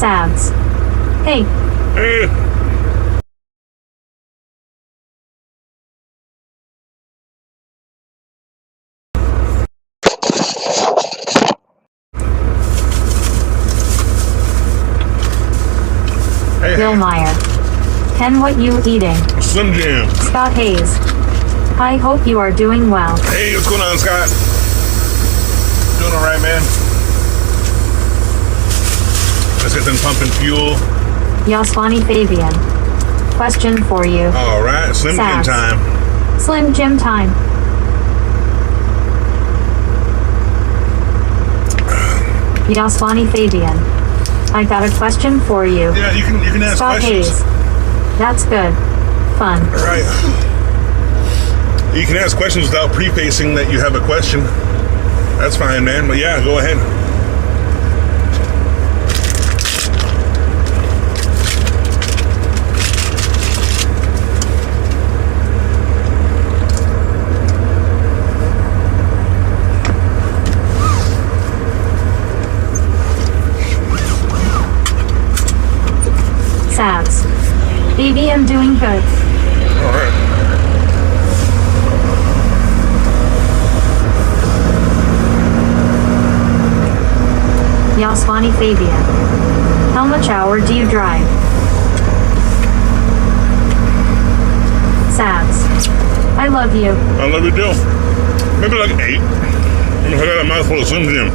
Sabs. Hey. Hey. Bill Meyer. Ken, what you eating? Slim Jim. Scott Hayes. I hope you are doing well. Hey, what's going on, Scott? Doing all right, man. Let's get them pumping fuel. Yaswani Fabian. Question for you. All right, Slim Jim time. Slim Jim time. Yaswani Fabian. I got a question for you. Yeah, you can ask Scott questions. Hayes. That's good. Fun. All right. You can ask questions without prefacing that you have a question. That's fine, man. But yeah, go ahead. Sabs. Baby, I'm doing good. All right. Yaswani Fabian. How much hour do you drive? Sabs. I love you. I love you too. Maybe like 8. I got a mouthful of Slim Jim.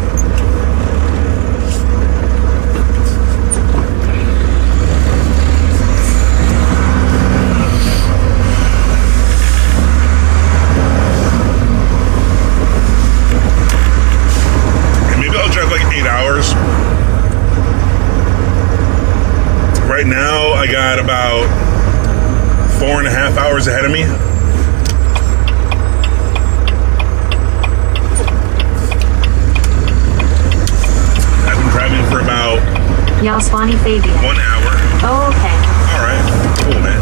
Right now, I got about 4.5 hours ahead of me. I've been driving for about Yaswani Fabian. 1 hour. Oh, okay. All right. Cool, man.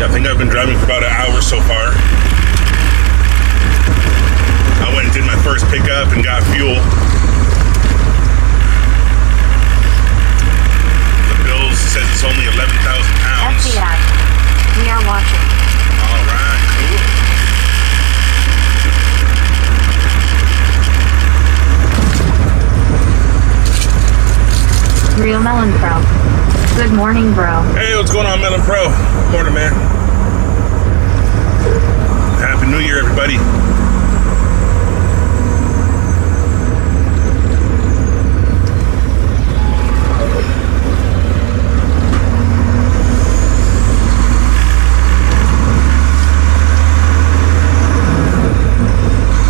Yeah, I think I've been driving for about an hour so far. I went and did my first pickup and got fuel. The bill says it's only 11,000 pounds. FBI. We are watching. All right, cool. Real Melon Pro. Good morning, bro. Hey, what's going on, Melon Pro? Morning, man. Happy New Year, everybody.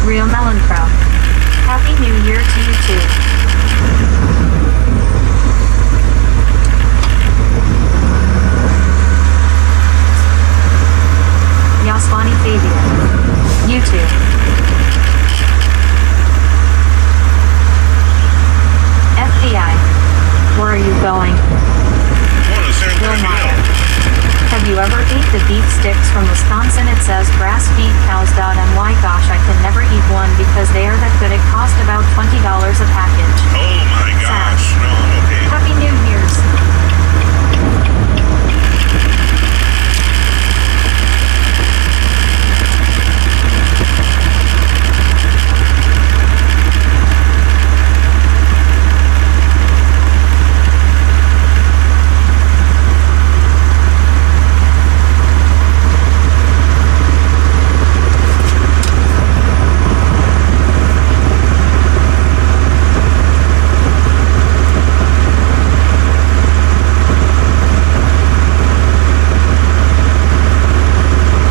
Real Melon Pro. Happy New Year to you too. Yaswani Fabian. You too. FBI. Where are you going? Morning, San Bill Bernardino. Meyer. Have you ever ate the beef sticks from Wisconsin? It says grass-fed cows.my gosh, I can never eat one because they are that good. It cost about $20 a package. Oh my gosh. No, I'm okay. Happy New Year's.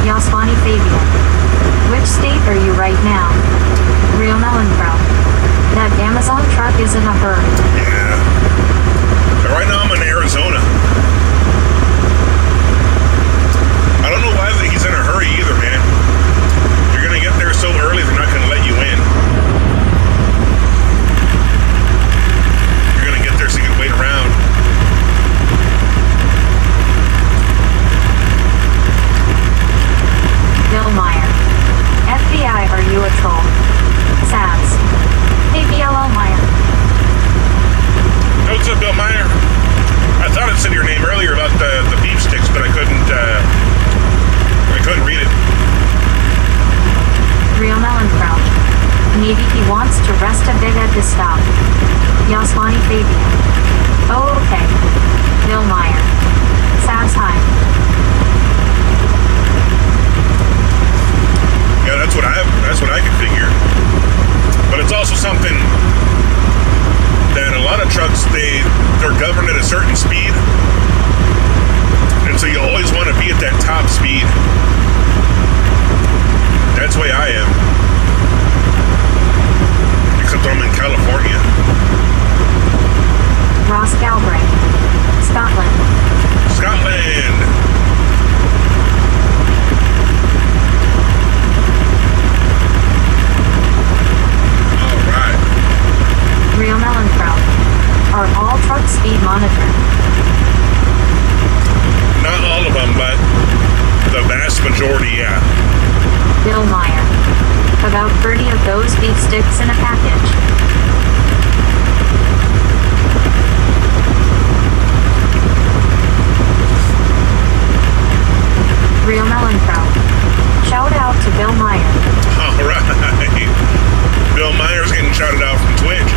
Yaswani Fabian. Which state are you right now? Real Melon Pro. That Amazon truck is in a hurry. Yeah. But right now I'm in Arizona. I don't know why he's in a hurry either, man. You're gonna get there so early they're not gonna let you in. You're gonna get there so you can wait around. Bill Meyer. FBI, are you a troll? Sabs. wants to rest a bit at this stop. Yaswani Fabian. Oh, okay. Bill Meyer. Sass hi. Yeah, that's what I can figure. But it's also something that a lot of trucks, they're governed at a certain speed. And so you always want to be at that top speed. That's the way I am. Except I'm in California. Ross Galbraith. Scotland. Scotland. All right. Rio Mellencroft. Are all trucks speed monitored? Not all of them, but the vast majority, yeah. Bill Meyer. About 30 of those beef sticks in a package. Rio Mellencroft. Shout out to Bill Meyer. All right. Bill Meyer's getting shouted out from Twitch.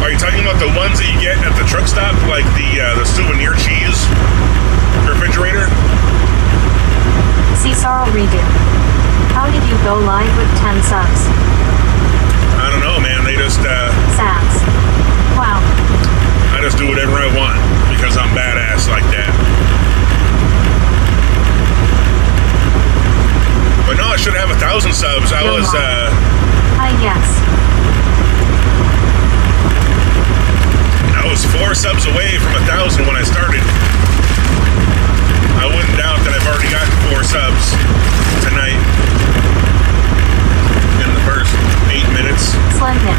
Are you talking about the ones that you get at the truck stop, like the souvenir cheese refrigerator? Cesar Redo. How did you go live with 10 subs? I don't know, man. They just Sass. Wow. I just do whatever I want because I'm badass like that. But no, I should have 1,000 subs. I was yes. I was 4 subs away from 1,000 when I started. I wouldn't doubt that I've already gotten 4 subs tonight in the first 8 minutes. Slim him.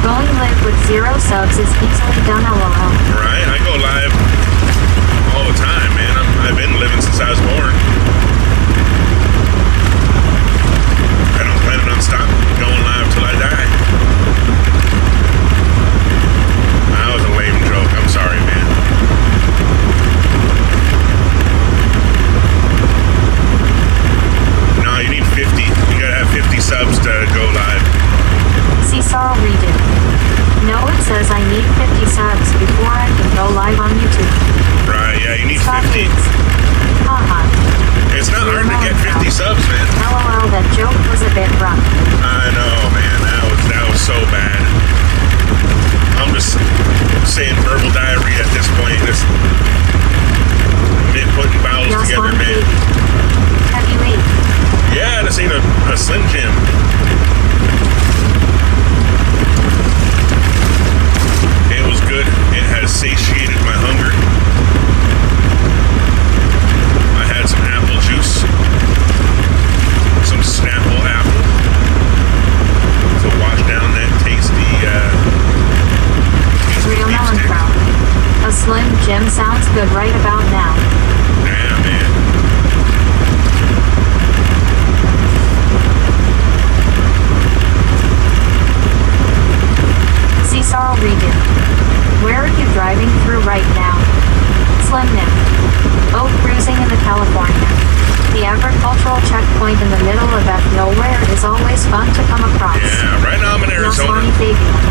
Going live with 0 subs is easily done, lol. Right? I go live all the time, man. I've been living since I was born. I don't plan on stopping going live till I die. That was a lame joke. I'm sorry, man. No, you need 50. You gotta have 50 subs to go live. Cesar Redo. No, it says I need 50 subs before I can go live on YouTube. Right, yeah, you need Stop 50. it. Haha. It's not hard to get 50 subs, man. LOL, that joke was a bit rough. I know, man. That was so bad. I'm just saying verbal diarrhea at this point. Just putting vowels together, man. Have you ate? Yeah, I just ate a Slim Jim. It was good. It has satiated my hunger. I had some apple juice, some Snapple apple to wash down that tasty Real Mellencroft. A Slim Jim sounds good right about now. Yeah, man. Cesar Redo. Where are you driving through right now? Slim Nim. Oh, cruising in the California. The agricultural checkpoint in the middle of that nowhere is always fun to come across. Yeah, right now I'm in Arizona. Yaswani Fabian.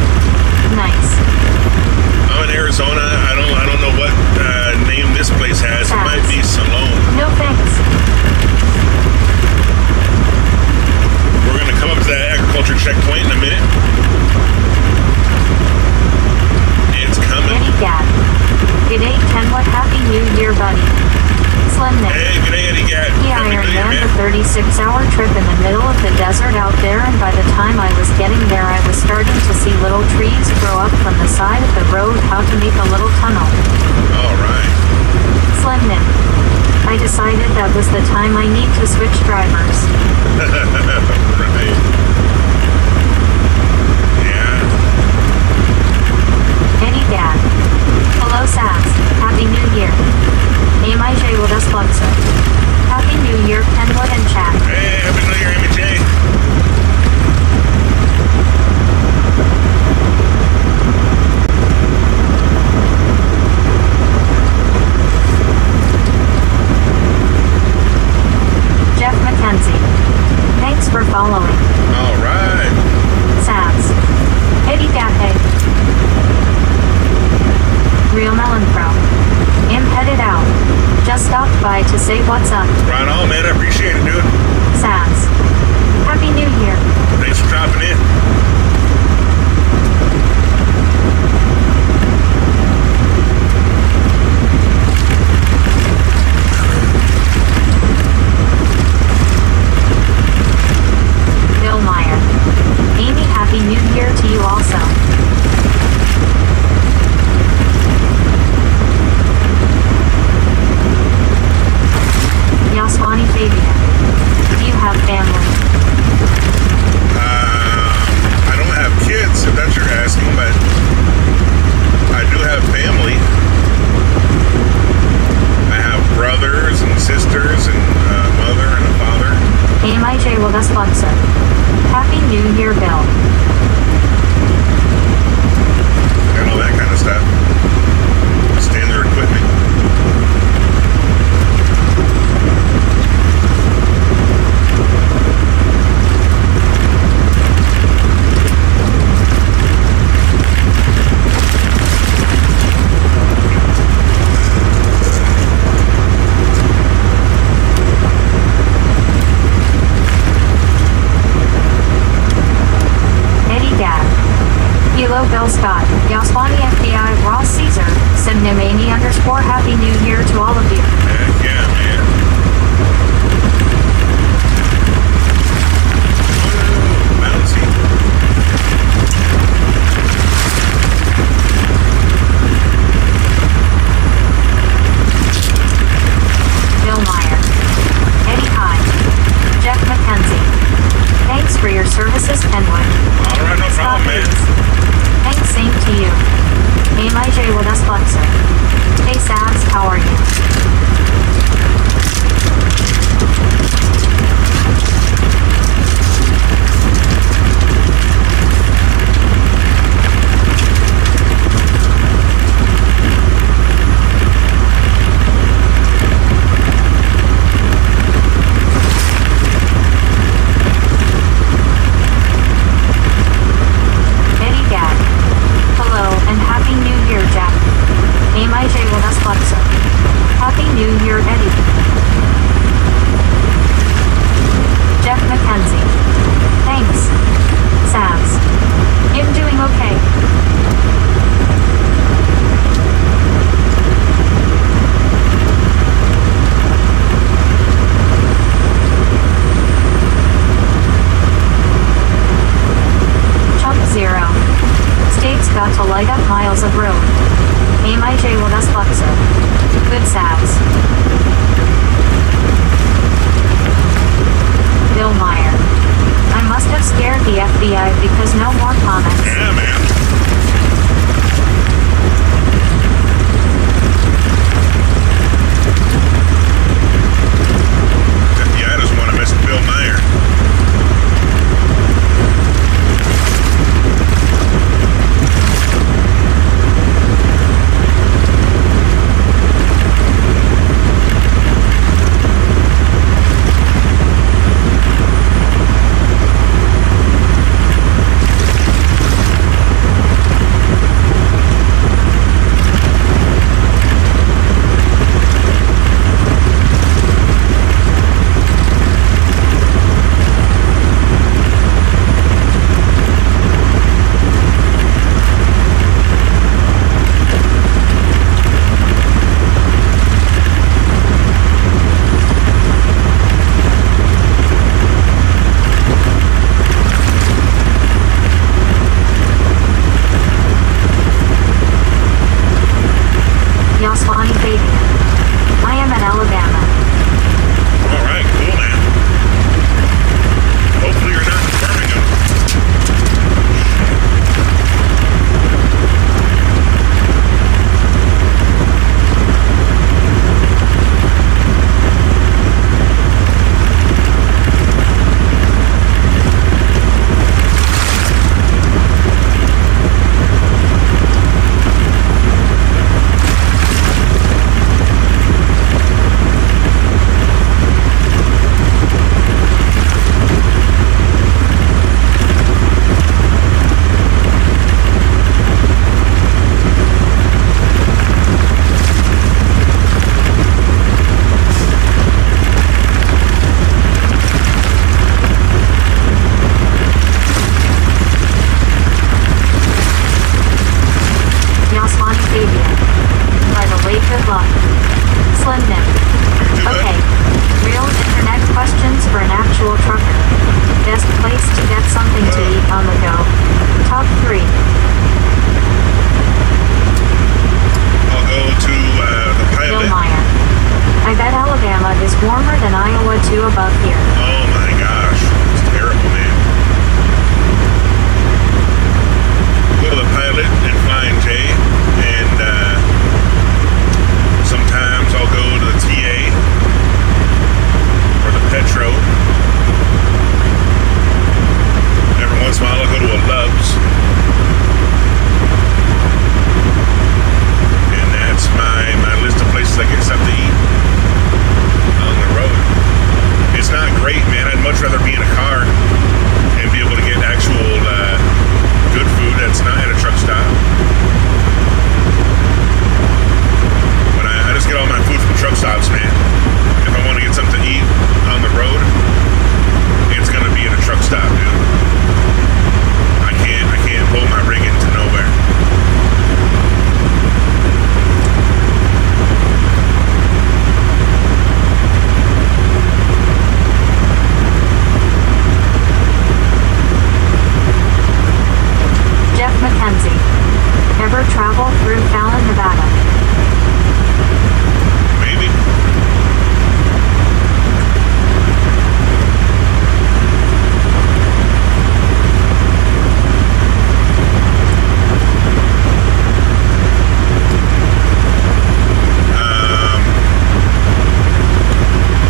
Nice. I'm in Arizona. I don't know what name this place has. It might be Salone. No thanks. We're gonna come up to that agriculture checkpoint in a minute. It's coming. Eddie Gad. G'day Kenwood, Happy New Year, buddy. Slim Nick. Hey, g'day, Eddie Gad. He ironed a 36-hour trip in the middle of the desert out there, and by the time I was getting there, I was starting to see little trees grow up from the side of the road. How to make a little tunnel. All right. Slim Nick. I decided that was the time I need to switch drivers. Right. Yeah. Eddie Dad. Hello Sass. Happy New Year. AMIJ will desplugso. Happy New Year, Kenwood and chat. Hey, Happy New Year, Amy J. Jeff McKenzie. Thanks for following to say what's up. Right on, man. I appreciate it, dude. Sass. Happy New Year. Thanks for dropping in. Bill Meyer. Amy, Happy New Year to you also. Yaswani Fabian. Do you have family? I don't have kids, if that's what you're asking, but I do have family. I have brothers and sisters and a mother and a father. AMIJ will the sponsor. Happy New Year, Bill. And all that kind of stuff. Standard equipment. Eddie Dad. Hilo Bill Scott. Yaswani FBI Ross Caesar. Simnimani _ Happy New Year to all of you. Heck yeah, man. Whoa, bouncy. Bill Meyer. Eddie High. Jeff McKenzie. Thanks for your services, Kenwood. All right, no Scott problem, man. Hayes. Thanks, same to you. AMIJ with us sponsor. Hey Sabs, how are you? warmer than Iowa too above here. Oh my gosh. It's terrible, man. Go to the Pilot and Flying J, and sometimes I'll go to the TA or the Petro. Every once in a while I'll go to a Love's. And that's my list of places I get stuff to eat on the road. It's not great, man. I'd much rather be in a car and be able to get actual good food that's not at a truck stop. But I just get all my food from truck stops, man. If I want to get something to eat on the road, it's gonna be at a truck stop, dude. I can't pull my rig into nowhere. Jeff McKenzie. Ever travel through Fallon, Nevada? Maybe.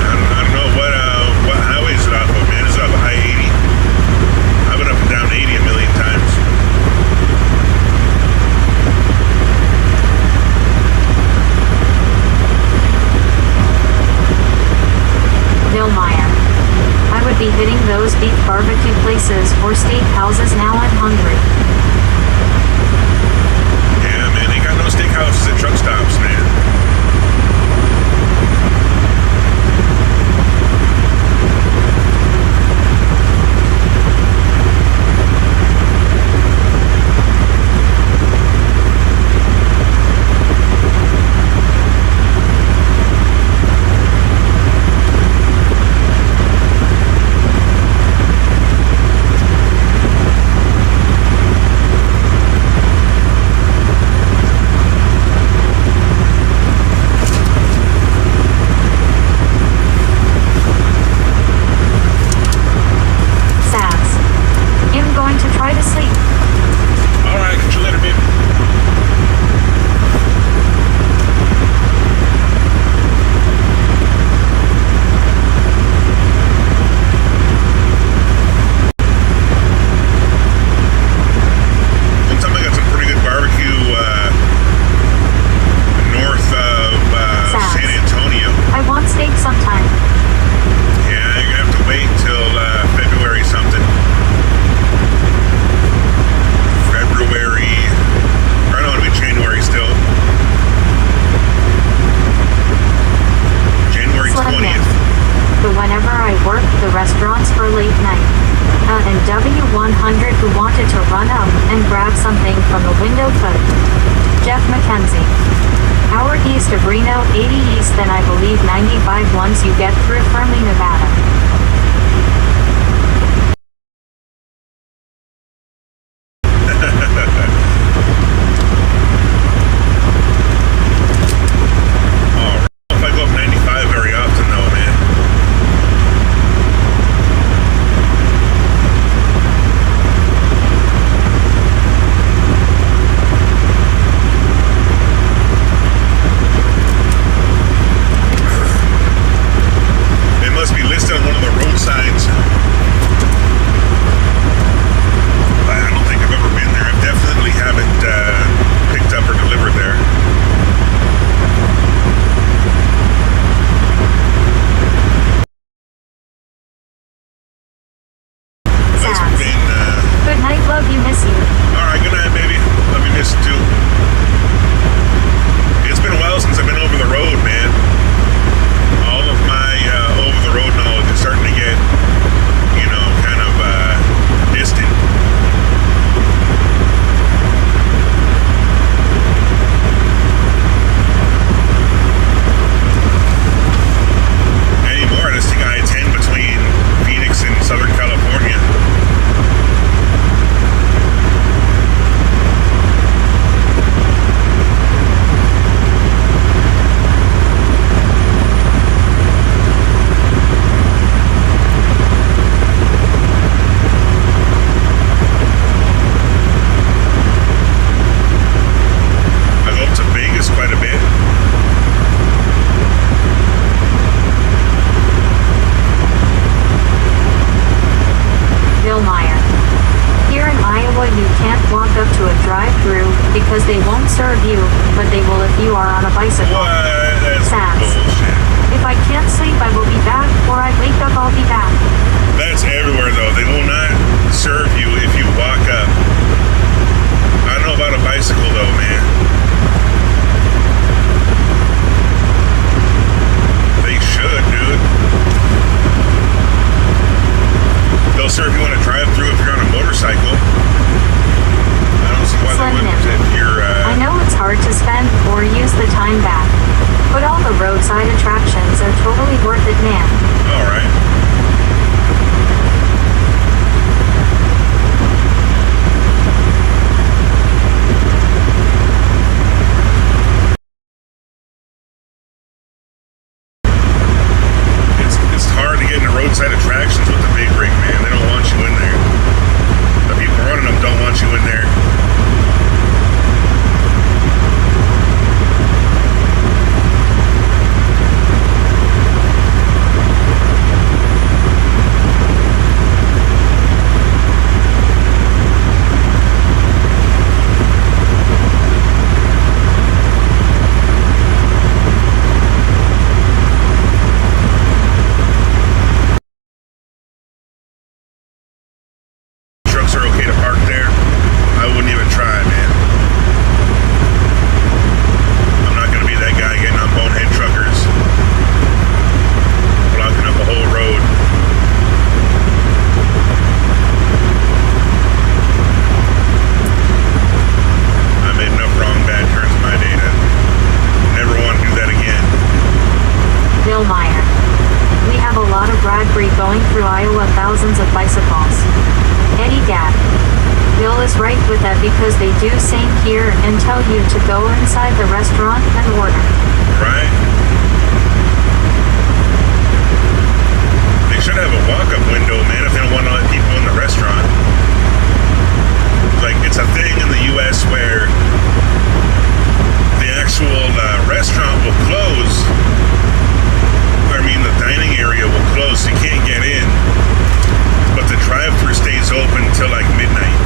I don't know what highway is it off of, man. Is it off of I-80? I've been up and down 80 a million times. Bill Meyer. I would be hitting those beef barbecue places or steak houses now. I'm hungry. Yeah, man. They got no steakhouses at truck stops, man. Sass. I'm going to try to sleep. All right, catch you later, babe. One time I got some pretty good barbecue north of Sass. San Antonio. I want steak sometime. Yeah, you're gonna have to wait till February something. February, or no, it'll be January still. January Slim 20th. Nick. But whenever I worked the restaurants for late night, and W100 who wanted to run up and grab something from the window could. Jeff McKenzie. Hour east of Reno, 80 east, then I believe 95 once you get through Fermi, Nevada. Oh, if I go up 95 very often though, man. They must be listed on I will be back, or I wake up, I'll be back. That's everywhere though. They will not serve you if you walk up. I don't know about a bicycle though, man. They should, dude. They'll serve you on a drive-through if you're on a motorcycle. I don't see why they wouldn't if you're... I know it's hard to spend or use the time back, but all the roadside attractions are totally worth it, man. All right. It's hard to get into roadside attractions with the big rig, man. They don't want you in there. The people running them don't want you in there. Trucks are okay to park there. I wouldn't even try, man. I'm not going to be that guy getting on bonehead truckers, blocking up a whole road. I made enough wrong bad turns in my day to never want to do that again. Bill Meyer. We have a lot of Bradbury going through Iowa, thousands of bicycles. Eddie Gadd. Bill is right with that because they do same here and tell you to go inside the restaurant and order. Right? They should have a walk-up window, man, if they don't want to let people in the restaurant. Like, it's a thing in the U.S. where the actual restaurant will close. I mean, the dining area will close, so you can't get in. But the drive-thru stays open until like midnight.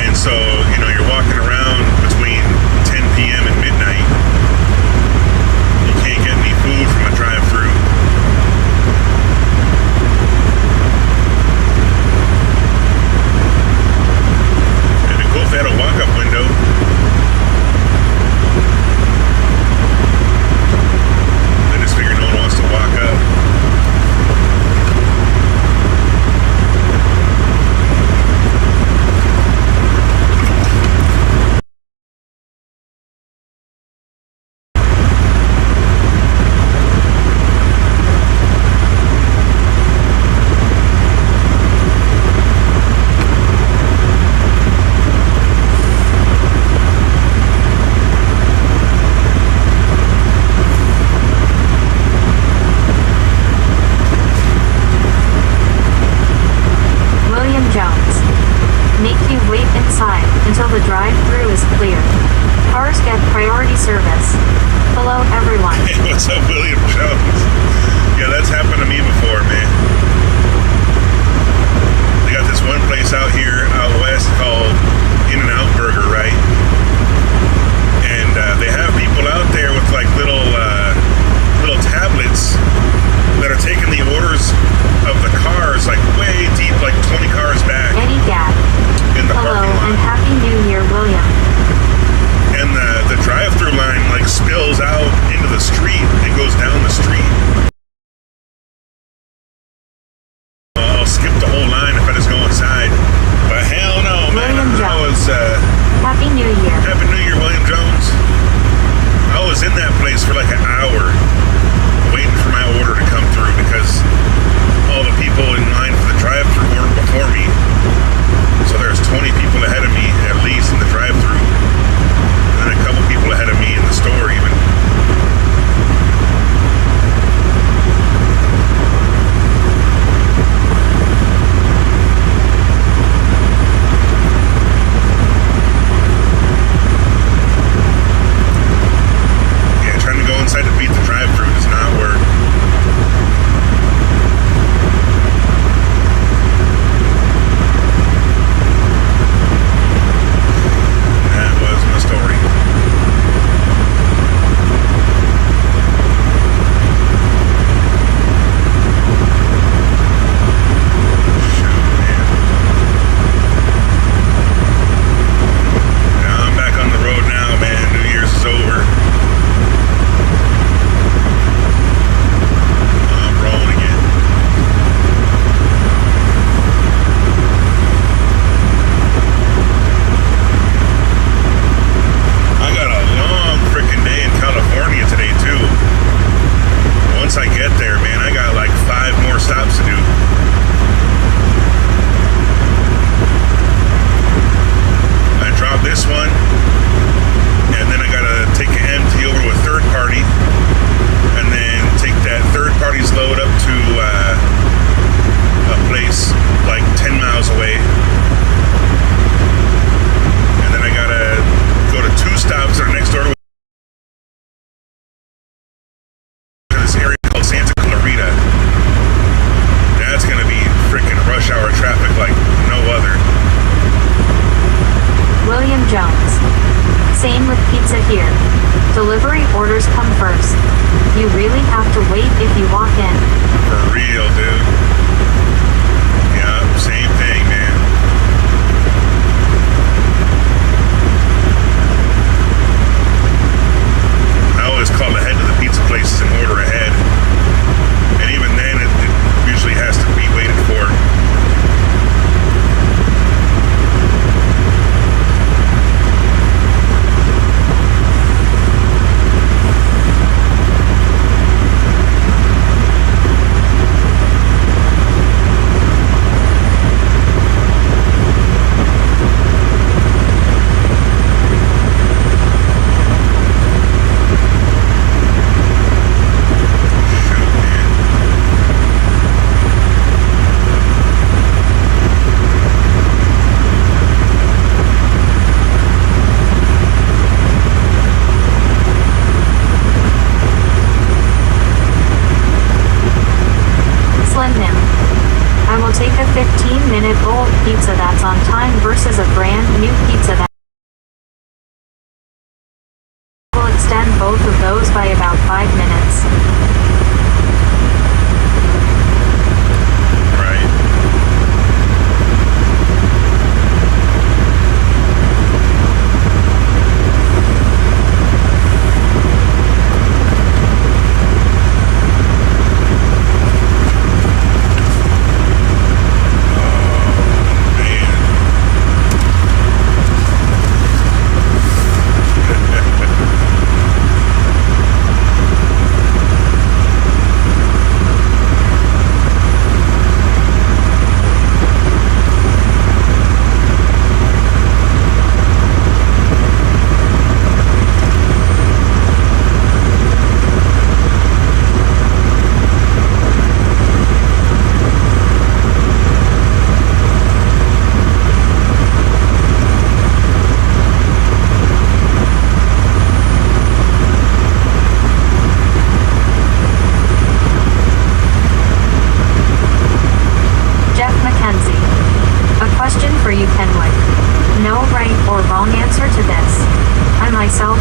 And so, you know, you're walking around between 10 p.m. and midnight. You can't get any food from a drive-thru. It'd be cool if they had a walk-up window. I just figure no one wants to walk up. Until the drive-thru is clear. Cars get priority service. Hello, everyone. Hey, what's up, William Jones? Yeah, that's happened to me before, man. They got this one place out here out west called In-N-Out Burger, right? And they have people out there with like little tablets that are taking the orders of the cars like way deep, like 20 cars back. Eddie Gadd. In the Hello parking lot. and Happy New Year, William. And the drive-thru line like spills out into the street. It goes down the street. I'll skip the whole line if I just go inside. But hell no, man. William I Jones. was Happy New Year. Happy New Year, William Jones. I was in that place for like William Jones. Same with pizza here. Delivery orders come first. You really have to wait if you walk in. For real, dude. Yeah, same thing, man. I always call ahead to the pizza places and order ahead. And even then, it usually has to be waited for. Pizza that's on time versus a brand new pizza that will extend both of those by about 5 minutes.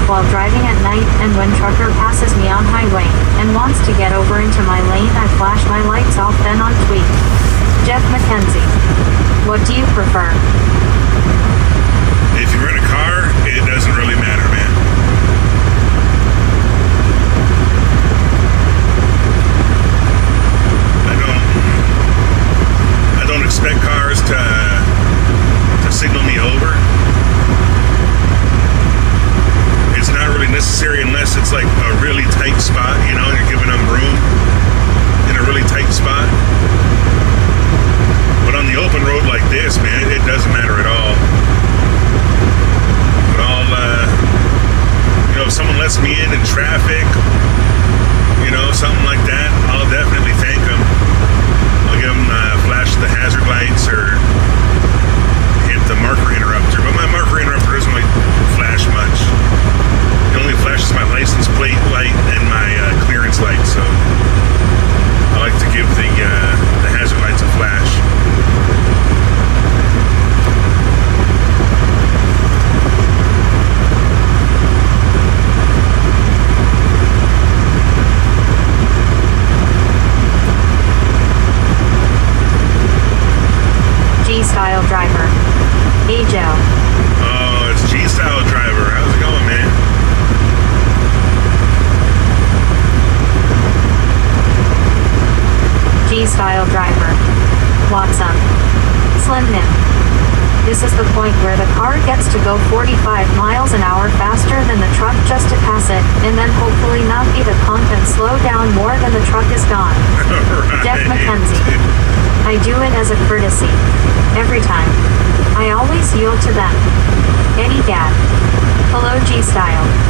While driving at night, and when trucker passes me on highway and wants to get over into my lane, I flash my lights off, then on tweet. Jeff McKenzie. What do you prefer? If you're in a car, it doesn't really matter, man. I don't expect cars to signal me over. It's not really necessary unless it's like a really tight spot, you know, and you're giving them room in a really tight spot. But on the open road like this, man, it doesn't matter at all. But if someone lets me in traffic, you know, something like that, I'll definitely thank them. I'll give them flash the hazard lights or hit the marker interrupter. But my marker interrupter doesn't really flash much. It only flashes my license plate light and my clearance light, so I like to give the hazard lights a flash. G-Style driver. Hey Joe. Oh, it's G-Style driver. How's it going, man? G-Style driver. What's up? Slim Nim. This is the point where the car gets to go 45 miles an hour faster than the truck just to pass it, and then hopefully not be the pump and slow down more than the truck is gone. Right. Jeff McKenzie. I do it as a courtesy. Every time. I always yield to them. Eddie Gad. Hello G-Style.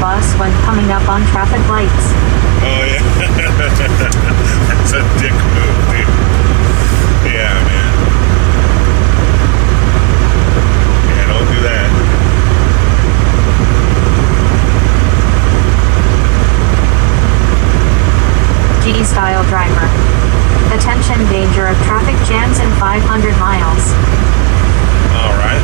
bus when coming up on traffic lights. Oh, yeah. That's a dick move, dude. Yeah, man. Yeah, don't do that. G-style driver. Attention, danger of traffic jams in 500 miles. All right.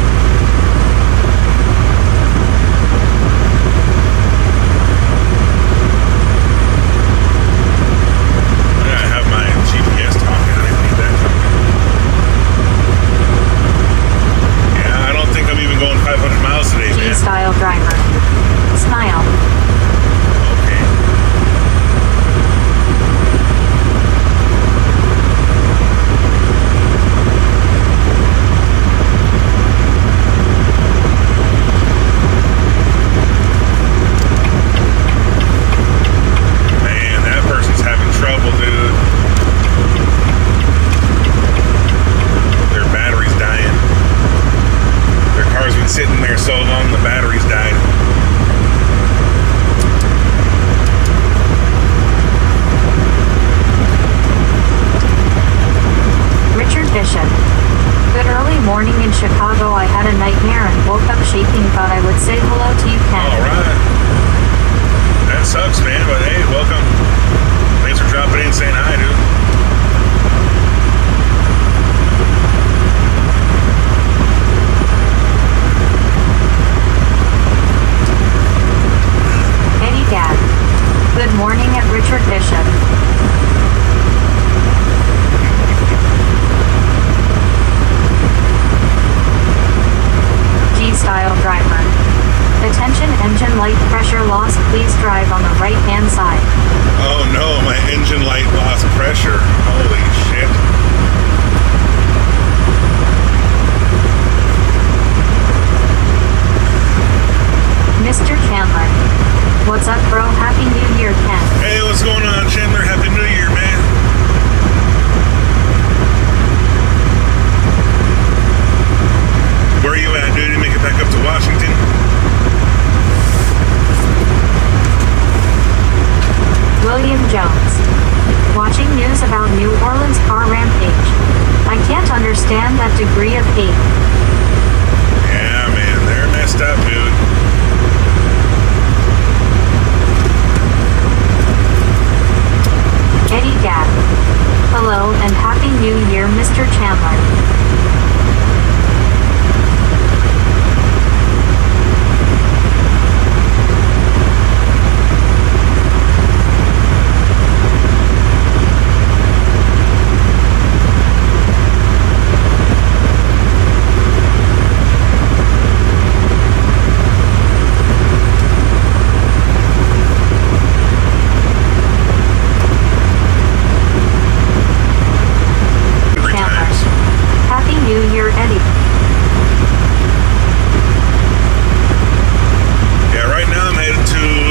I have my GPS talking. I didn't need that talking. Yeah, I don't think I'm even going 500 miles today, man. G-style driver. Smile. Okay. Man, that person's having trouble, dude. Their battery's dying. Their car's been sitting there so long, the battery's died. Richard Bishop. Good early morning in Chicago. I had a nightmare and woke up shaking. Thought I would say hello to you, Ken. All right. That sucks, man, but hey, welcome. Thanks for dropping in and saying hi, dude. Eddie Dad. Good morning at Richard Bishop. G-style driver. Attention, engine light pressure loss. Please drive on the right-hand side. Oh no, my engine light lost pressure. Holy shit. Mr. Chandler. What's up, bro? Happy New Year, Ken. Hey, what's going on, Chandler? Happy New Year, man. Where are you at, dude? You make it back up to Washington? William Jones. Watching news about New Orleans car rampage. I can't understand that degree of hate. Yeah, man, they're messed up, dude. Eddie Gap. Hello and Happy New Year, Mr. Chandler.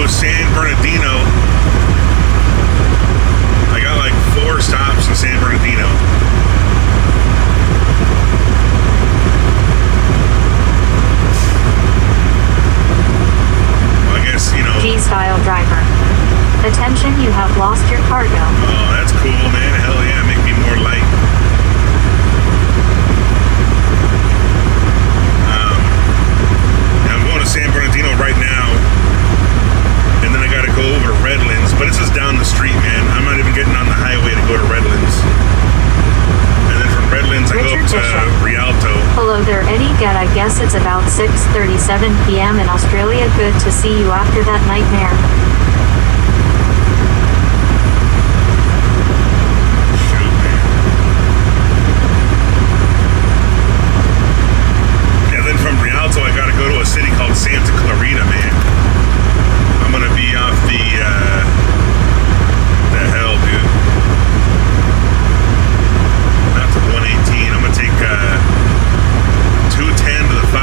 San Bernardino. I got like 4 stops in San Bernardino. I guess, you know. G-style driver. Attention, you have lost your cargo. Oh, that's cool, man. Hell yeah, make me more light. I'm going to San Bernardino right now. And then I got to go over to Redlands, but it's just down the street, man. I'm not even getting on the highway to go to Redlands. And then from Redlands, I go up to Rialto. Hello there, Eddie. Get, I guess it's about 6:37 p.m. in Australia. Good to see you after that nightmare. Shoot, man. And then from Rialto, I got to go to a city called Santa Clarita, man. I'm gonna be off the hell, dude. Not the 118. I'm gonna take 210 to the 5.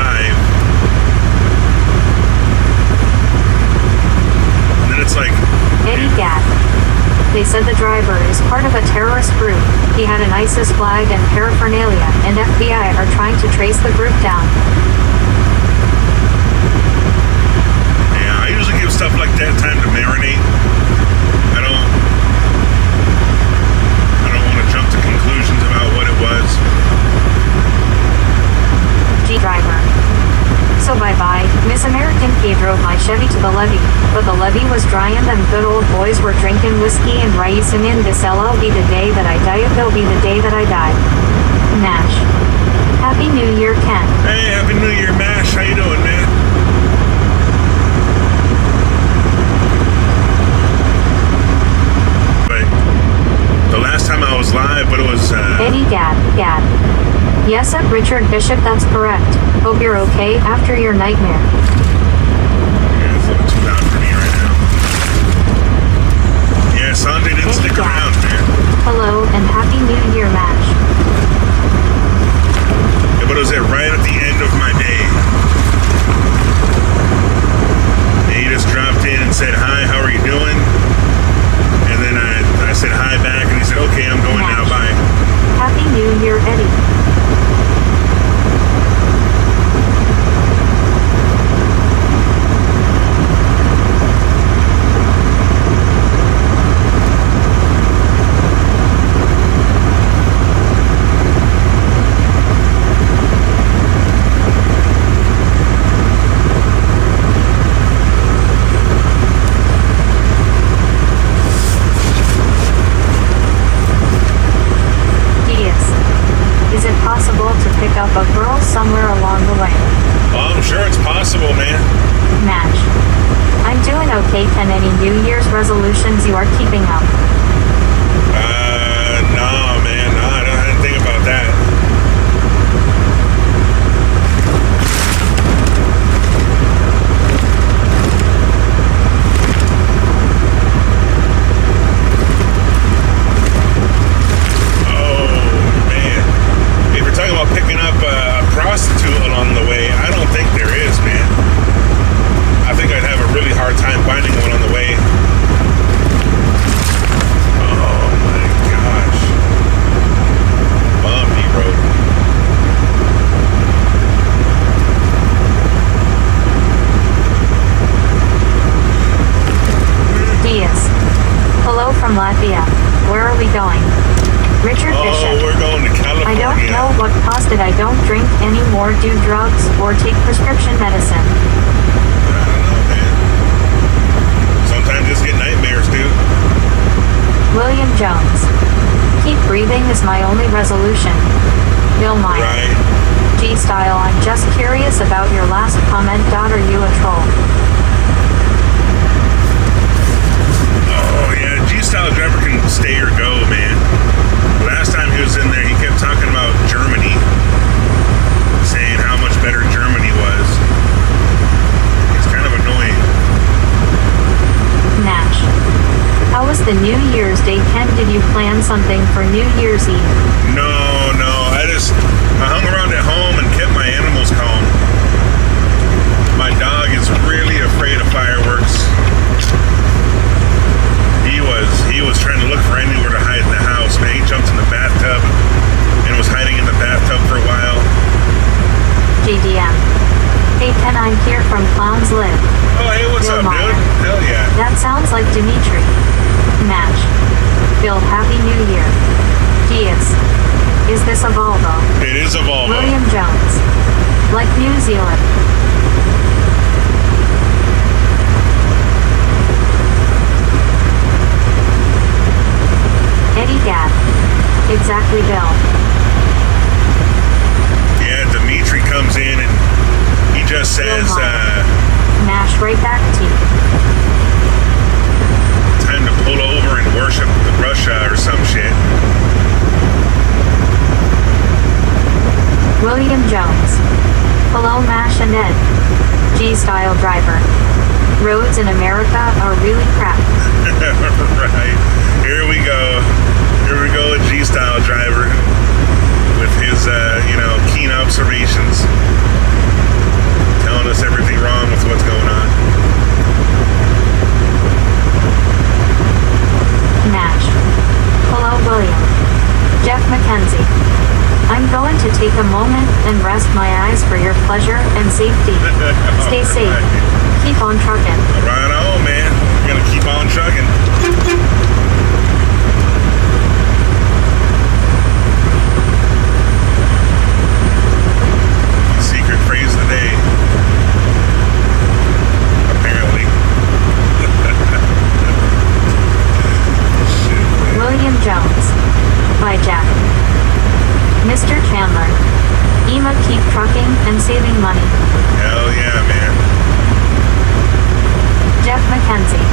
And then it's like Eddie Gat. They said the driver is part of a terrorist group. He had an ISIS flag and paraphernalia, and FBI are trying to trace the group down. I usually give stuff like that time to marinate. I don't want to jump to conclusions about what it was. G driver. So bye-bye, Miss American K drove my Chevy to the levee, but the levee was dry and them good old boys were drinking whiskey and raisin in this LL be the day that I die, it'll be the day that I die. Nash. Happy New Year, Ken. Hey, Happy New Year, Mash. How you doing, man? But the last time I was live, but it was... Eddie Gad. Yes, up Richard Bishop, that's correct. Hope you're okay after your nightmare. Yeah, it's a little too loud for me right now. Yeah, Sanjay didn't stick around, man. Hello, and Happy New Year, Mash. Yeah, but it was right at the end of my day. And he just dropped in and said, hi, how are you doing? And then I said hi back, and he said, okay, I'm going now, bye. Happy New Year, Eddie. Up a girl somewhere along the way. Well, I'm sure it's possible, man. Match. I'm doing okay. Ken, any New Year's resolutions you are keeping up? No, man. No, I didn't think about that. Talking about picking up a prostitute along the way, I don't think there is, man. I think I'd have a really hard time finding one on the way. Oh my gosh. Bumpy road. Diaz. Hello from Latvia. Where are we going? Richard Bishop. Oh, we're going to California. I don't know what caused it. I don't drink anymore, do drugs, or take prescription medicine. I don't know, man. Sometimes just get nightmares, dude. William Jones. Keep breathing is my only resolution. Bill Meyer. Right. G-Style, I'm just curious about your last comment. Are you a troll? Oh, yeah. G-Style driver can stay or go, man. Last time he was in there, he kept talking about Germany, saying how much better Germany was. It's kind of annoying. Nash. How was the New Year's Day, Ken? Did you plan something for New Year's Eve? No. I hung around at home and kept my animals calm. My dog is really afraid of fireworks. He was trying to look for anywhere to hide in the house, man. He jumped in the bathtub and was hiding in the bathtub for a while. JDM. Hey Ken, I'm here from Clowns Live. Oh, hey, what's Bill up, Meyer. dude? Hell yeah. That sounds like Dimitri. Match. Bill, Happy New Year. Diaz. Is this a Volvo? It is a Volvo. William Jones. Like New Zealand. Eddie Gad. Exactly, Bill. Yeah, Dimitri comes in and he just says, Mash right back to you. time to pull over and worship Russia or some shit. William Jones. Hello, Mash and Ed. G-Style driver. Roads in America are really crap. Right. Here we go. Here we go with G-Style driver with his, keen observations. Telling us everything wrong with what's going on. Nash. Hello, William. Jeff McKenzie. I'm going to take a moment and rest my eyes for your pleasure and safety. Stay safe. Right. Keep on trucking. Right on, man. We're gonna keep on trucking. Secret phrase of the day. Apparently. Shit, William Jones. By Jack. Mr. Chandler. Ema, keep trucking and saving money. hell yeah, man. Jeff McKenzie.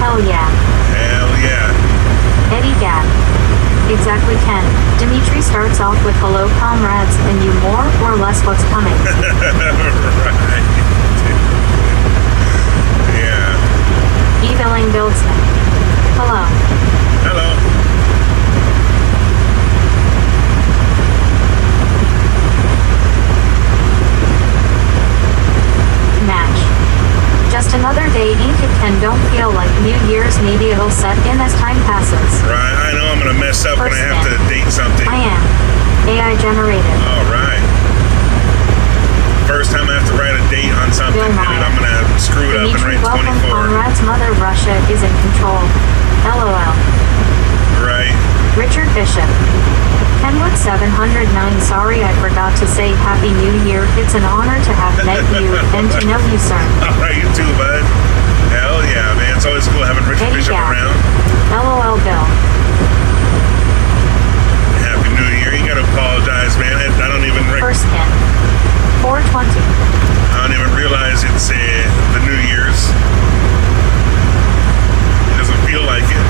Hell yeah. Hell yeah. Eddie Gadd. Exactly, Ken. Dimitri starts off with hello comrades and you more or less what's coming. Right. Yeah. Evelyn Bildston. Hello. Hello. Match. Just another day, ain't it, Ken? Don't feel like New Year's, maybe it'll set in as time passes. Right, I know I'm gonna mess up when I have to date something. I am. AI generated. All right. First time I have to write a date on something, Bill dude, Meyer. I'm gonna screw it up and Dimitri, write welcome. 24. Conrad's mother, Russia, is in control. LOL. Right. Richard Bishop. Kenwood 709. Sorry, I forgot to say Happy New Year. It's an honor to have met you and to know you, sir. All right, you too, bud. Hell yeah, man. It's always cool having Richard Eddie Bishop Gadd. around. LOL Bill. Happy New Year. You gotta apologize, man. I don't even First Ken. 420. I don't even realize it's the New Year's. It doesn't feel like it.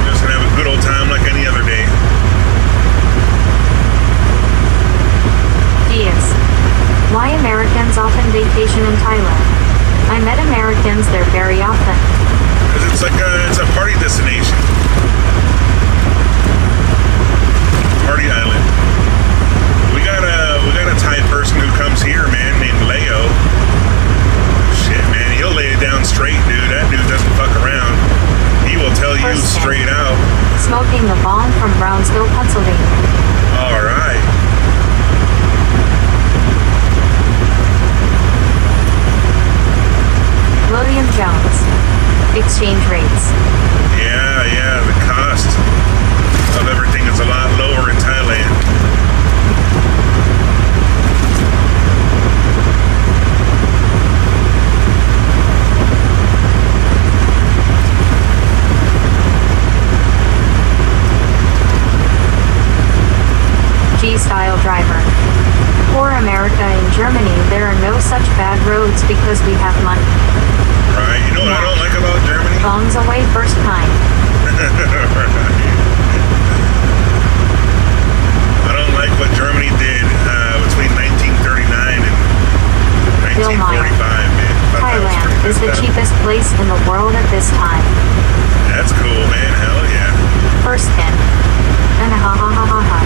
We're just gonna have a good old time like any other day. Diaz. Why Americans often vacation in Thailand? I met Americans there very often. Because it's a party destination. Party island. We got a Thai person who comes here, man, named Leo. Shit, man, he'll lay it down straight, dude. That dude doesn't fuck around. He will tell you First Ken. straight out. Smoking the bomb from Brownsville, Pennsylvania. All right. William Jones. Exchange rates. Yeah, the cost of everything is a lot lower in Thailand. G-style driver. Poor America. In Germany, there are no such bad roads because we have money. Right. You know what I don't like about Germany? Bombs away first time. I don't like what Germany did between 1939 and Bill 1945, Meyer. man. Thailand is the cheapest place in the world at this time. That's cool, man. Hell yeah. First Ken. And ha ha ha ha ha.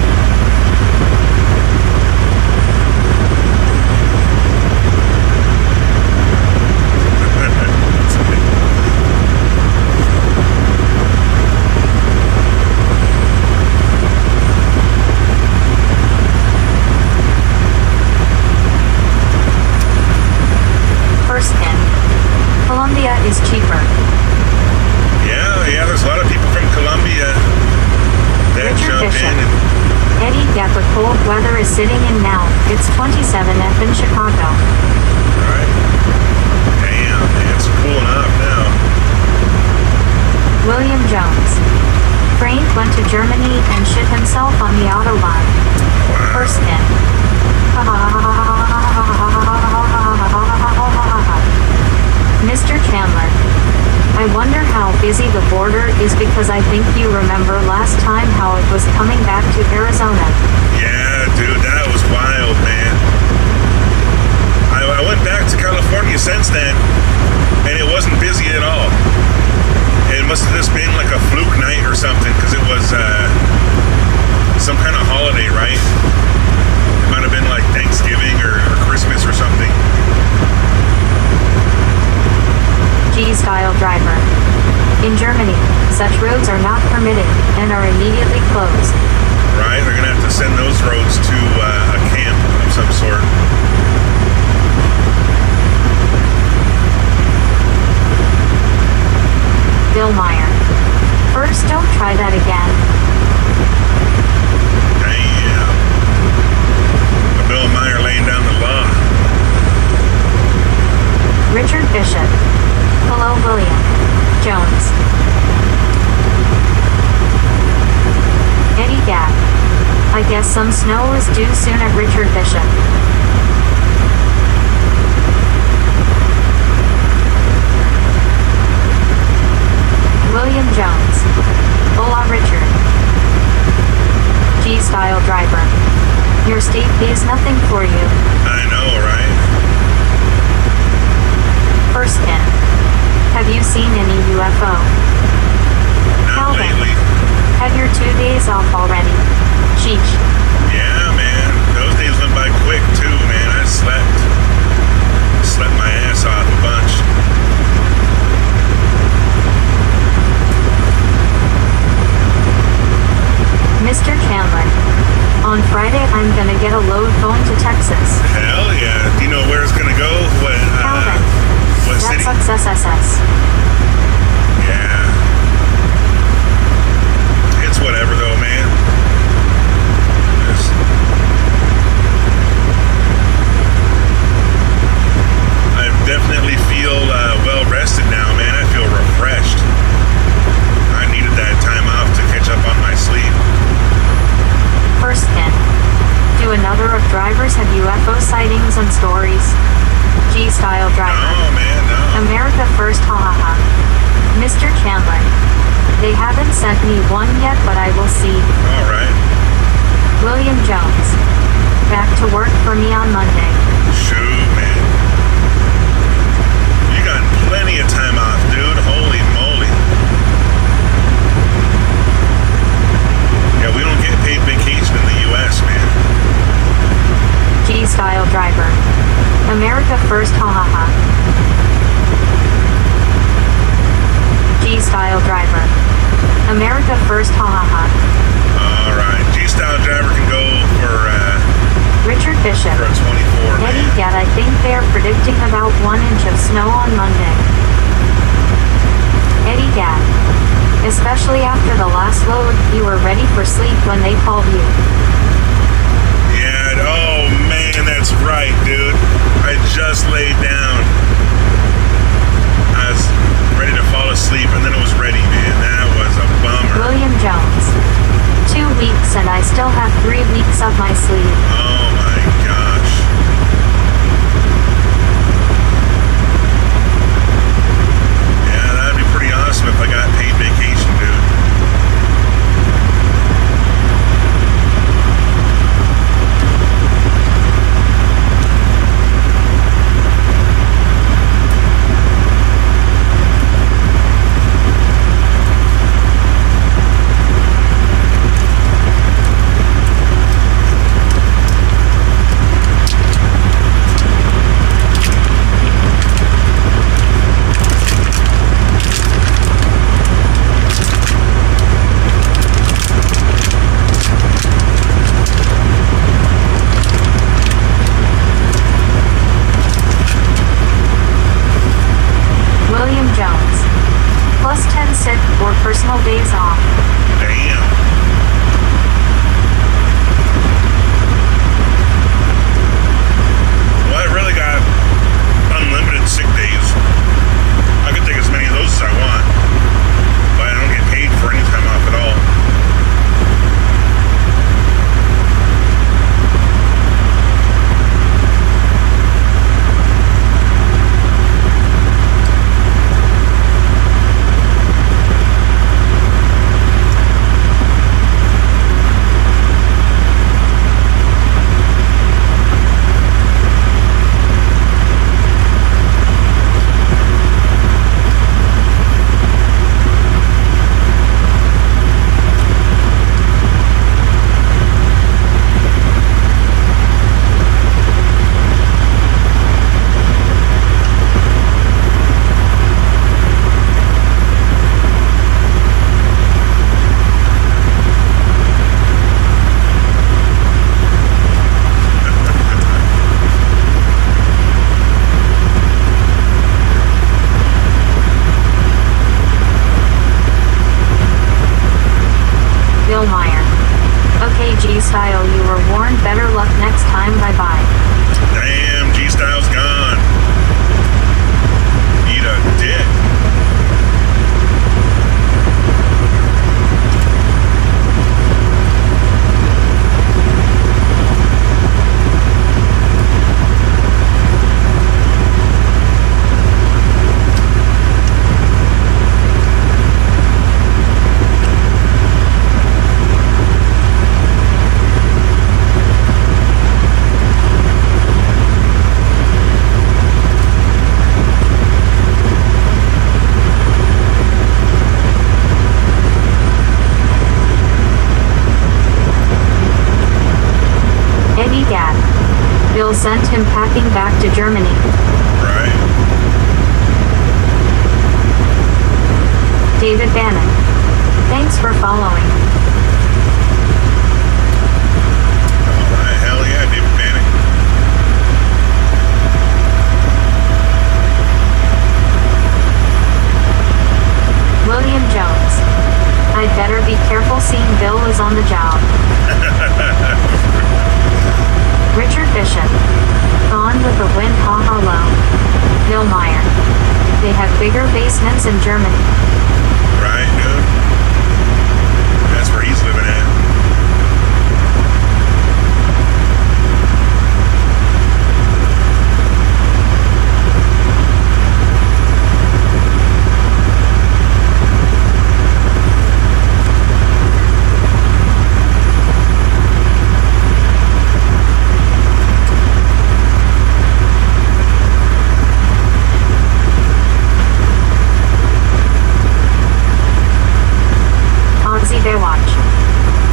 First Ken. Colombia is cheaper. Yeah, there's a lot of people from Colombia that Richard jump Bishop. in and Eddie, yeah, the cold weather is sitting in now. It's 27 F in Chicago. right. Damn, man, it's cooling off now. William Jones. Frank went to Germany and shit himself on the Autobahn. Wow. First Ken. Mr. Chandler. I wonder how busy the border is because I think you remember last time how it was coming back to Arizona. Yeah, dude, that was wild, man. I went back to California since then, and it wasn't busy at all. It must have just been like a fluke night or something, because it was some kind of holiday, right? It might have been like Thanksgiving or Christmas or something. G-style driver. In Germany, such roads are not permitted and are immediately closed. Right? They're gonna have to send those roads to a camp of some sort. Bill Meyer. First, don't try that again. Damn. Bill Meyer laying down the law. Richard Bishop. Hello, William Jones. Eddie Gatt. I guess some snow is due soon at Richard Bishop. William Jones. Hola, Richard. G-style driver. Your state pays nothing for you. I know, right? First in. Have you seen any UFO? Not Calvin. lately. Had your 2 days off already. Sheesh. Yeah, man. Those days went by quick, too, man. I slept. Slept my ass off a bunch. Mr. Chandler. On Friday, I'm gonna get a load going to Texas. Hell yeah. Do you know where it's gonna go? Calvin. What That's city? SSSS. Yeah. It's whatever though, man. Just- I definitely feel well rested now, man. I feel refreshed. I needed that time off to catch up on my sleep. First in. Do another of drivers have UFO sightings and stories? G-style driver. No, man, no. America first, ha ha ha. Mr. Chandler. They haven't sent me one yet, but I will see. All right. William Jones. Back to work for me on Monday. Shoot, man. You got plenty of time off, dude. Holy moly. Yeah, we don't get paid vacation in the U.S., man. G-style driver. America first, ha ha ha. G-style driver. America first, ha ha ha. All right. G-style driver can go for Richard Bishop. a 24, Eddie man. Gatt, I think they're predicting about 1 inch of snow on Monday. Eddie Gatt. Especially after the last load, you were ready for sleep when they called you. Yeah. Oh, man, that's right, dude. I just laid down. I was ready to fall asleep, and then it was ready, man. That was a bummer. William Jones. 2 weeks and I still have 3 weeks up my sleeve. Oh, my gosh. Yeah, that'd be pretty awesome if I got paid vacation, dude. Meyer. Okay, G-Style, you were warned. Better luck next time. Bye-bye. Damn, G-Style's gone. Eat a dick. Bill sent him packing back to Germany. Right. David Bannon. Thanks for following. Alright, hell yeah, David Bannon. William Jones. I'd better be careful seeing Bill is on the job. Richard Bishop. Gone with the wind, ha ha low. Bill Meyer. They have bigger basements in Germany. Right, dude. That's where he's living at.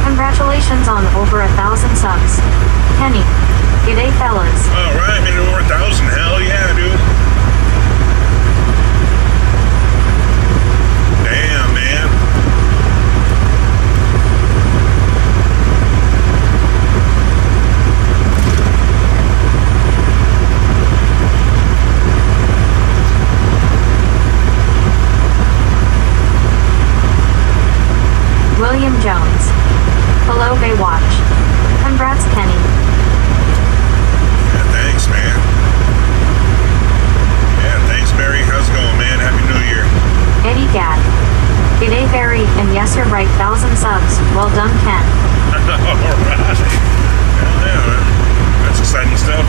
Congratulations on over 1,000 subs. Kenny. G'day fellas. Alright, made it over 1,000. Hell yeah, dude. Damn, man. William Jones. Hello, Baywatch. Congrats, Kenny. Yeah, thanks, man. Yeah, thanks, Barry. How's it going, man? Happy New Year. Eddie Gadd. G'day, Barry, and yes, you're right, 1,000 subs. Well done, Ken. Alright. Hell yeah, man. That's exciting stuff.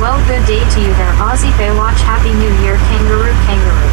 Well, good day to you there, Aussie Baywatch. Happy New Year, kangaroo, kangaroo.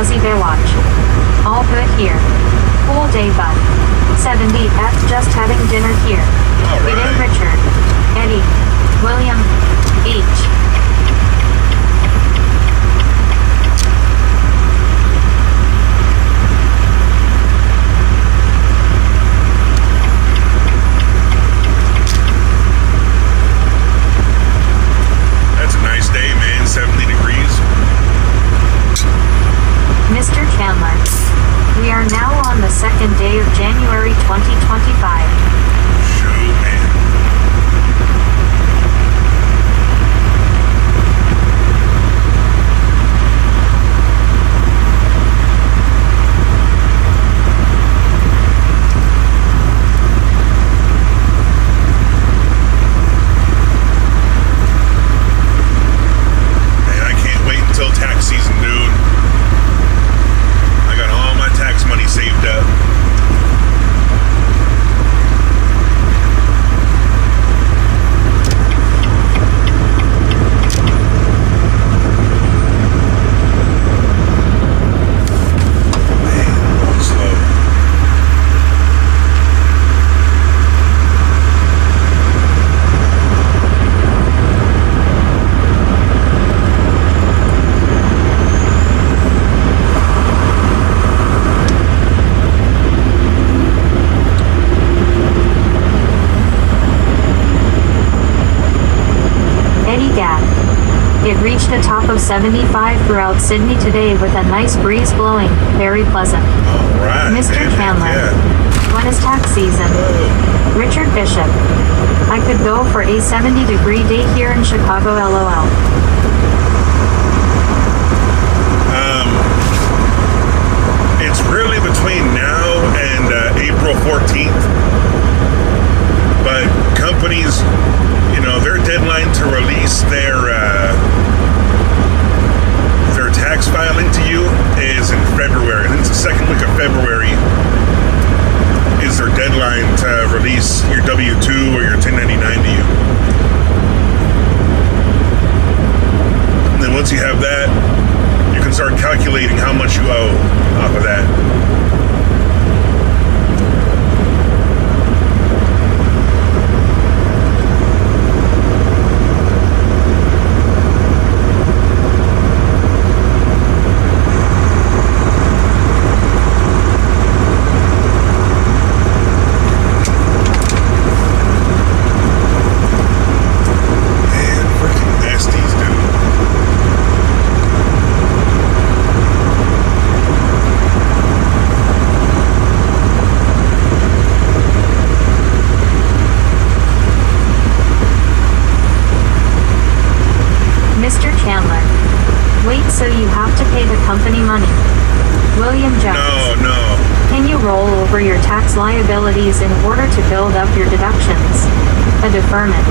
Aussie Baywatch. All good here. Cool day, bud. 70F just having dinner here. Alright. G'day, Richard. Eddie. William. H. That's a nice day, man. 70 degrees. Mr. Chandler. We are now on the second day of January 2025. Shoot, man. of 75 throughout Sydney today with a nice breeze blowing. Very pleasant. All right. Mr. man. Chandler. Yeah. When is tax season? Oh. Richard Bishop. I could go for a 70-degree day here in Chicago, LOL. It's really between now and April 14th. But companies, their deadline to release their tax filing to you is in February. I think it's the second week of February is their deadline to release your W-2 or your 1099 to you. And then once you have that, you can start calculating how much you owe off of that. Mr. Chandler. Wait, so you have to pay the company money? William Jones. No. Can you roll over your tax liabilities in order to build up your deductions? A deferment.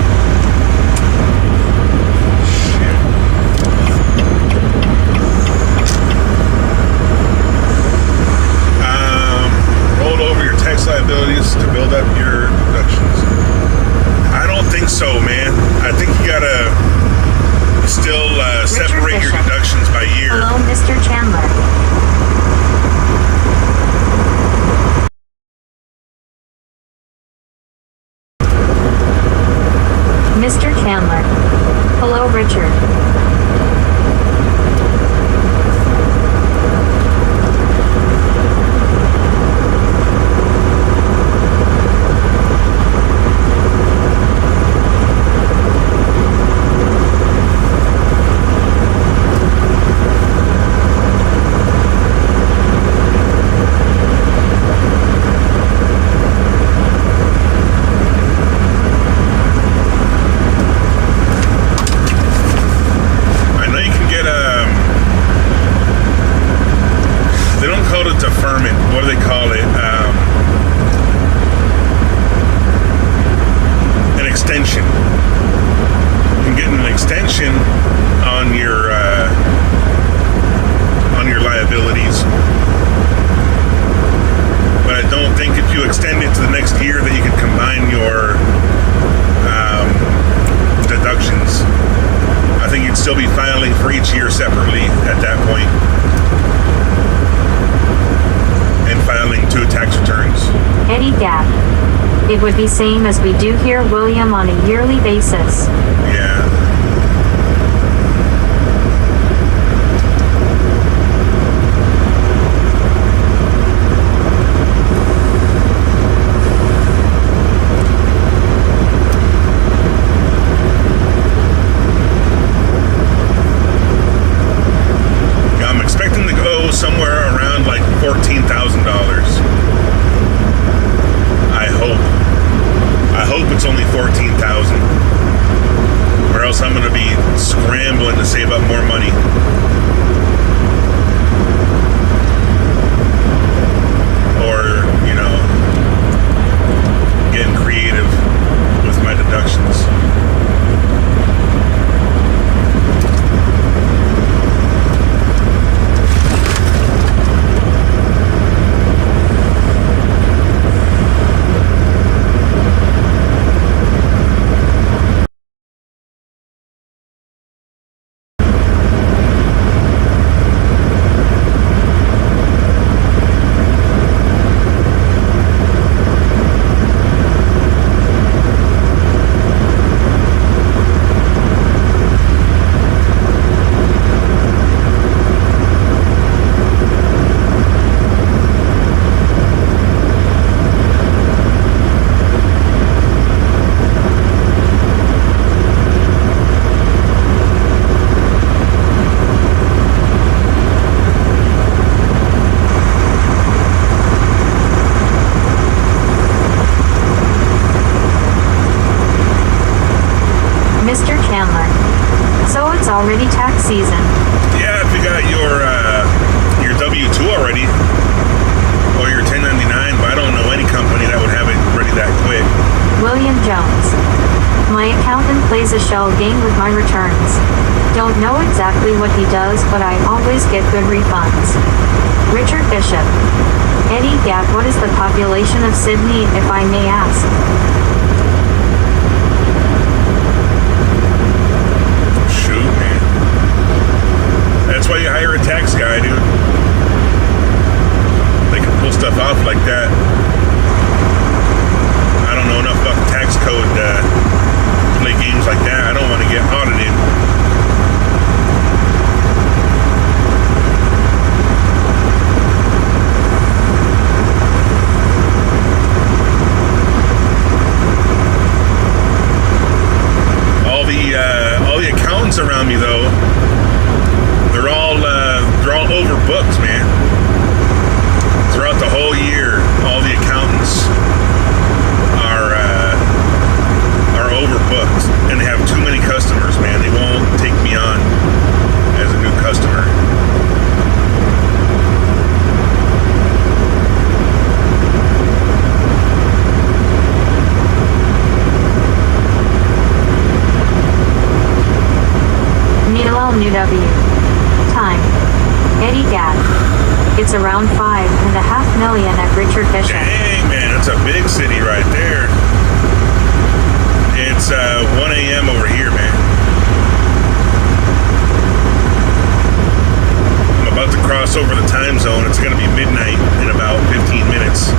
Roll over your tax liabilities to build up your deductions. I don't think so, man. I think you gotta still separate your deductions by year. Hello, Mr. Chandler. Mr. Chandler. Hello, Richard. What do they call it? An extension. You can get an extension on your liabilities, but I don't think if you extend it to the next year that you can combine your deductions. I think you'd still be filing for each year separately at that point. And filing 2 tax returns. Eddie Gap. It would be same as we do here, William, on a yearly basis. Yeah. I'm expecting to go somewhere around like $14,000. I hope it's only $14,000, or else already tax season. Yeah, if you got your W-2 already, or your 1099, but I don't know any company that would have it ready that quick. William Jones. My accountant plays a shell game with my returns. Don't know exactly what he does, but I always get good refunds. Richard Bishop. Eddie Gatt, what is the population of Sydney, if I may ask? Shoot, man. That's why you hire a tax guy, dude. They can pull stuff off like that. I don't know enough about the tax code to play games like that. I don't want to get audited. All the accountants around me, though, they're all overbooked, man. Throughout the whole year, all the accountants are overbooked, and they have too many customers, man. They won't take me on as a new customer. New W. Time. Eddie Gatt. It's around 5.5 million at Richard Bishop. Dang, man, that's a big city right there. It's 1 a.m. over here, man. I'm about to cross over the time zone. It's going to be midnight in about 15 minutes.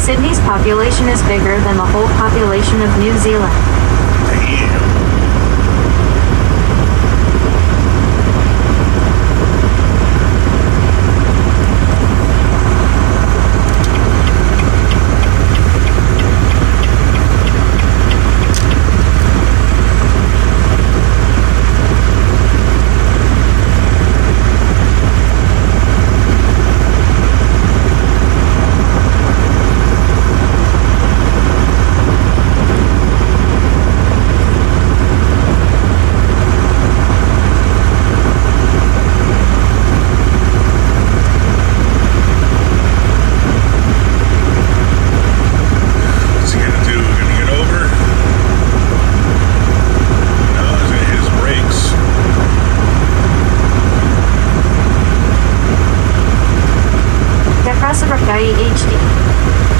Sydney's population is bigger than the whole population of New Zealand. Damn.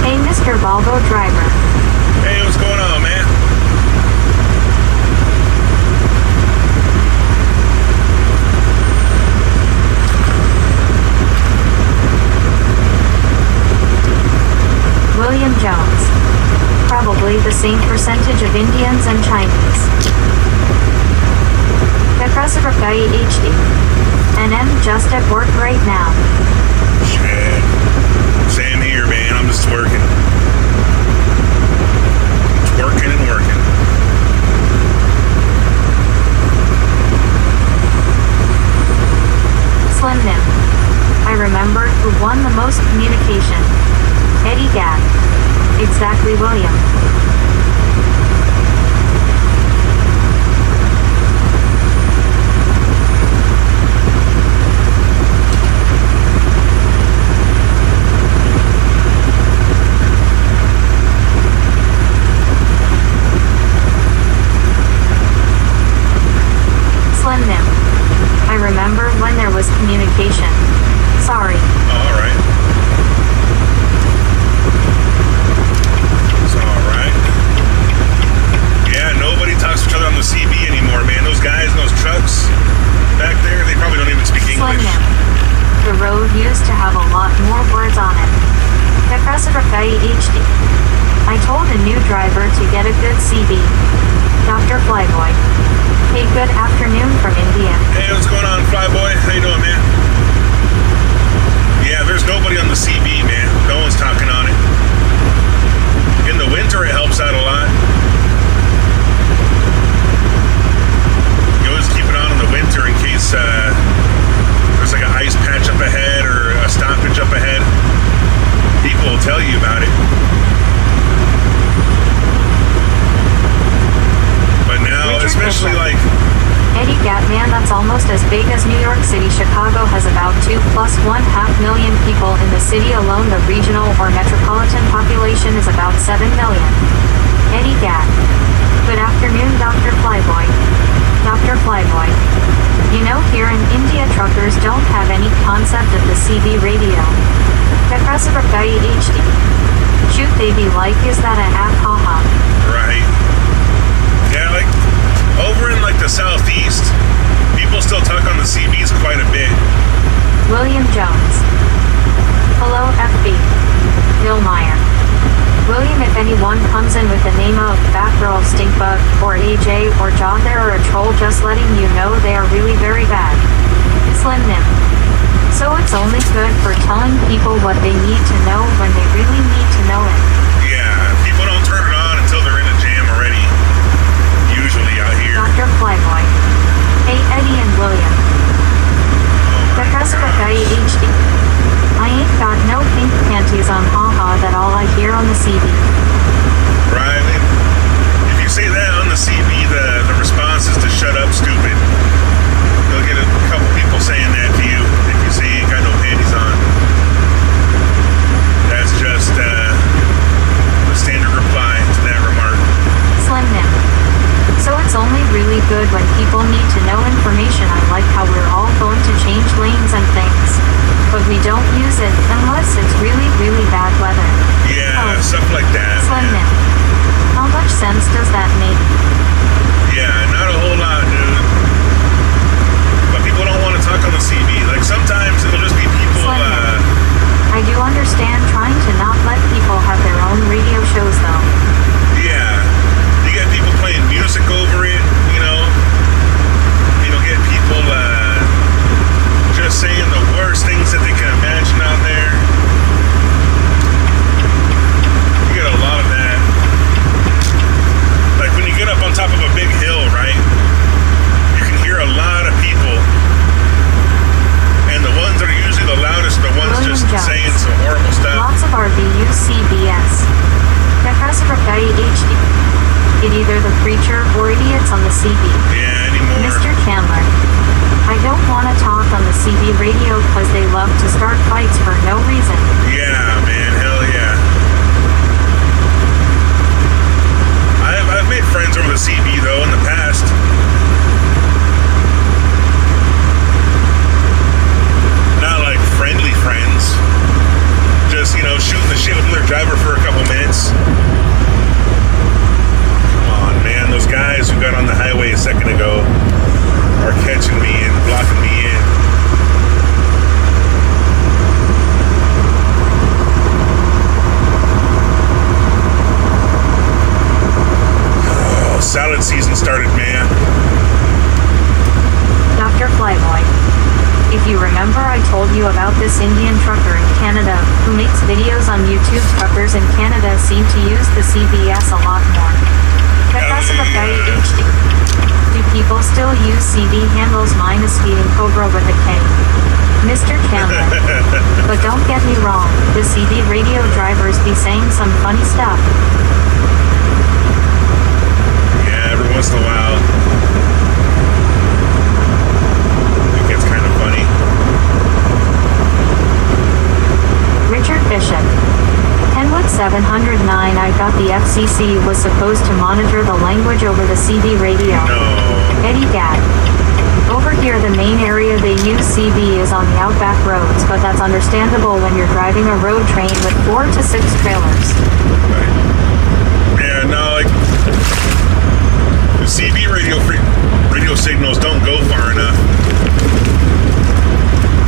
Hey, Mr. Volvo driver. Hey, what's going on, man? William Jones. Probably the same percentage of Indians and Chinese. Petrasavrakai HD. And I'm just at work right now. Shit. Same here, man. I'm just working. Just working and working. Slim Nim. I remember who won the most communication. Eddie Gatt. Exactly, William. I remember when there was communication. Sorry. All right. It's all right. Yeah, nobody talks to each other on the CB anymore, man. Those guys in those trucks back there, they probably don't even speak English. The road used to have a lot more words on it. Rafai HD. I told a new driver to get a good CB. Dr. Flyboy. Hey, good afternoon from India. Hey, what's going on, Flyboy? How you doing, man? Yeah, there's nobody on the CB, man. No one's talking on it. In the winter, it helps out a lot. You always keep it on in the winter in case there's like an ice patch up ahead or a stoppage up ahead. People will tell you about it. But now, Richard especially Bishop. like... Eddie Gatman, that's almost as big as New York City. Chicago has about 2 plus 1/2 million people. In the city alone, the regional or metropolitan population is about 7 million. Eddie Gat. Good afternoon, Dr. Flyboy. Dr. Flyboy. You know, here in India, truckers don't have any concept of the CB radio. HD. Shoot, they be like, is that a app? Haha. Right. Yeah, like over in like the southeast, people still talk on the CBs quite a bit. William Jones. Hello, FB. Bill Meyer. William, if anyone comes in with the name of Batgirl, Stinkbug, or AJ, or Jother, or a troll, just letting you know they are really very bad. Slim Nim. So it's only good for telling people what they need to know when they really need to know it. Yeah, people don't turn it on until they're in a jam already. Usually out here. Dr. Flyboy. Hey, Eddie and William. Professor HD. I ain't got no pink panties on, haha, that all I hear on the CB. Right. If you say that on the CB, the response is to shut up, stupid. You'll get a couple people saying that to you if you say you ain't got no panties on. That's just the standard reply to that remark. Slim Nim. So it's only really good when people need to know information. I like how we're all going to change lanes and things. But we don't use it unless it's really, really bad weather. Yeah, stuff like that. Slim Nim. How much sense does that make? Yeah, not a whole lot, dude. But people don't want to talk on the CB. Like sometimes it'll just be people. Slim Nim. I do understand trying to not let people have their own radio shows though. Yeah, you get people playing music over it. You'll get people just saying the worst things that they can imagine out there. You get a lot of that. Like when you get up on top of a big hill, right? You can hear a lot of people. And the ones that are usually the loudest are the ones William just Jones. saying some horrible stuff. Lots of RVU CBS. Professor HD. It either the preacher or idiots on the CB. Yeah, anymore. Mr. Chandler. I don't want to talk on the CB radio because they love to start fights for no reason. Yeah, man, hell yeah. I've made friends over the CB though in the past. Not like friendly friends. Just, shooting the shit with their driver for a couple minutes. Come on, man, those guys who got on the highway a second ago are catching me and blocking me in. Oh, salad season started, man. Dr. Flyboy. If you remember, I told you about this Indian trucker in Canada who makes videos on YouTube. Truckers in Canada seem to use the CBS a lot more. Professor HD. Do people still use CD handles? Mine is speeding Cobra with a K. Mr. Chandler. But don't get me wrong, the CB radio drivers be saying some funny stuff. Yeah, every once in a while. It gets kind of funny. Richard Bishop. Kenwood 709. I thought the FCC was supposed to monitor the language over the CB radio. No. Eddie Gad. Over here, the main area they use CB is on the outback roads, but that's understandable when you're driving a road train with 4 to 6 trailers. Right. Yeah, no, like the CB radio signals don't go far enough,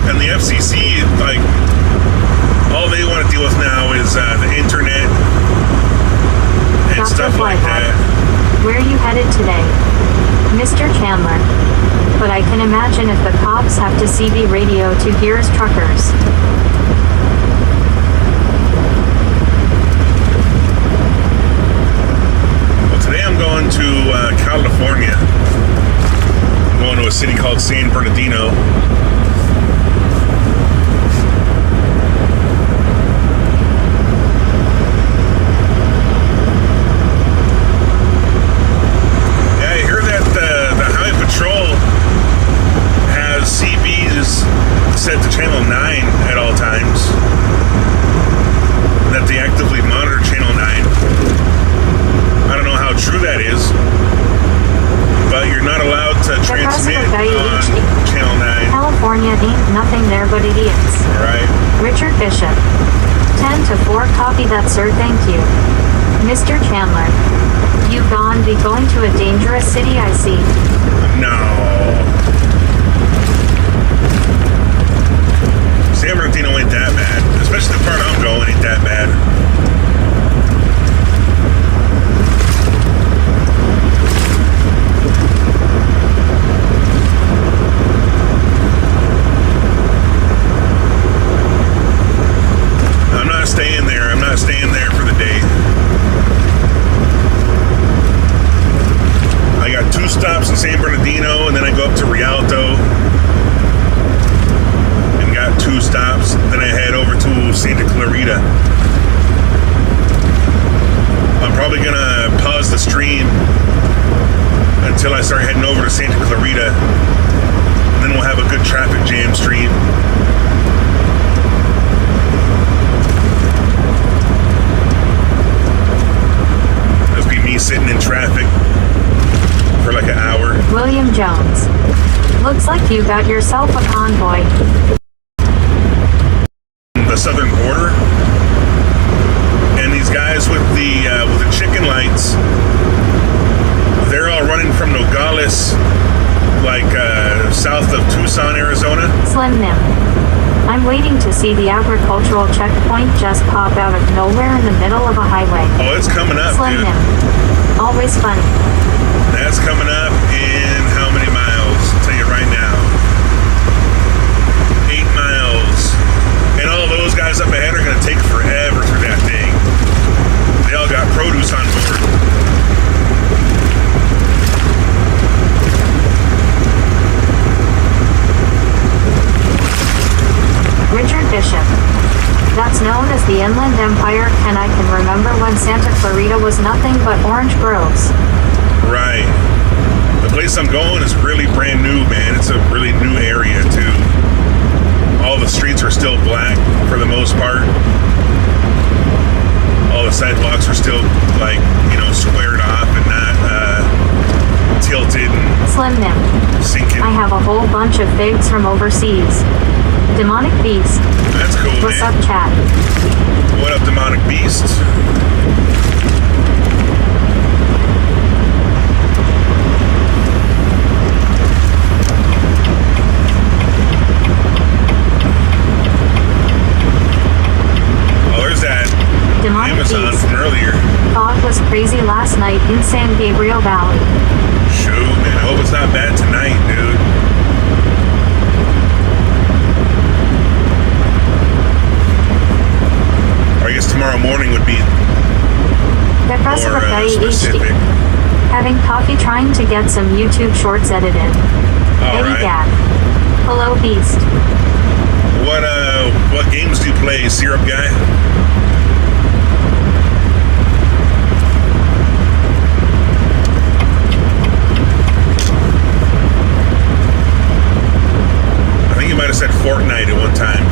and the FCC, like, all they want to deal with now is the Imagine if the cops have to CB radio to here's truckers. Well, today I'm going to California. I'm going to a city called San Bernardino. Set to channel 9 at all times, that they actively monitor channel 9. I don't know how true that is, but you're not allowed to transmit on channel 9. California ain't nothing there but idiots. Right. Richard Bishop. 10 to 4 copy that, sir, thank you. Mr. Chandler. You gone be going to a dangerous city, I see. No. San Bernardino ain't that bad. Especially the part I'm going ain't that bad. I'm not staying there. I'm not staying there for the day. I got 2 stops in San Bernardino, and then I go up to Rialto. 2 stops, then I head over to Santa Clarita. I'm probably gonna pause the stream until I start heading over to Santa Clarita. And then we'll have a good traffic jam stream. It'll be me sitting in traffic for like an hour. William Jones. Looks like you got yourself a convoy. The southern border, and these guys with the chicken lights, they're all running from Nogales, like south of Tucson, Arizona. Slim Nim. I'm waiting to see the agricultural checkpoint just pop out of nowhere in the middle of a highway. Oh, it's coming up, Slim dude. Nim. Always funny. That's coming up in how many miles? I'll tell you right now. 8 miles. And all those guys up ahead are going to take forever through that thing. They all got produce on board. Richard Bishop. That's known as the Inland Empire, and I can remember when Santa Clarita was nothing but orange groves. Right. The place I'm going is really brand new, man. It's a really new area, too. All the streets are still black for the most part. All the sidewalks are still, like, squared off and not tilted and Slim Nim. sinking. I have a whole bunch of figs from overseas. Demonic Beast. That's cool, What's man. up, chat? What up, Demonic Beast? Demonic Amazon Beast. from earlier. Fog was crazy last night in San Gabriel Valley. Shoot, man. I hope it's not bad tonight, dude. Or I guess tomorrow morning would be more specific. Having coffee trying to get some YouTube shorts edited. All Eddie right. Gad. Hello, Beast. What games do you play, Syrup Guy? I think you might have said Fortnite at one time.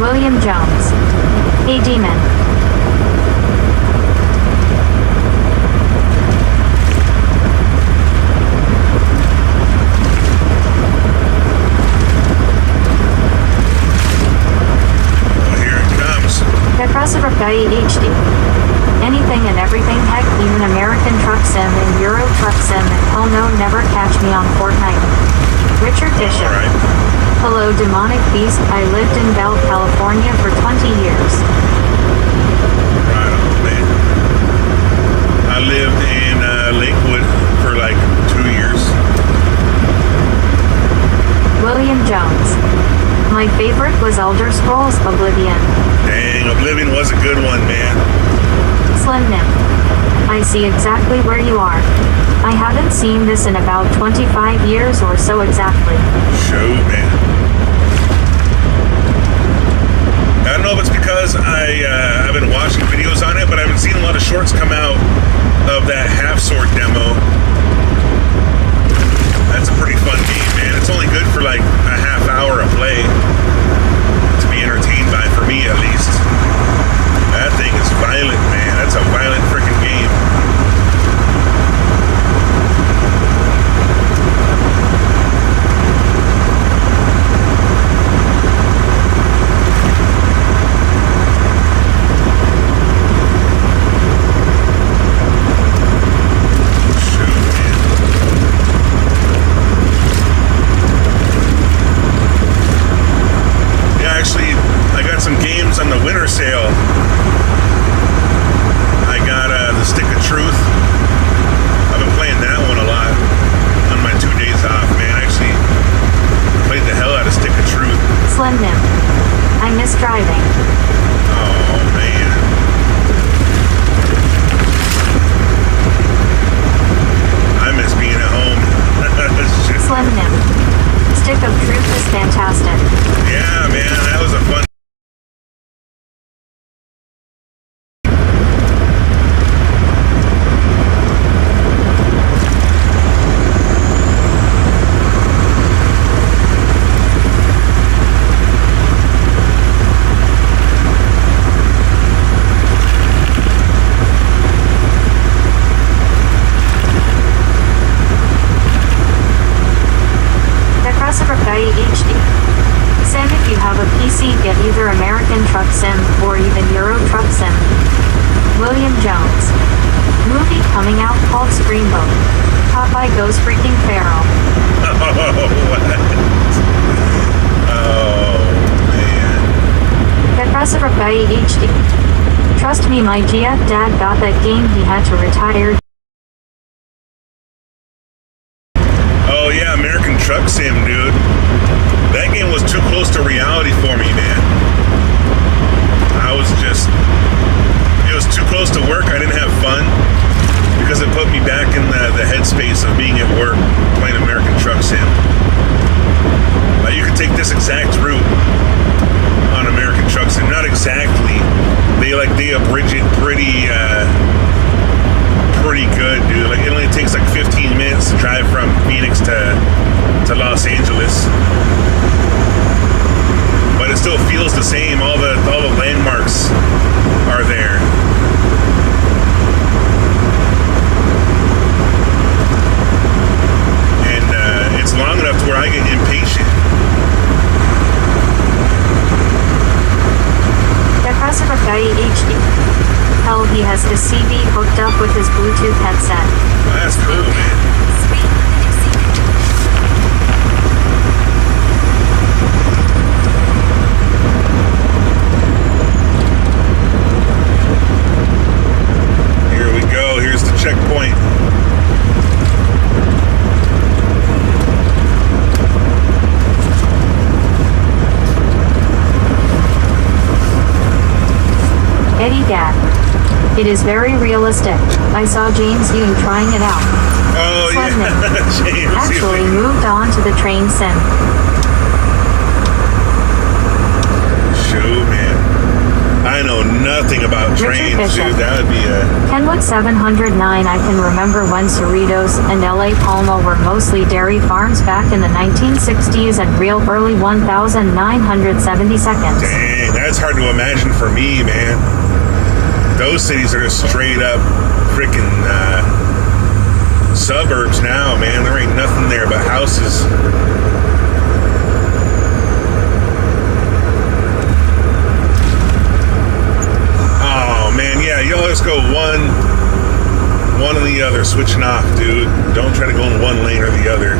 William Jones. Hey, Demon. HD. Anything and everything, heck, even American Truck Sim and Euro Truck Sim, and hell no, never catch me on Fortnite. Richard Bishop. All right. Hello, demonic beast. I lived in Bell, California for 20 years. Right on, man. I lived in Lakewood for like 2 years. William Jones. My favorite was Elder Scrolls Oblivion. Dang, Oblivion was a good one, man. Slim Nim. I see exactly where you are. I haven't seen this in about 25 years or so exactly. Shoot, man. I don't know if it's because I've been watching videos on it, but I've been seeing a lot of shorts come out of that half-sword demo. That's a pretty fun game, man. It's only good for like a half hour of play to be entertained by, for me at least. That thing is violent, man. That's a violent freaking game. Some games on the winter sale. I got the Stick of Truth. I've been playing that one a lot on my 2 days off, man. I actually played the hell out of Stick of Truth. Slim Nim. I miss driving. Oh, man. I miss being at home. Slim Nim. Stick of Truth is fantastic. Yeah, man. That was a fun. Sim, if you have a PC, get either American Truck Sim or even Euro Truck Sim. William Jones. Movie coming out called Screamboat. Popeye goes freaking feral. Oh, man. Get Reciproc HD. Trust me, my GF dad got that game, he had to retire. Oh, yeah, American Truck Sim, dude. That game was too close to reality for me, man. It was too close to work. I didn't have fun because it put me back in the headspace of being at work playing American Truck Sim. Like, you could take this exact route on American Truck Sim. Not exactly. They abridge it pretty good, dude. Like, it only takes like 15 minutes to drive from Phoenix to Los Angeles. But it still feels the same. All the landmarks are there. And it's long enough to where I get impatient. Get Reciproc HD. Hell, he has his CV hooked up with his Bluetooth headset. Well, that's cool, man. Here we go. Here's the checkpoint. Eddie Gad. It is very realistic. I saw James Yoon trying it out. Oh, yeah. James actually Yoon. moved on to the train sim. Shoot, man. I know nothing about trains, Bishop. dude. That would be a... Kenwood 709. I can remember when Cerritos and LA Palma were mostly dairy farms back in the 1960s and real early 1970 seconds. Dang, that's hard to imagine for me, man. Those cities are just straight up freaking suburbs now, man. There ain't nothing there but houses. Oh, man, yeah, y'all just go one and the other, switching off, dude. Don't try to go in one lane or the other.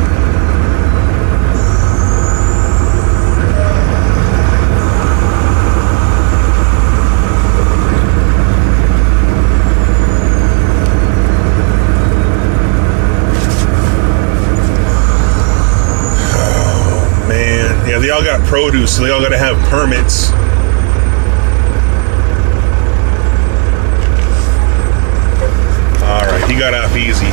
Yeah, they all got produce, so they all got to have permits. All right, he got off easy.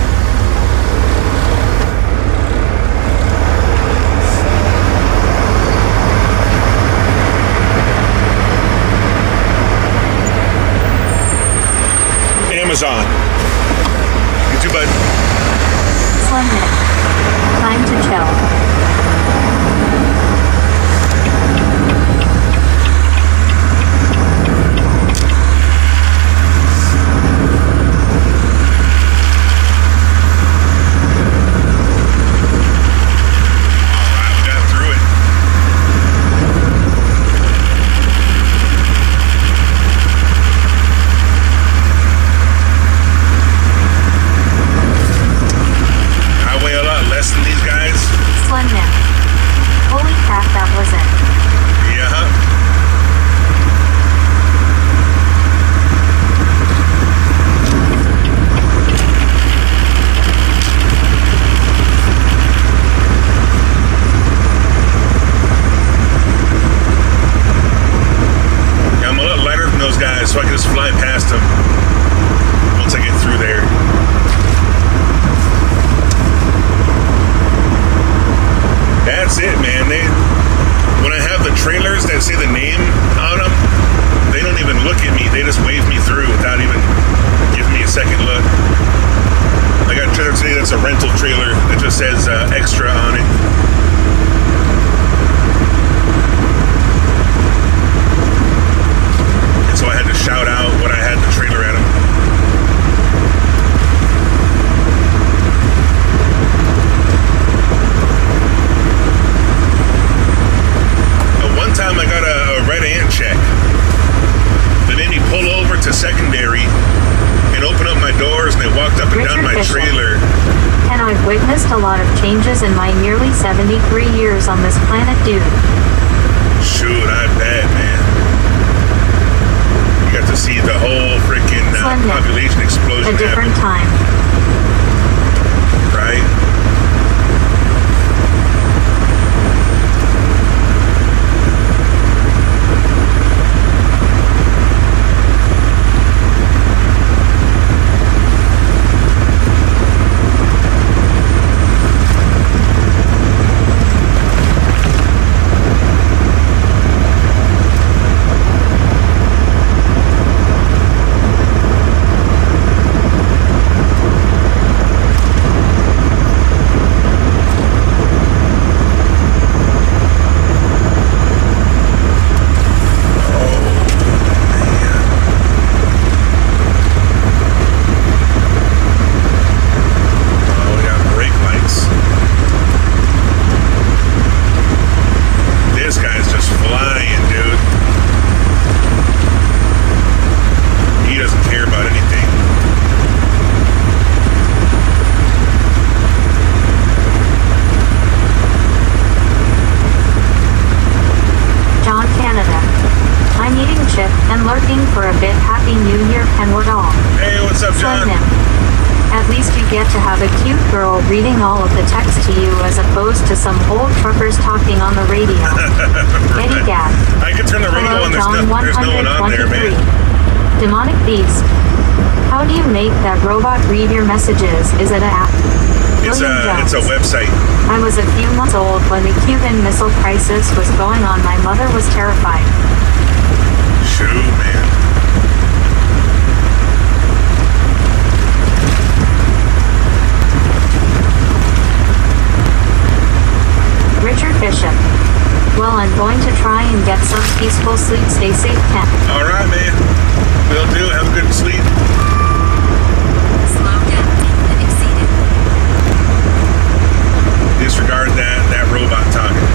Amazon. You too, bud. Slim Nick. Time to chill. So I can just fly past them once I get through there. That's it, man. When I have the trailers that say the name on them, they don't even look at me. They just wave me through without even giving me a second look. I got a trailer today that's a rental trailer that just says extra on it. So I had to shout out when I had the trailer at him. One time I got a red ant check. They made me pull over to secondary and open up my doors, and they walked up and down my trailer. And I've witnessed a lot of changes in my nearly 73 years on this planet, dude. Shoot, I bet, man. Got to see the whole freaking population explosion. A different time. Right? For a bit. Happy New Year, Kenwood all. Hey, what's up, John? At least you get to have a cute girl reading all of the text to you as opposed to some old truckers talking on the radio. Right. Eddie Gad. I can turn the radio on. There's no one on there, man. Demonic Beast. How do you make that robot read your messages? Is it an app? It's a website. I was a few months old when the Cuban Missile Crisis was going on. My mother was terrified. Shoot, man. Richard Bishop. Well, I'm going to try and get some peaceful sleep. Stay safe, Ken. All right, man. Will do. Have a good sleep. Slow down and exceeded. Disregard that robot talking.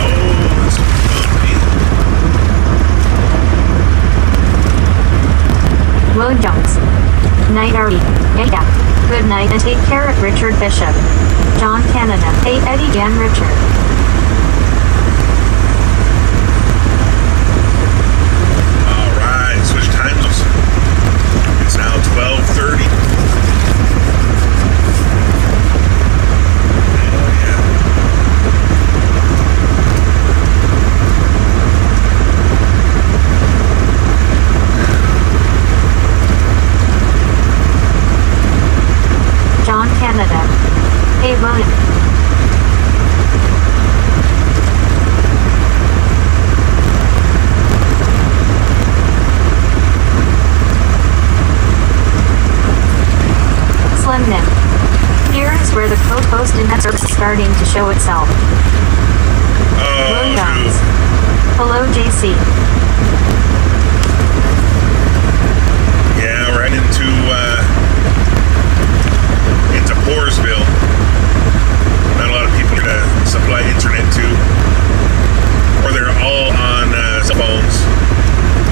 Oh, that's bumpy. Will Jones. Night, Ari. Yeah. Good night and take care of Richard Bishop. John Canada. Hey, Eddie and Richard. All right, switch times. It's now 12:30. Affirmative. Hey, William. Slim Nick. Here is where the co-host internet service is starting to show itself. Williams. Hello, JC. Yeah, we're heading into Poorsville. Not a lot of people to supply internet to, or they're all on cell phones,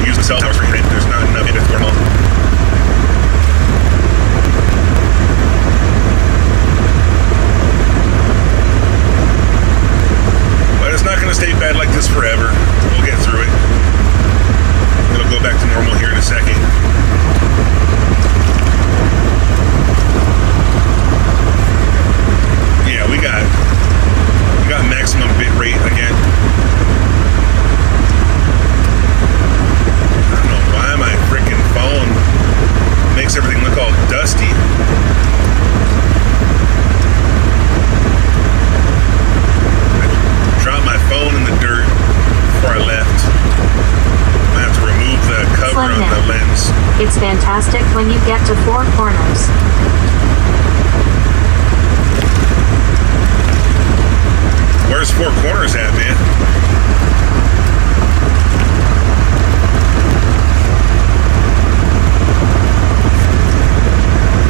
using cell towers for internet. There's not enough internet for them all. It's not going to stay bad like this forever. We'll get through it. It'll go back to normal here in a second. Yeah, we got maximum bit rate again. I don't know why my freaking phone makes everything look all dusty. Dropped my phone in the dirt before I left. I have to remove the cover on the lens. It's fantastic when you get to Four Corners. Where's Four Corners at, man?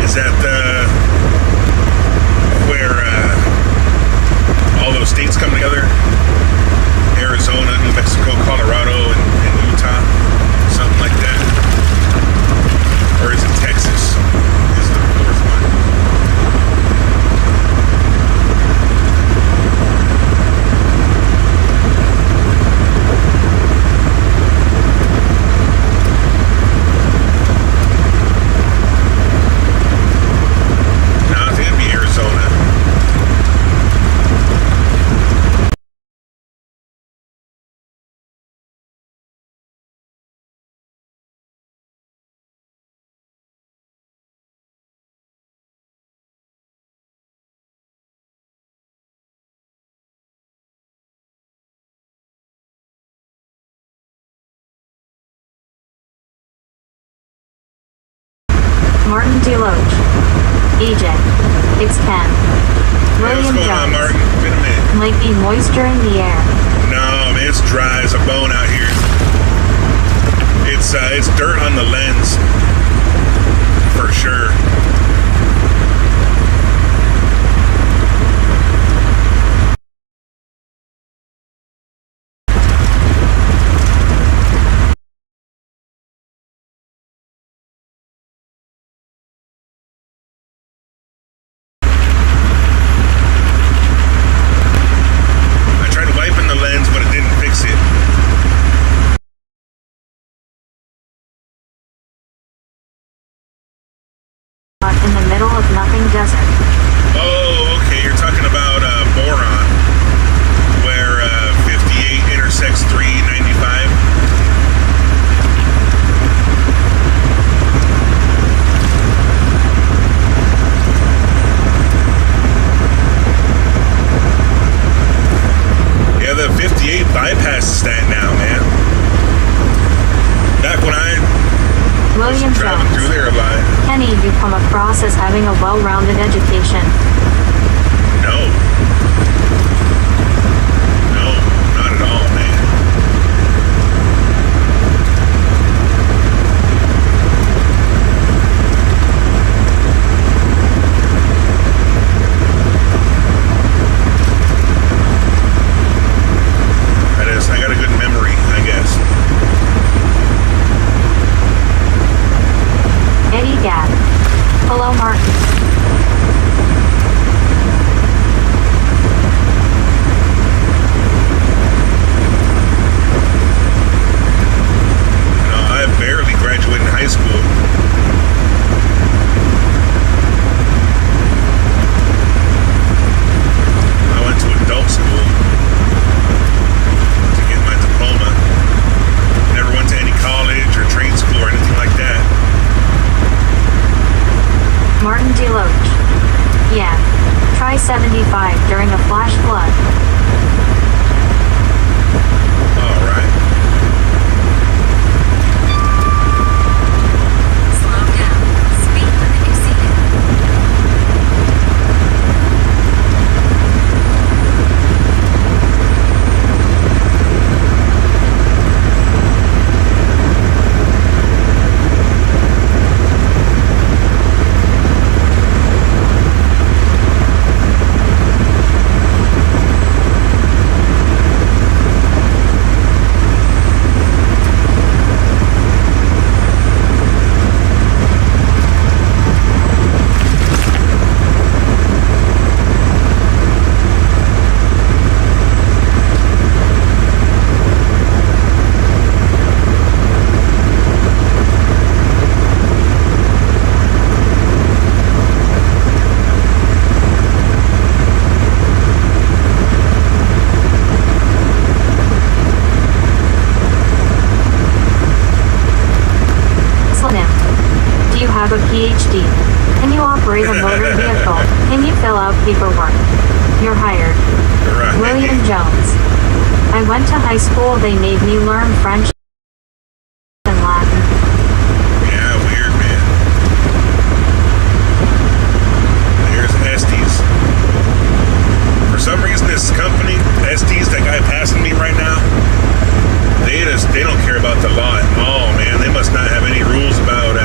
Is that where all those states come together? Arizona, New Mexico, Colorado, and Utah, something like that. Or is it Texas? Is the fourth one? No, I think it'd be Arizona. Martin Deloach. EJ. It's Ken. Hey, what's William going on, Jones. Martin? Been a minute. Might be moisture in the air. No, man, it's dry as a bone out here. It's dirt on the lens, for sure. I tried wiping the lens, but it didn't fix it. In the middle of nothing desert. Oh, okay, you're talking about boron, where 58 intersects 395. Yeah, the 58 bypasses that now, man. Back when I William was driving through Jones. there a lot. Kenny, you come across as having a well-rounded education. No. No, not at all, man. That is, I got a good memory, I guess. Eddie Gadd. Hello, Martin. I-75 during a flash flood. All right. Slow down. Speed limit exceeded. Do you have a PhD? Can you operate a motor vehicle? Can you fill out paperwork? You're hired. Right. William Jones. I went to high school. They made me learn French and Latin. Yeah, weird, man. Here's Estes. For some reason, this company, Estes, that guy passing me right now, they don't care about the law at all, man. They must not have any rules about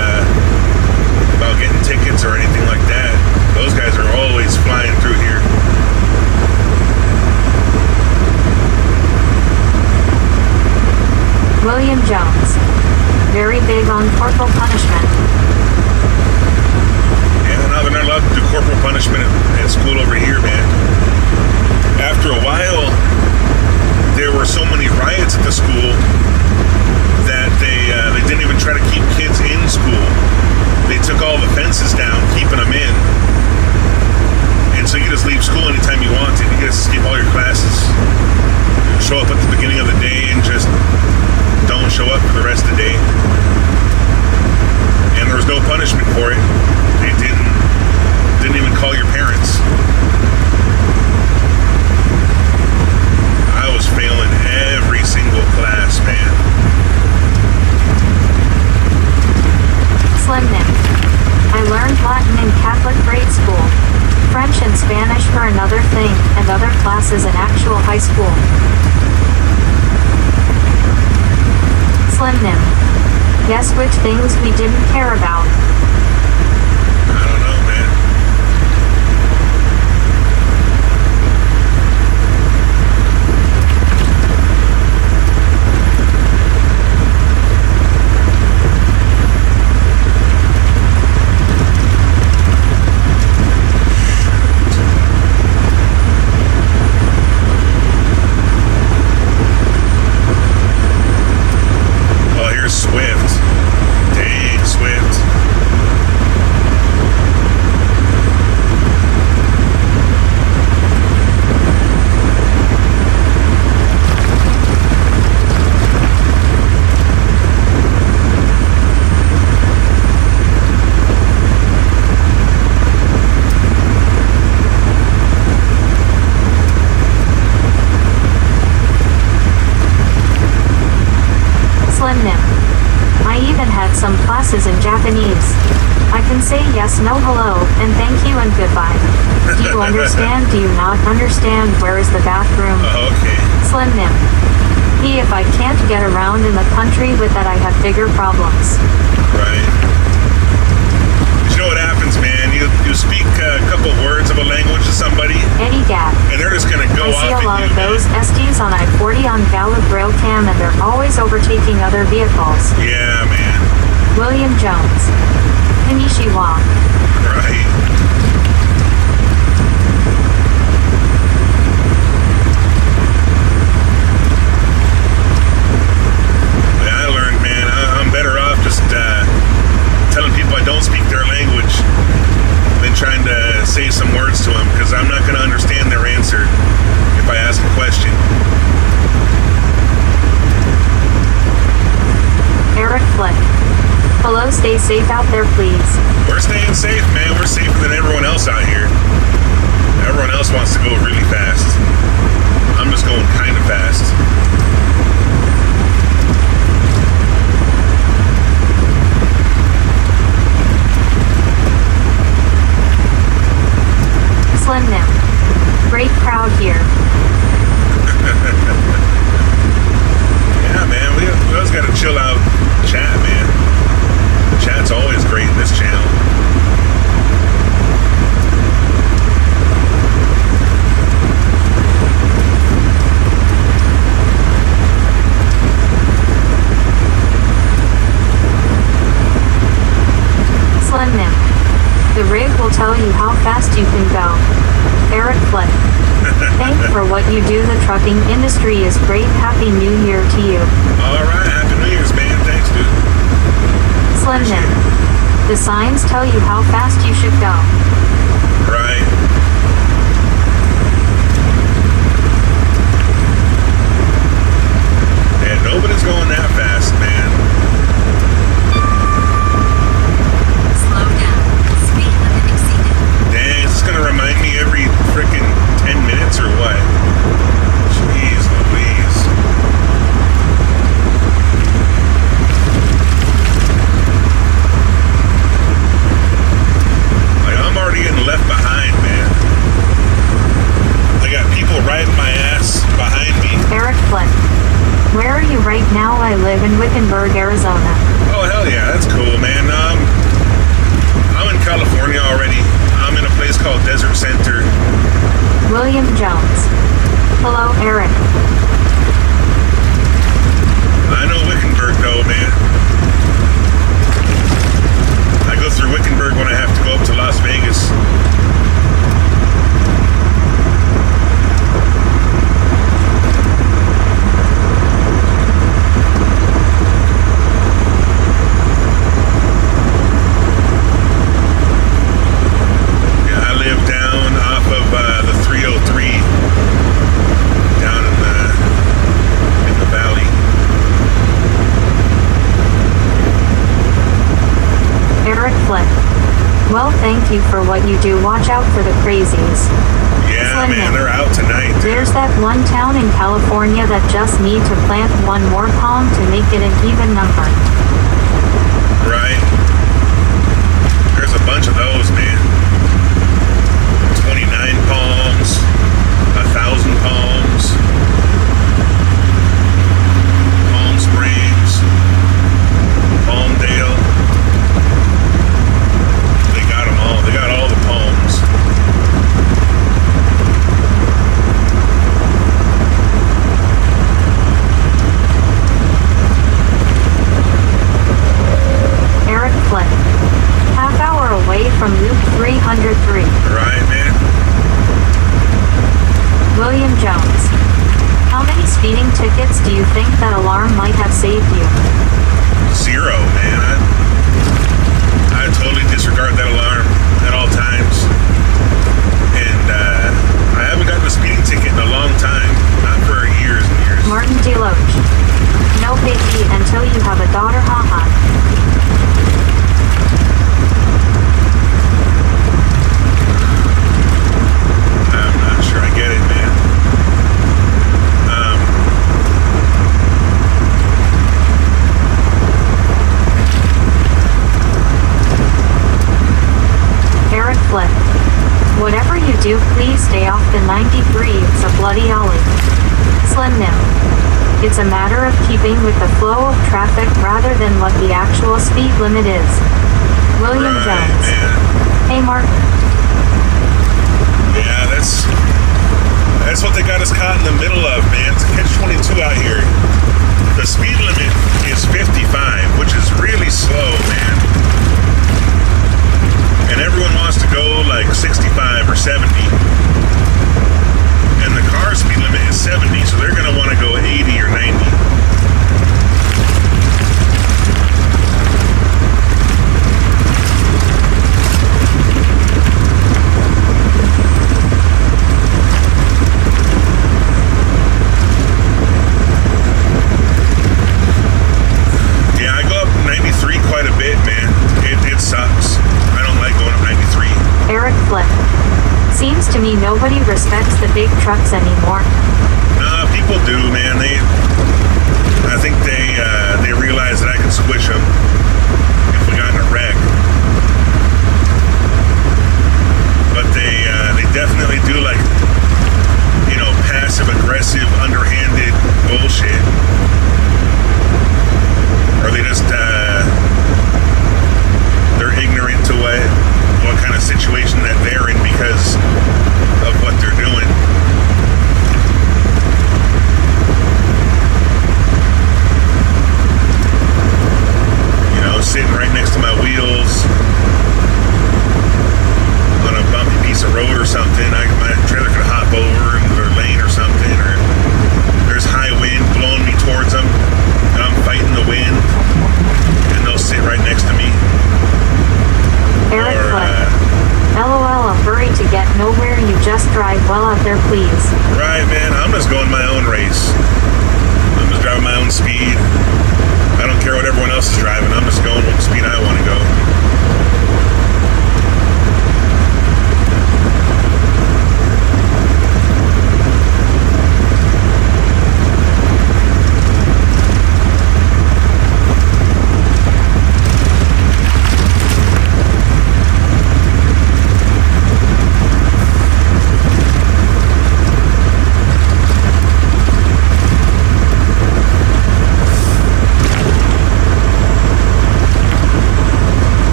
getting tickets or anything like that. Those guys are always flying through here. William Jones. Very big on corporal punishment. Yeah, now they're not allowed to do corporal punishment at school over here, man. After a while, there were so many riots at the school that they didn't even try to keep kids in school. They took all the fences down, keeping them in. And so you just leave school anytime you want to. You just skip all your classes. Show up at the beginning of the day and just don't show up for the rest of the day. And there was no punishment for it. They didn't even call your parents. I was failing every single class, man. Slim Nick. I learned Latin in Catholic grade school. French and Spanish for another thing, and other classes in actual high school. Slim Nim. Guess which things we didn't care about? I don't know, man. Oh, here's Swift. Dang, Swift. Slim Nim. I even had some classes in Japanese. I can say yes, no, hello, and thank you and goodbye. Do you understand? Do you not understand? Where is the bathroom? Okay. Slim Nim. If I can't get around in the country with that, I have bigger problems. Right. You know what happens, man? You speak a couple words of a language to somebody, Eddie Gap. and they're just gonna go I see off a lot at of you, those man. STs on I-40 on Gallup Rail Cam, and they're always overtaking other vehicles. Yeah, man. William Jones. Konnichiwa. Right. Yeah, I learned, man. I'm better off just telling people I don't speak their language than trying to say some words to them, because I'm not going to understand their answer if I ask a question. Eric Flick. Hello, stay safe out there, please. We're staying safe, man. We're safer than everyone else out here. Everyone to go really fast. I'm just going kind of fast. Slim Nim. Great crowd here. Yeah, man, we always got to chill out chat, man. Chat's always great in this channel. Slim Nim. The rig will tell you how fast you can go. Eric Flynn. Thank for what you do. The trucking industry is great. Happy New Year to you. All right, Happy New Year's, man. Thanks, dude. Slim Nim. The signs tell you how fast you should go. Right. And nobody's going that fast, man. Slow down. Speed limit exceeded. Dang, is this gonna remind me every freaking 10 minutes or what? Jeez Louise. Like, I'm already getting left behind, man. I got people riding my ass behind me. Eric Flynn. Where are you right now? I live in Wickenburg, Arizona. Oh, hell yeah, that's cool, man. I'm in California already. I'm in a place called Desert Center. William Jones. Hello, Eric. I know Wickenburg, though, man. I go through Wickenburg when I have to go up to Las Vegas. Yeah, I live down off of the 303 down in the valley. Eric Flynn. Well, thank you for what you do. Watch out for the crazies. Yeah, Slim man, Nim. they're out tonight. There's that one town in California that just need to plant one more palm to make it an even number. Right. There's a bunch of those, man. 29 palms, 1,000 palms, Palm Springs, Palmdale. They got them all. They got all the palms. Eric Flynn. Half hour away from Loop 303. Right, man? William Jones. How many speeding tickets do you think that alarm might have saved you? 0, man. I totally disregard that alarm at all times. And I haven't gotten a speeding ticket in a long time. Not for years and years. Martin Deloach. No baby until you have a daughter, haha. I'm not sure I get it, man. Eric Flynn. Whatever you do, please stay off the 93. It's a bloody ollie. Slim Nim. It's a matter of keeping with the flow of traffic rather than what the actual speed limit is. William Right, Jones. man. Hey, Martin. Yeah, that's what they got us caught in the middle of, man. It's a catch-22 out here. The speed limit is 55, which is really slow, man. And everyone wants to go like 65 or 70. And the car speed limit is 70, so they're going to want to go 80 or 90. Seems to me nobody respects the big trucks anymore. People do, man. I think they realize that I can squish them if we got in a wreck. But they definitely do like, passive aggressive, underhanded bullshit. Or they just they're ignorant to what kind of situation that they're in because of what they're doing. Sitting right next to my wheels on a bumpy piece of road or something, my trailer could hop over into their lane or something, or there's high wind blowing me towards them, and I'm fighting the wind, and they'll sit right next to me. Eric LOL, a hurry to get nowhere, you just drive well out there, please. Right, man, I'm just going my own race. I'm just driving my own speed. I don't care what everyone else is driving. I'm just going with the speed I want to go.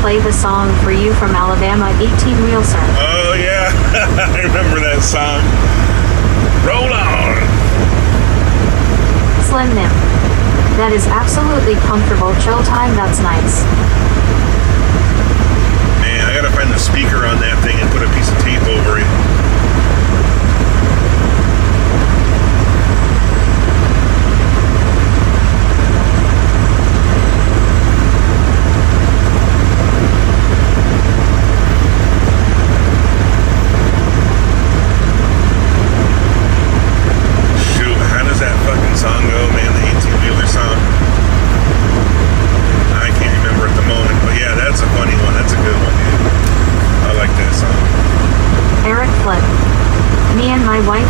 Play the song for you from Alabama, 18 Wheel, sir. Oh, yeah. I remember that song. Roll on. Slim Nim. That is absolutely comfortable chill time. That's nice. Man, I gotta find the speaker on that thing and put a piece of tape over it.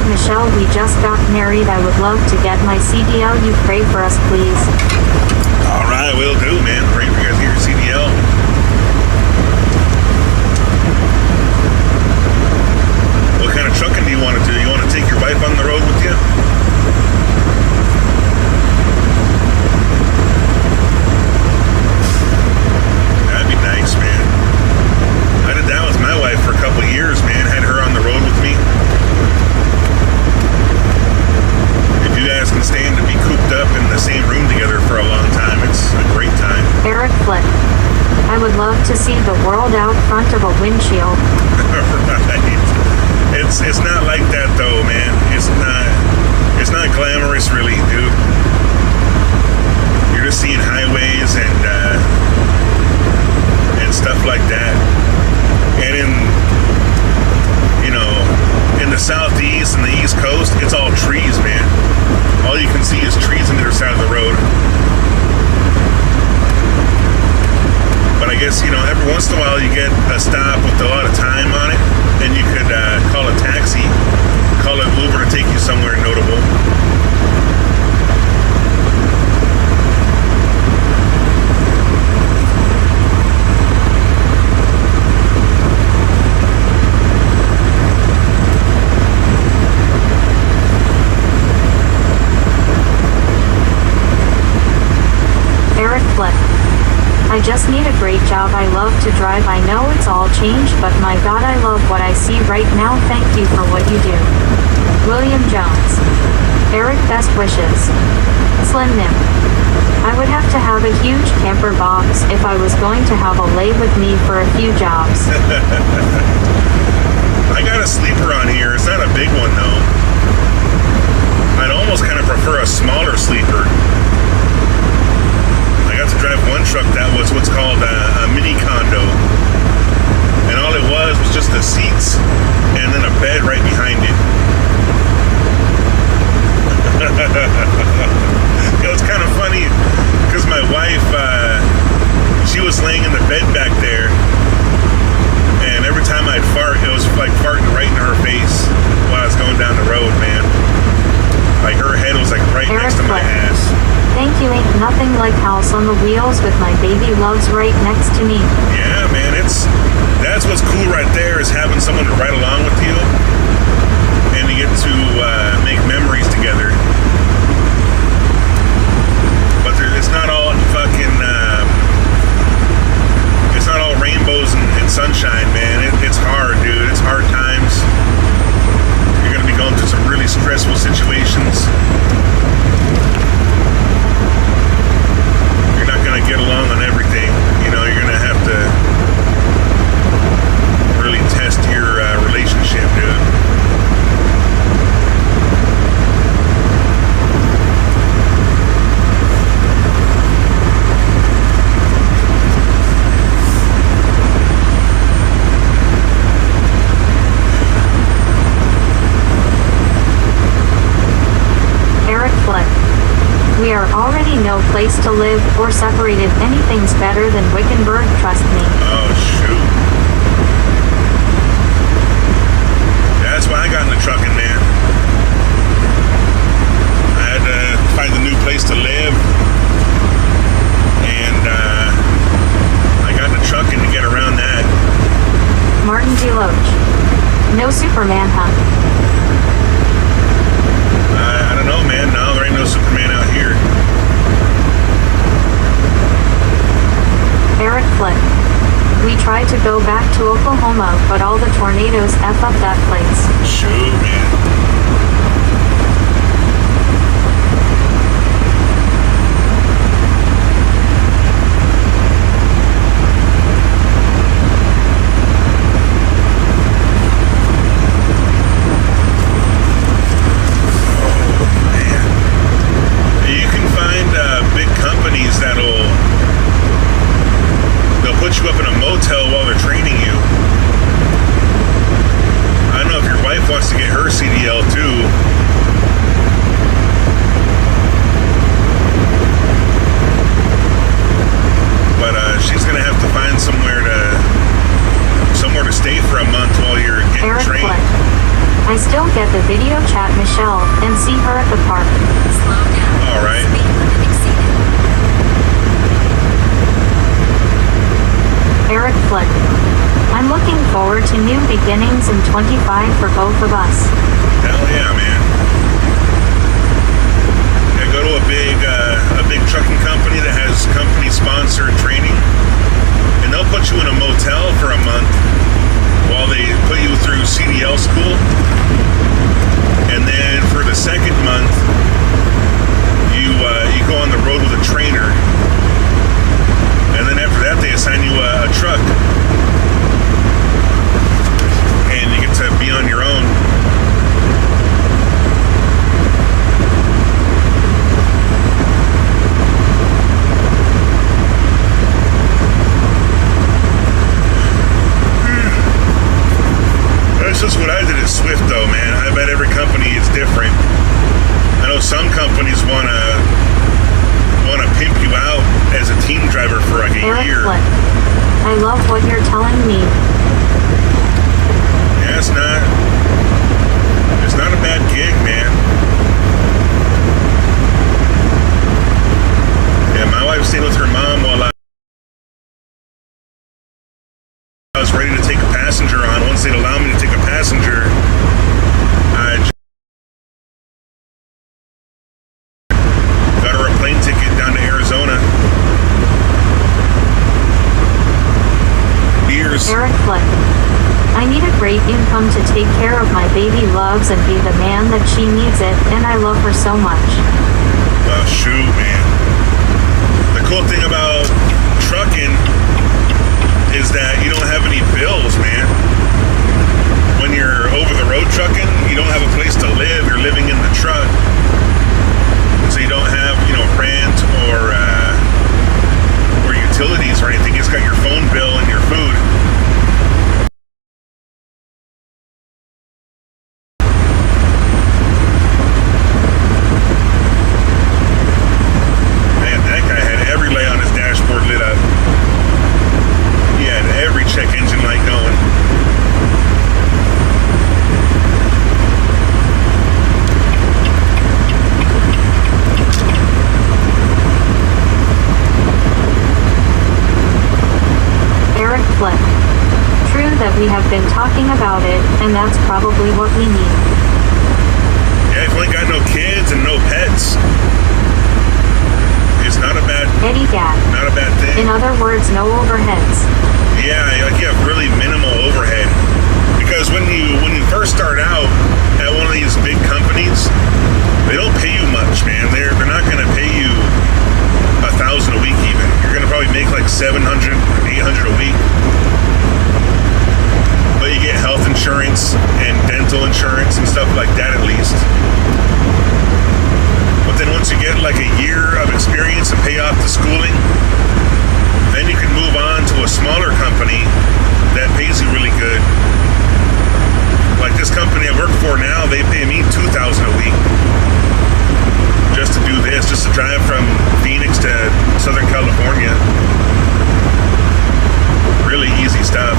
Michelle, we just got married. I would love to get my CDL. You pray for us, please. All right, will do, man. Pray for you guys to get your CDL. What kind of trucking do you want to do? You want to take your wife on the road with you? That'd be nice, man. I did that with my wife for a couple of years, man. Had her on the road with me. If you guys can stand to be cooped up in the same room together for a long time, it's a great time. Eric Flick. I would love to see the world out front of a windshield. Right. It's not like that though, man. It's not glamorous really, dude. You're just seeing highways and stuff like that. And in the southeast and the east coast, it's all trees, man. All you can see is trees on the other side of the road. But I guess, every once in a while you get a stop with a lot of time on it, and you could call a taxi, call an Uber to take you somewhere notable. Eric Flick. I just need a great job. I love to drive. I know it's all changed, but my God, I love what I see right now. Thank you for what you do. William Jones. Eric, best wishes. Slim Nim. I would have to have a huge camper box if I was going to have a lay with me for a few jobs. I got a sleeper on here. It's not a big one though. I'd almost kind of prefer a smaller sleeper. I got to drive one truck that was what's called a mini condo. And all it was just the seats and then a bed right behind it. It was kind of funny because my wife, she was laying in the bed back there, and every time I'd fart, it was like farting right in her face while I was going down the road, man. Like her head was like right Eric next to my Flick. ass. Thank you, ain't nothing like House on the Wheels with my baby loves right next to me. Yeah, man, that's what's cool right there is having someone to ride along with you and to get to make memories together. But it's not all fucking, it's not all rainbows and sunshine, man. It's hard, dude. It's hard times. You're going to be going through some really stressful situations. You're not going to get along on everything. You know, you're going to have to really test your relationship, dude. Eric Flick. We are already no place to live or separated. Anything's better than Wickenburg, trust me. Oh, shoot. That's why I got in the trucking, man. I had to find a new place to live. And I got in the trucking to get around that. Martin G. Loach. No Superman, huh? I don't know, man. No, there ain't no Superman out here. Eric Flick. We tried to go back to Oklahoma, but all the tornadoes F up that place. Shoot, man. Put you up in a motel while they're training you. I don't know if your wife wants to get her CDL too. But she's gonna have to find somewhere to stay for a month while you're getting Eric trained. Flick. I still get the video chat Michelle and see her at the park. Slow down. All right. Speed limit exceeded. Eric Flick. I'm looking forward to new beginnings in 25 for both of us. Hell yeah, man. Yeah, go to a big trucking company that has company sponsored training, and they'll put you in a motel for a month while they put you through CDL school. And then for the second month, you go on the road with a trainer. And then after that, they assign you a truck. And you get to be on your own. That's just what I did at Swift, though, man. I bet every company is different. I know some companies want to pimp you out as a team driver for like a Eric year. Flick. I love what you're telling me. Yeah, it's not a bad gig, man. Yeah, my wife stayed with her mom while I was ready to take a passenger on. Once they'd allow me to take a passenger, I got her a plane ticket down to Arizona. Beers. Eric Flick. I need a great income to take care of my baby loves and be the man that she needs it, and I love her so much. Oh, shoot, man. We have been talking about it, and that's probably what we need. Yeah, if you ain't got no kids and no pets, it's not a bad thing. In other words, no overheads. Yeah, like you have really minimal overhead. Because when you first start out at one of these big companies, they don't pay you much, man. They're not gonna pay you $1,000 a week even. You're gonna probably make like $700, $800 a week. But you get health insurance and dental insurance and stuff like that at least. But then once you get like a year of experience and pay off the schooling, then you can move on to a smaller company that pays you really good. Like this company I work for now, they pay me $2,000 a week just to do this, just to drive from Phoenix to Southern California. Really easy stuff.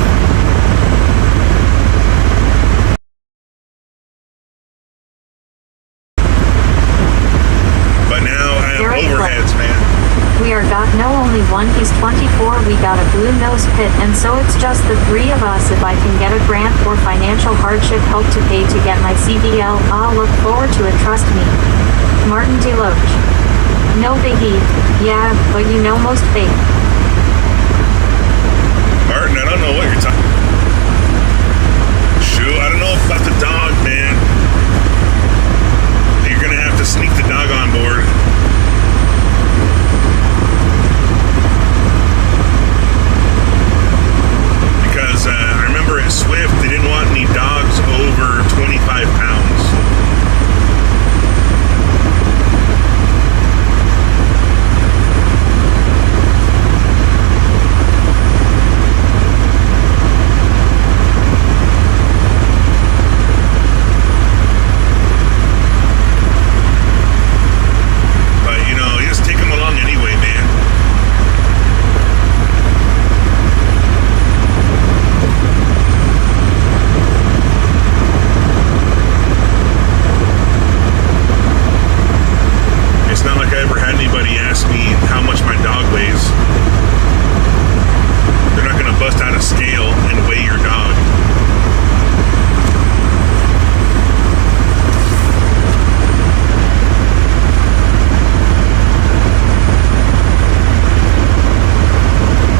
But now I have overheads, man. We are got no only one, he's 24, we got a blue nose pit, and so it's just the three of us. If I can get a grant or financial hardship help to pay to get my CDL, I'll look forward to it, trust me. Martin Deloach. No biggie. Yeah, but you know most fake. Martin, I don't know what you're talking. Shoot, I don't know about the dog, man. You're gonna have to sneak the dog on board. Because I remember at Swift, they didn't want any dogs over 25 pounds. But, you know, you just take them along anyway, man. It's not like I ever had anybody ask me how much my dog weighs. They're not going to bust out a scale and weigh your dog.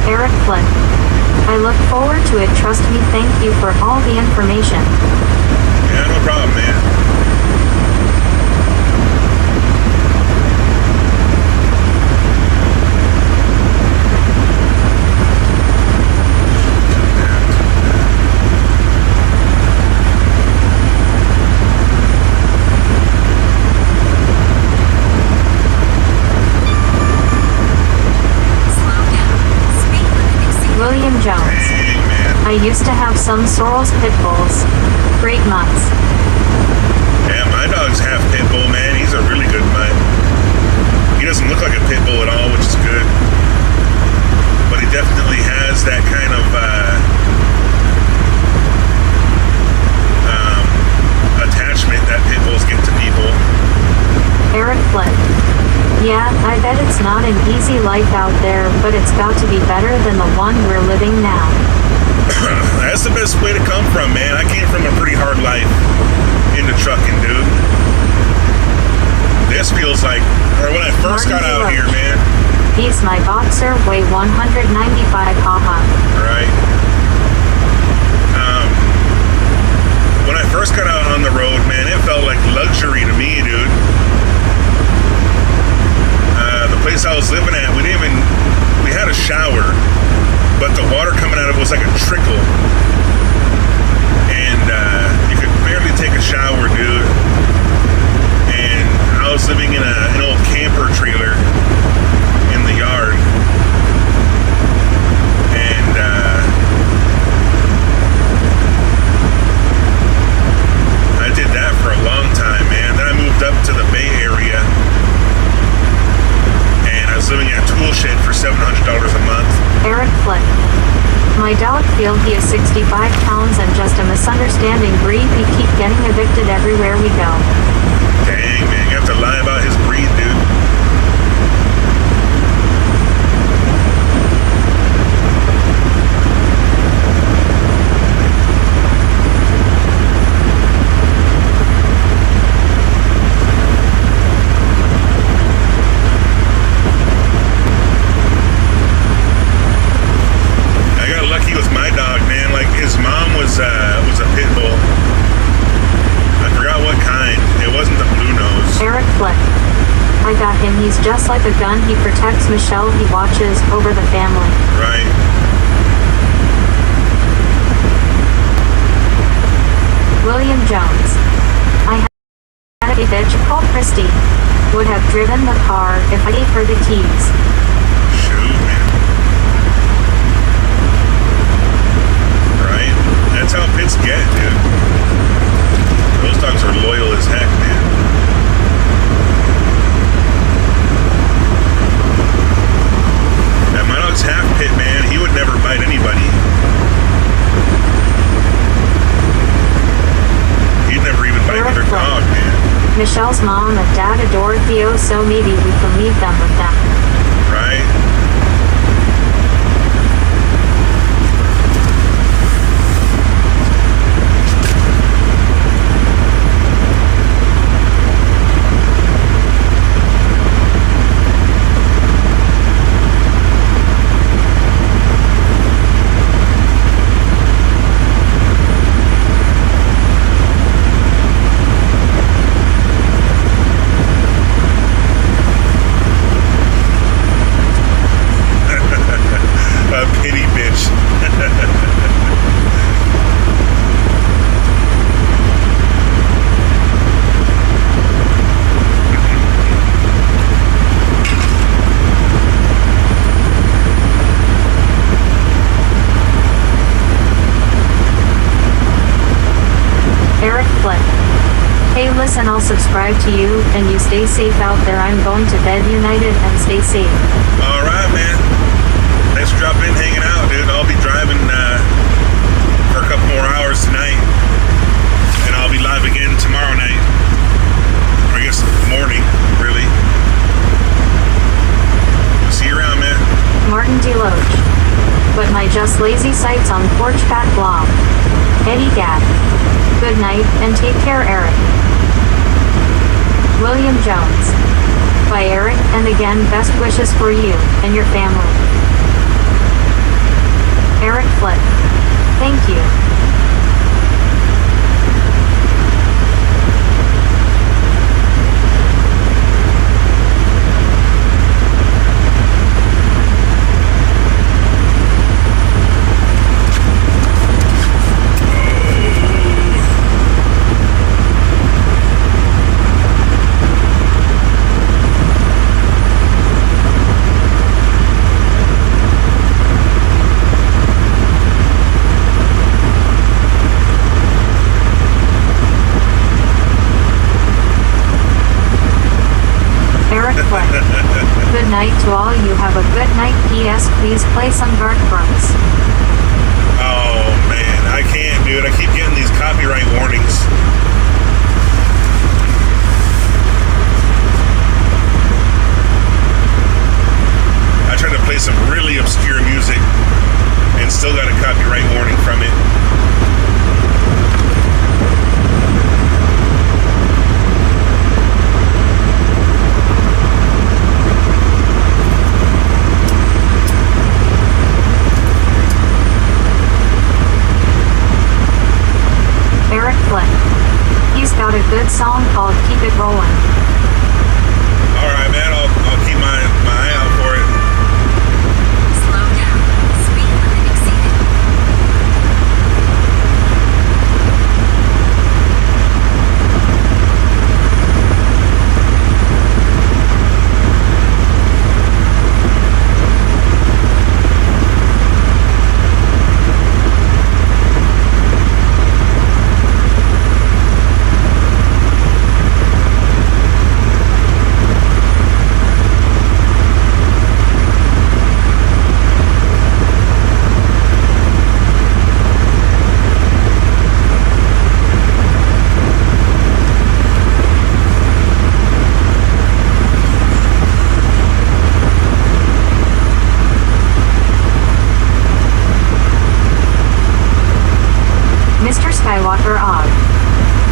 Eric Flynn. I look forward to it, trust me. Thank you for all the information. Yeah, no problem, man. Slow down. Speed limit exceeded. William Jones. Dang, man. I used to have some Sorrells pit bulls. Great mutts. Yeah, my dog's half pit bull, man. He's a really good mutt. He doesn't look like a pit bull at all, which is good. But he definitely has that kind of attachment that pit bulls get to people. Eric Flynn. Yeah, I bet it's not an easy life out there, but it's got to be better than the one we're living now. That's the best way to come from, man. I came from a pretty hard life into trucking, dude. This feels like, or when I first got out here, man. He's my boxer, weigh 195, haha. Right. When I first got out on the road, man, it felt like luxury to me, dude. The place I was living at, we had a shower, but the water coming out of it was like a trickle. And you could barely take a shower, dude. And I was living in an old camper trailer in the yard. And I did that for a long time, man. Then I moved up to the Bay Area. And I was living in a tool shed for $700 a month. Eric Flynn. My dog feel he is 65 pounds and just a misunderstanding breed. We keep getting evicted everywhere we go. Dang, man, you have to lie about his breed, dude. just like a gun, he protects Michelle. He watches over the family. Right. William Jones. I had a bitch called Christy. Would have driven the car if I gave her the keys. Shoot, man. Right? That's how pits get, dude. Those dogs are loyal as heck, man. That my dog's half pit, man. He would never bite anybody. He'd never even bite Eric another Flynn. dog, man. Michelle's mom and dad adore Theo, so maybe we can leave them with them. Right? And I'll subscribe to you, and you stay safe out there. I'm going to bed, United, and stay safe. All right, man. Thanks for dropping in, hanging out, dude. I'll be driving for a couple more hours tonight, and I'll be live again tomorrow night. Or I guess morning, really. See you around, man. Martin Deloach. But my just lazy sights on porch fat blob. Eddie Gadd. Good night, and take care, Eric. William Jones. By Eric, and again, best wishes for you and your family. Eric Flick. Thank you. Good night to all. You have a good night. P.S. Please play some Garth Brooks. Oh, man. I can't, dude. I keep getting these copyright warnings. I tried to play some really obscure music and still got a copyright warning from it. He's got a good song called Keep It Rollin'. Alright, man, I'll keep my eye out for it. Slow down. Speed limit exceeded.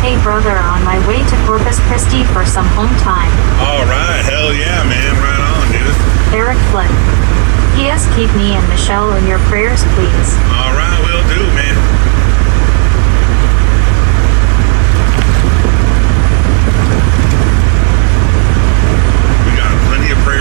Hey brother, on my way to Corpus Christi for some home time. Alright, hell yeah, man. Right on, dude. Eric Flynn. P.S. Keep me and Michelle in your prayers, please. Alright, will do, man. We got plenty of prayers.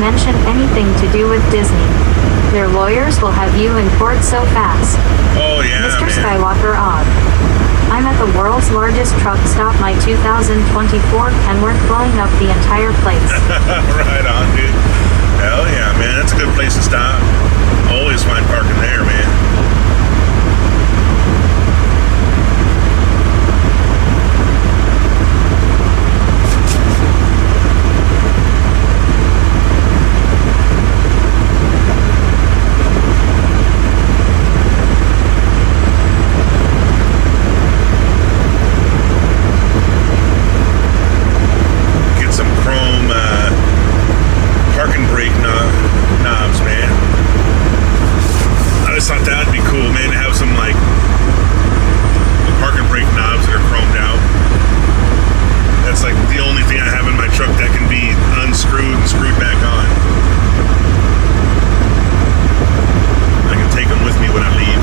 mention anything to do with Disney. Their lawyers will have you in court so fast. Oh, yeah, Mr. man. Skywalker Og. I'm at the world's largest truck stop. My 2024 Kenworth blowing up the entire place. Right on, dude. Hell yeah, man. That's a good place to stop. Always find parking there, man. Parking brake knobs, man. I just thought that'd be cool, man, to have some like the parking brake knobs that are chromed out. That's like the only thing I have in my truck that can be unscrewed and screwed back on. I can take them with me when I leave.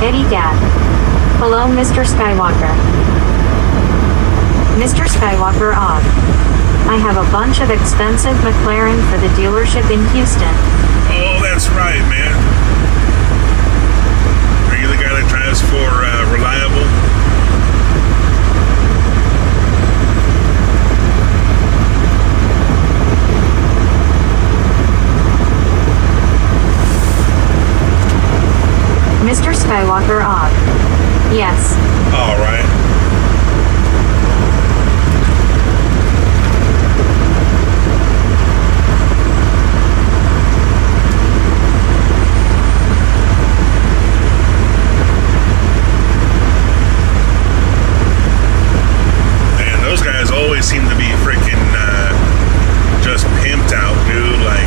Eddie Gadd. Hello, Mr. Skywalker. Mr. Skywalker Og. I have a bunch of expensive McLaren for the dealership in Houston. Oh, that's right, man. Are you the guy that drives for Reliable? Mr. Skywalker Og. Yes. All right. Seem to be freaking just pimped out, dude. Like,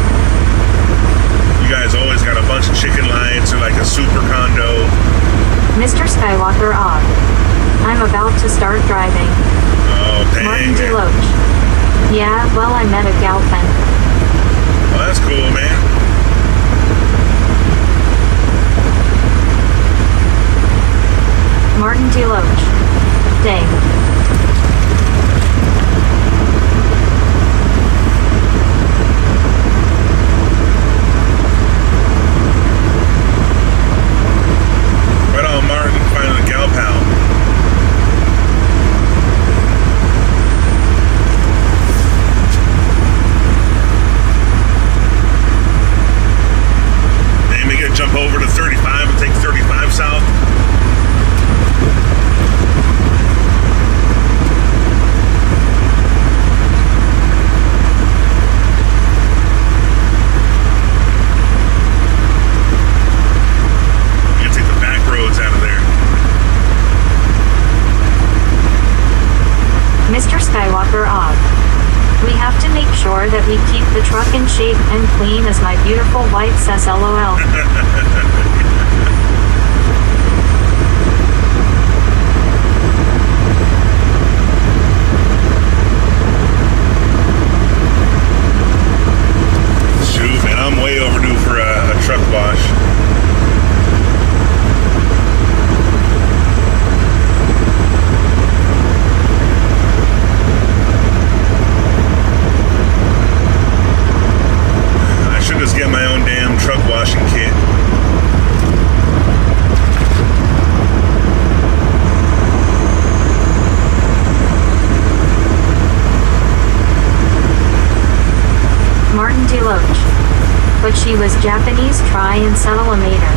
you guys always got a bunch of chicken lights or like a super condo. Mr. Skywalker Og. I'm about to start driving. Oh, dang. Martin DeLoach. Yeah, well, I met a Galpin. Well, that's cool, man. Martin DeLoach. Dang. Martin, finding a gal pal. Hey, we gotta jump over to 35 and take 35 south. Mr. Skywalker Og. We have to make sure that we keep the truck in shape and clean, as my beautiful wife says LOL. Shoot, man, I'm way overdue for a truck wash. Just get my own damn truck washing kit. Martin DeLoach. But she was Japanese. Try and settle a mater.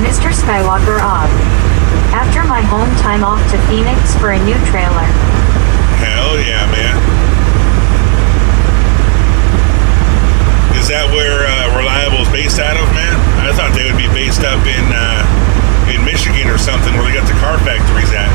Mr. Skywalker Og. After my home time off to Phoenix for a new trailer. Hell yeah, man. Is that where Reliable is based out of, man? I thought they would be based up in Michigan or something, where they got the car factories at.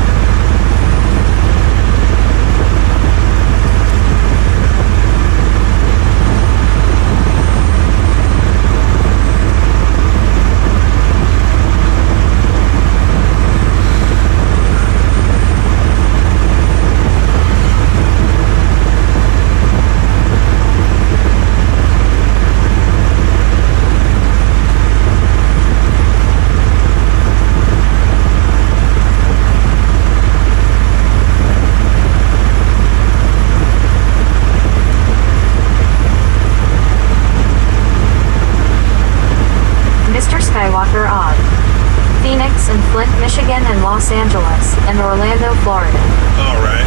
Flint, Michigan, and Los Angeles, and Orlando, Florida. All right.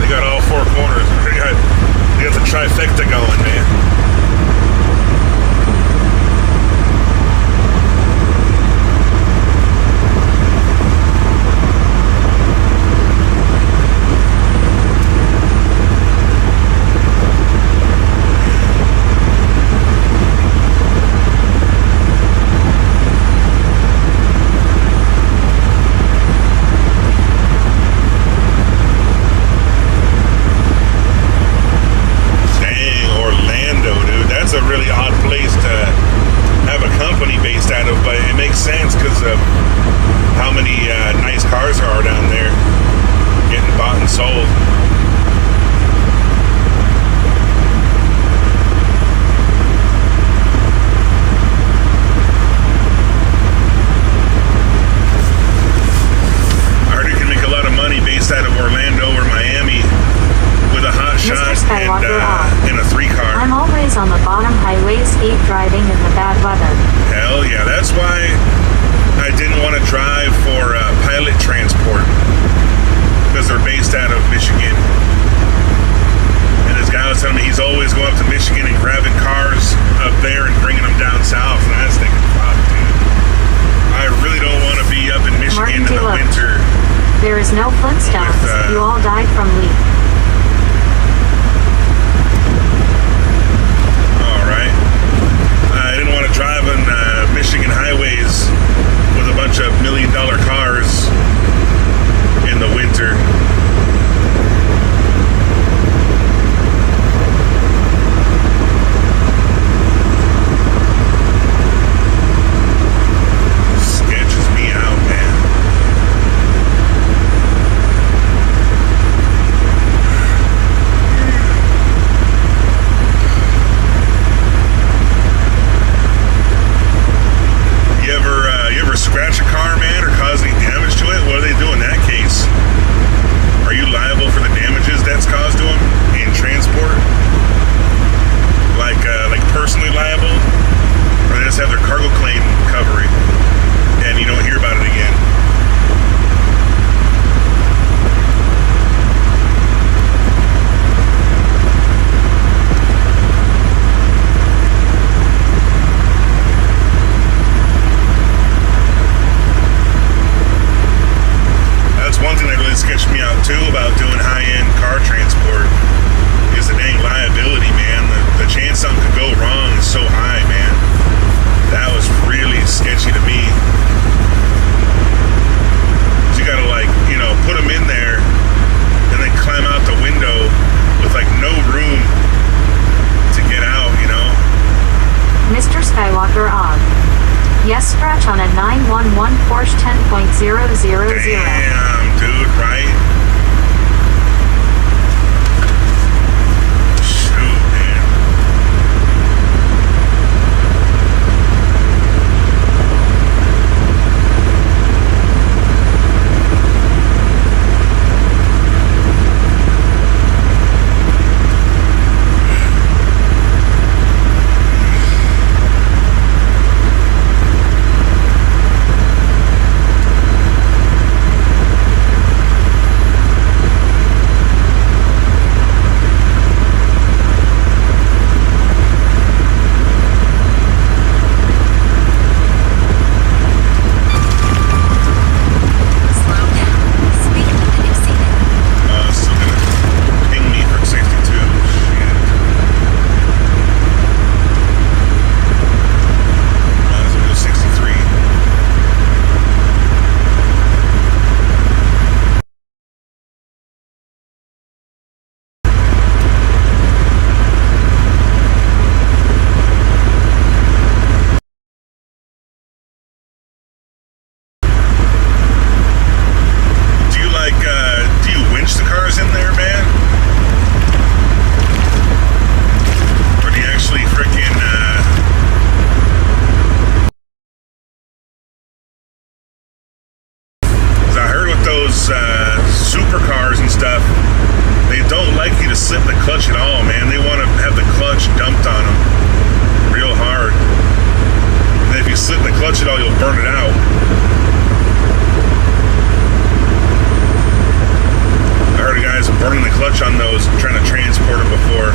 They got all four corners. They got the trifecta going, man. In a 3-car. I'm always on the bottom highways, hate driving in the bad weather. Hell yeah, that's why I didn't want to drive for Pilot Transport, because they're based out of Michigan. And this guy was telling me he's always going up to Michigan and grabbing cars up there and bringing them down south. And I was thinking, fuck, dude, I really don't want to be up in Michigan in the winter. There is no Flintstones. You all died from leak. I didn't want to drive on Michigan highways with a bunch of $1 million cars in the winter. Sketches me out, man. You ever scratch a car, man, or cause any damage to it? What do they do in that case? Are you liable for the damages that's caused to them in transport? Like personally liable? Or they just have their cargo claim covering and you don't hear about it again? One thing that really sketched me out too about doing high-end car transport is the dang liability, man. The chance something could go wrong is so high, man. That was really sketchy to me. You gotta put them in there and then climb out the window with no room to get out, Mr. Skywalker on. Yes, scratch on a 911 Porsche 10.000. Damn, dude, right? Shoot, man. supercars and stuff, they don't like you to slip the clutch at all, man. They want to have the clutch dumped on them real hard. And if you slip the clutch at all, you'll burn it out. on those, trying to transport them before.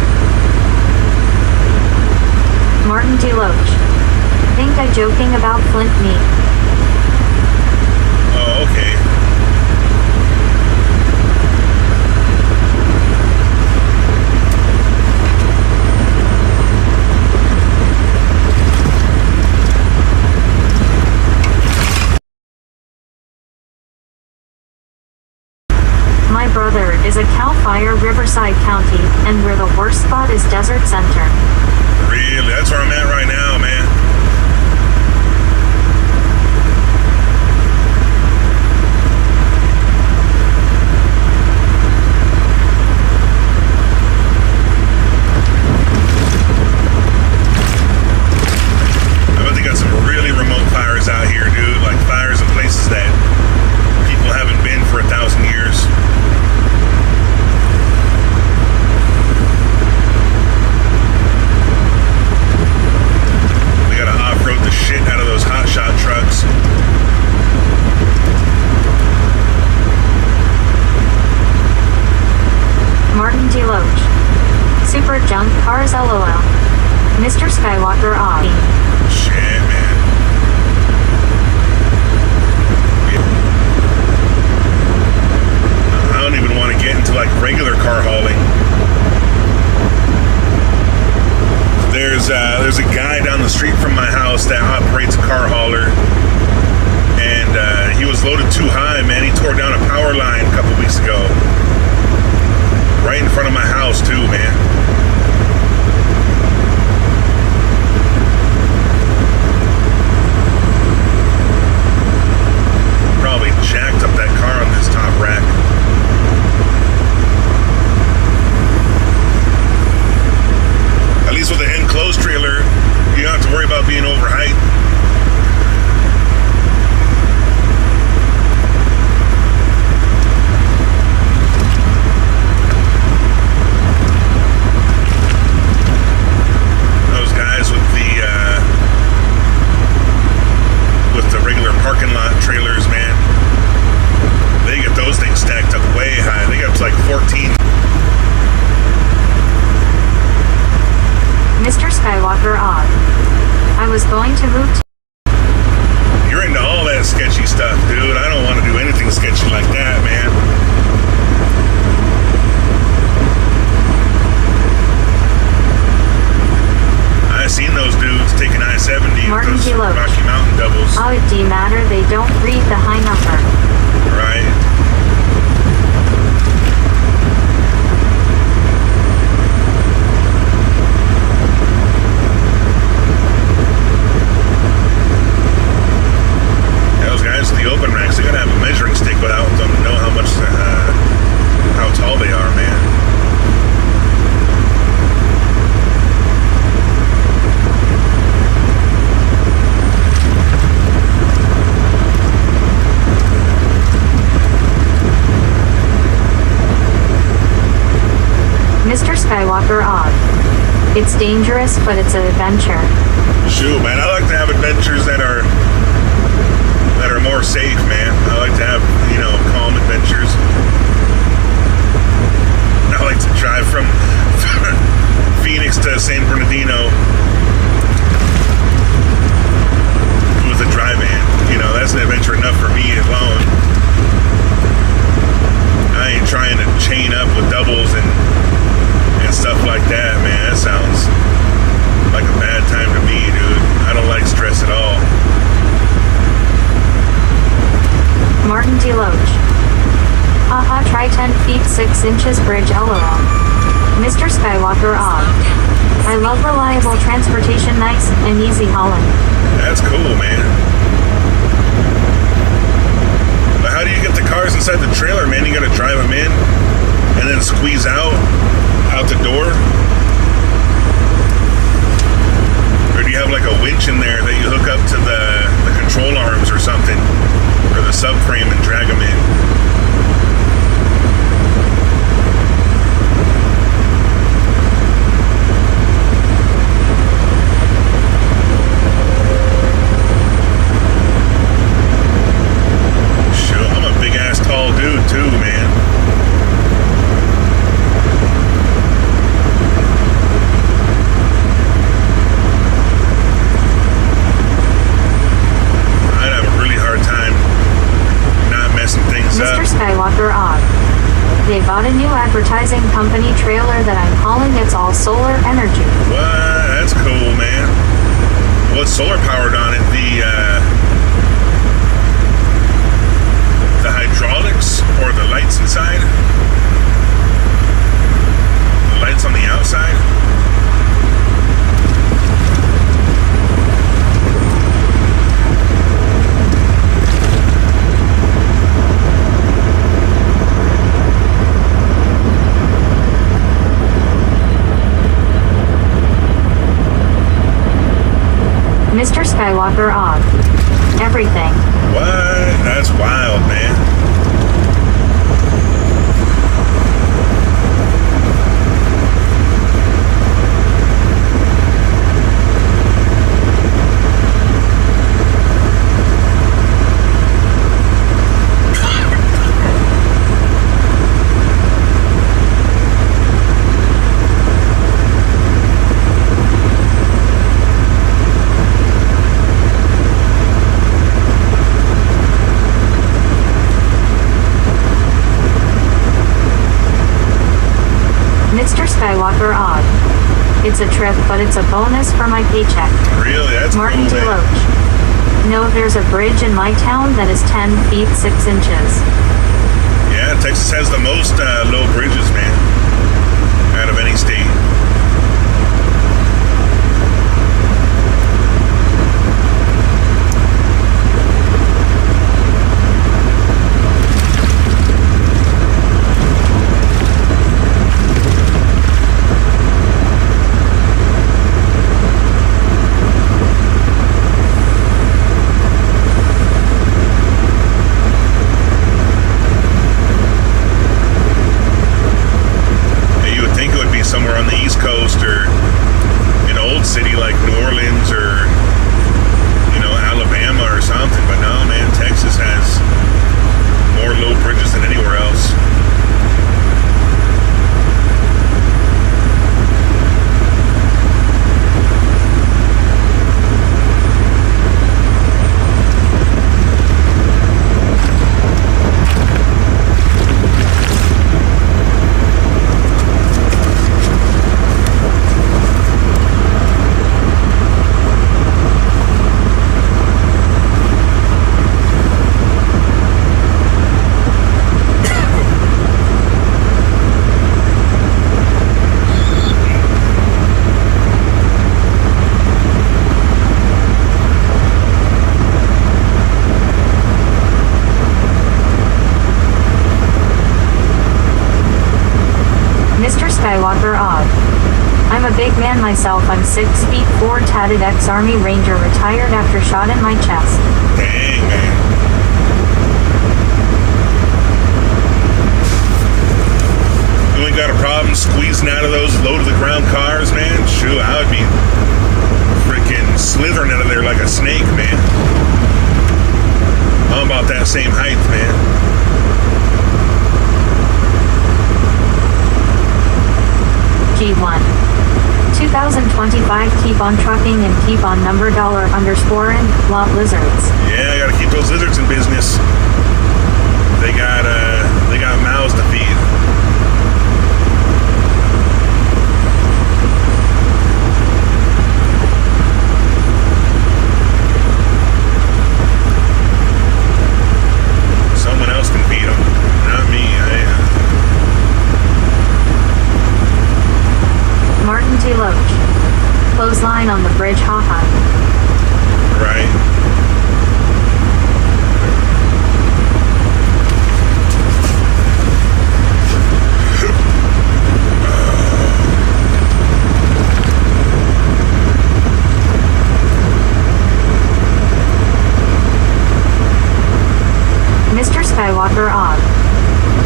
Martin Deloach. Think I joking about flint meat. Oh, okay. My brother is a Cal Fire Riverside County, and where the worst spot is Desert Center. Really? That's where I'm at right now, man. I bet they got some really remote fires out here, dude. Like fires in places that people haven't been for 1,000 years. We gotta off-road the shit out of those hotshot trucks. Martin Deloach. Super junk cars LOL. Mr. Skywalker off. Shit, man. I don't even want to get into like regular car hauling. There's a guy down the street from my house that operates a car hauler, and he was loaded too high, man. He tore down a power line a couple weeks ago, right in front of my house too, man. Probably jacked up that car on this top rack. At least with an enclosed trailer, you don't have to worry about being over height. Those guys with the regular parking lot trailers, man, they get those things stacked up way high. They get up to like 14. Mr. Skywalker odd. I was going to move to You're into all that sketchy stuff, dude. I don't want to do anything sketchy like that, man. I seen those dudes taking I-70 Martin with those Deloach. Rocky Mountain doubles. how it D matter they don't read the high number. Right. Those guys in the open racks, they gotta have a measuring stick without them to know how much, how tall they are, man. Mr. Skywalker odd. It's dangerous, but it's an adventure. Shoot, man, I like to have adventures that are more safe, man. I like to have, calm adventures. I like to drive from Phoenix to San Bernardino with a dry van. That's an adventure enough for me alone. I ain't trying to chain up with doubles and stuff like that, man. That sounds like a bad time to me, dude. I don't like stress at all. Martin Deloach. Haha, try 10 feet 6 inches bridge LOL. Mr. Skywalker odd. I love reliable transportation, nice and easy hauling. That's cool, man. But how do you get the cars inside the trailer, man? You gotta drive them in and then squeeze out the door? Or do you have like a winch in there that you hook up to the control arms or something? Or the subframe and drag them in? Sure, I'm a big ass tall dude too, man. Skywalker Og. They bought a new advertising company trailer that I'm calling It's All Solar Energy. What? That's cool, man. What's solar powered on it? The hydraulics or the lights inside? The lights on the outside? Mr. Skywalker Og. Everything. What? That's wild, man. Mr. Skywalker Og. It's a trip, but it's a bonus for my paycheck. Really? That's Martin cool, man. Deloach. No, there's a bridge in my town that is 10 feet 6 inches. Yeah, Texas has the most low bridges, man, out of any state. Somewhere on the East Coast or an old city like New Orleans or, Alabama or something. But no, man, Texas has more low bridges than anywhere else. Skywalker Og. I'm a big man myself. I'm 6 feet 4, tatted ex-Army Ranger, retired after shot in my chest. Dang, man. You ain't got a problem squeezing out of those low-to-the-ground cars, man? Shoot, I would be freaking slithering out of there like a snake, man. I'm about that same height, man. G1. 2025. Keep on trucking and keep on number $_and lot lizards. Yeah, I gotta keep those lizards in business. They got mouths to feed. Someone else can feed them, not me. Martin T. Loach. Clothesline on the bridge, haha. Right. Mr. Skywalker Og.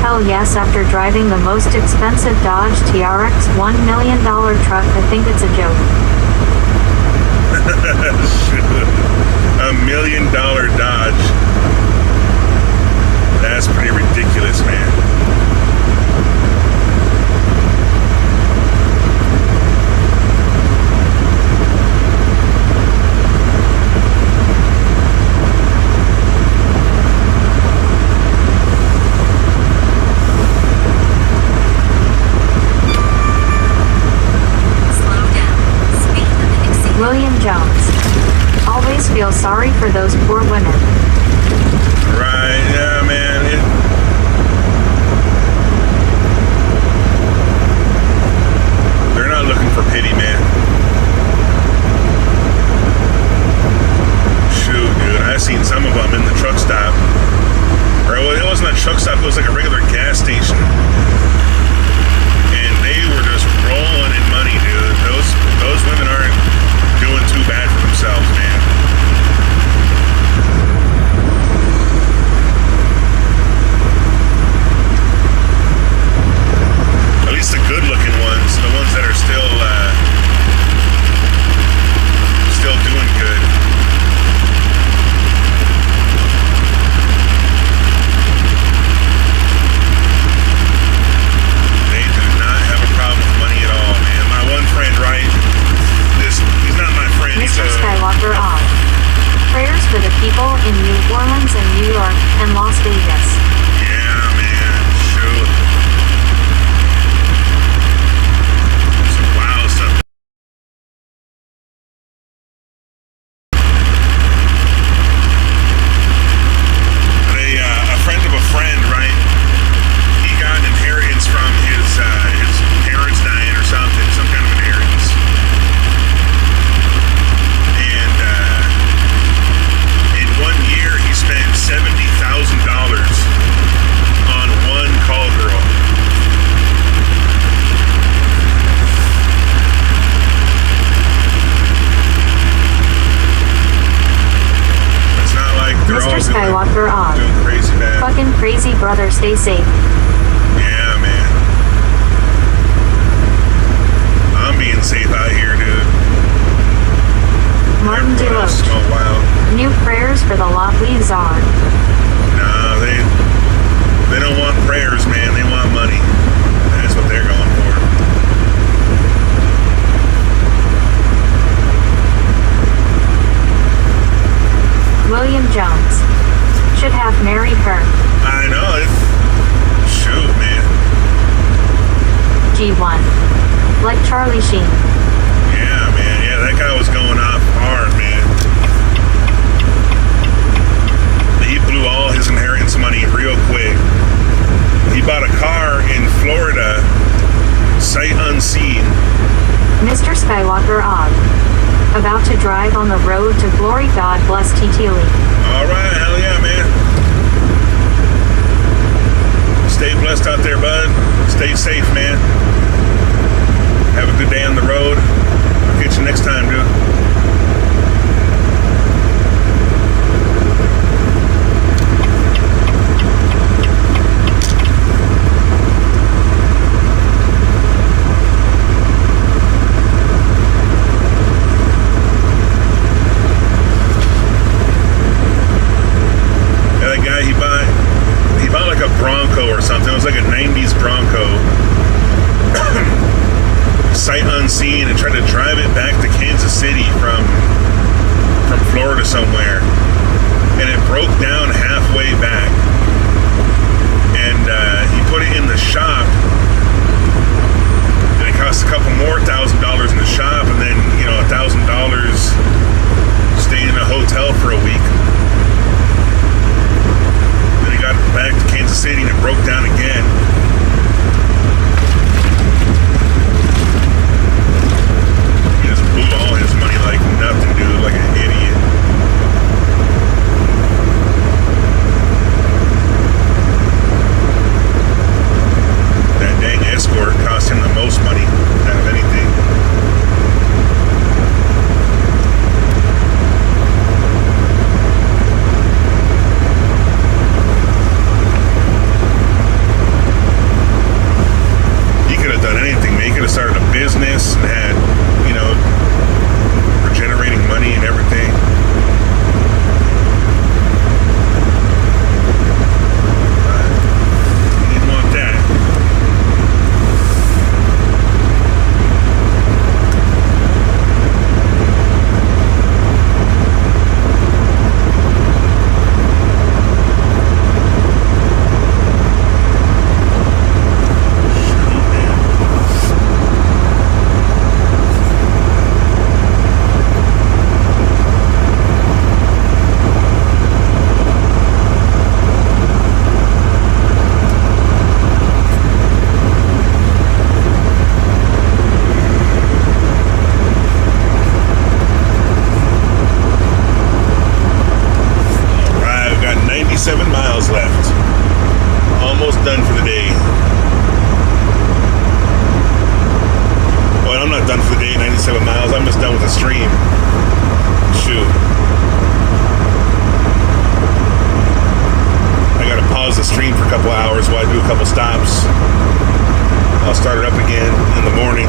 Hell yes, after driving the most expensive Dodge TRX $1 million truck, I think it's a joke. $1 million Dodge. That's pretty ridiculous, man. sorry for those poor women. Right, yeah, man. They're not looking for pity, man. Shoot, dude. I seen some of them in the truck stop. Or it wasn't a truck stop, it was like a regular gas station. And they were just rolling in money, dude. Those women aren't doing too bad for themselves, man. At least the good-looking ones, the ones that are still doing good. They do not have a problem with money at all, man. My one friend, right? He's not my friend. Mr. Skywalker off. Prayers for the people in New Orleans and New York and Las Vegas. Yeah, man. Shoot. Some wild stuff. A friend of a friend, right? He got an inheritance from his parents dying or something, some kind of inheritance. And in 1 year, he spent $70,000 on one call girl. It's not like they're Mr. all Skywalker off. doing crazy bad. Fucking crazy brother, stay safe. Yeah, man. I'm being safe out here, dude. Martin Everyone else is Deloach. going wild. New prayers for the Lotleys Czar. Nah, they don't want prayers, man. They want money. That's what they're going for. William Jones. Should have married her. I know it. Shoot, man. G1. Like Charlie Sheen. Yeah, man. Yeah, that guy was going off hard, man. He blew all his inheritance money real quick. He bought a car in Florida, sight unseen. Mr. Skywalker off. About to drive on the road to glory. God bless TT Lee. All right, hell yeah, man. Stay blessed out there, bud. Stay safe, man. Have a good day on the road. I'll catch you next time, dude. He bought like a Bronco or something. It was like a 90s Bronco. Sight unseen, and tried to drive it back to Kansas City from Florida somewhere. And it broke down halfway back. And he put it in the shop. And it cost a couple more $1,000 in the shop, and then, $1,000 staying in a hotel for a week. Got back to Kansas City and it broke down again. He just blew all his money like nothing, dude, like an idiot. That dang Escort cost him the most money out of anything. 97 miles left. Almost done for the day. Well, I'm not done for the day, 97 miles. I'm just done with the stream. Shoot. I gotta pause the stream for a couple hours while I do a couple stops. I'll start it up again in the morning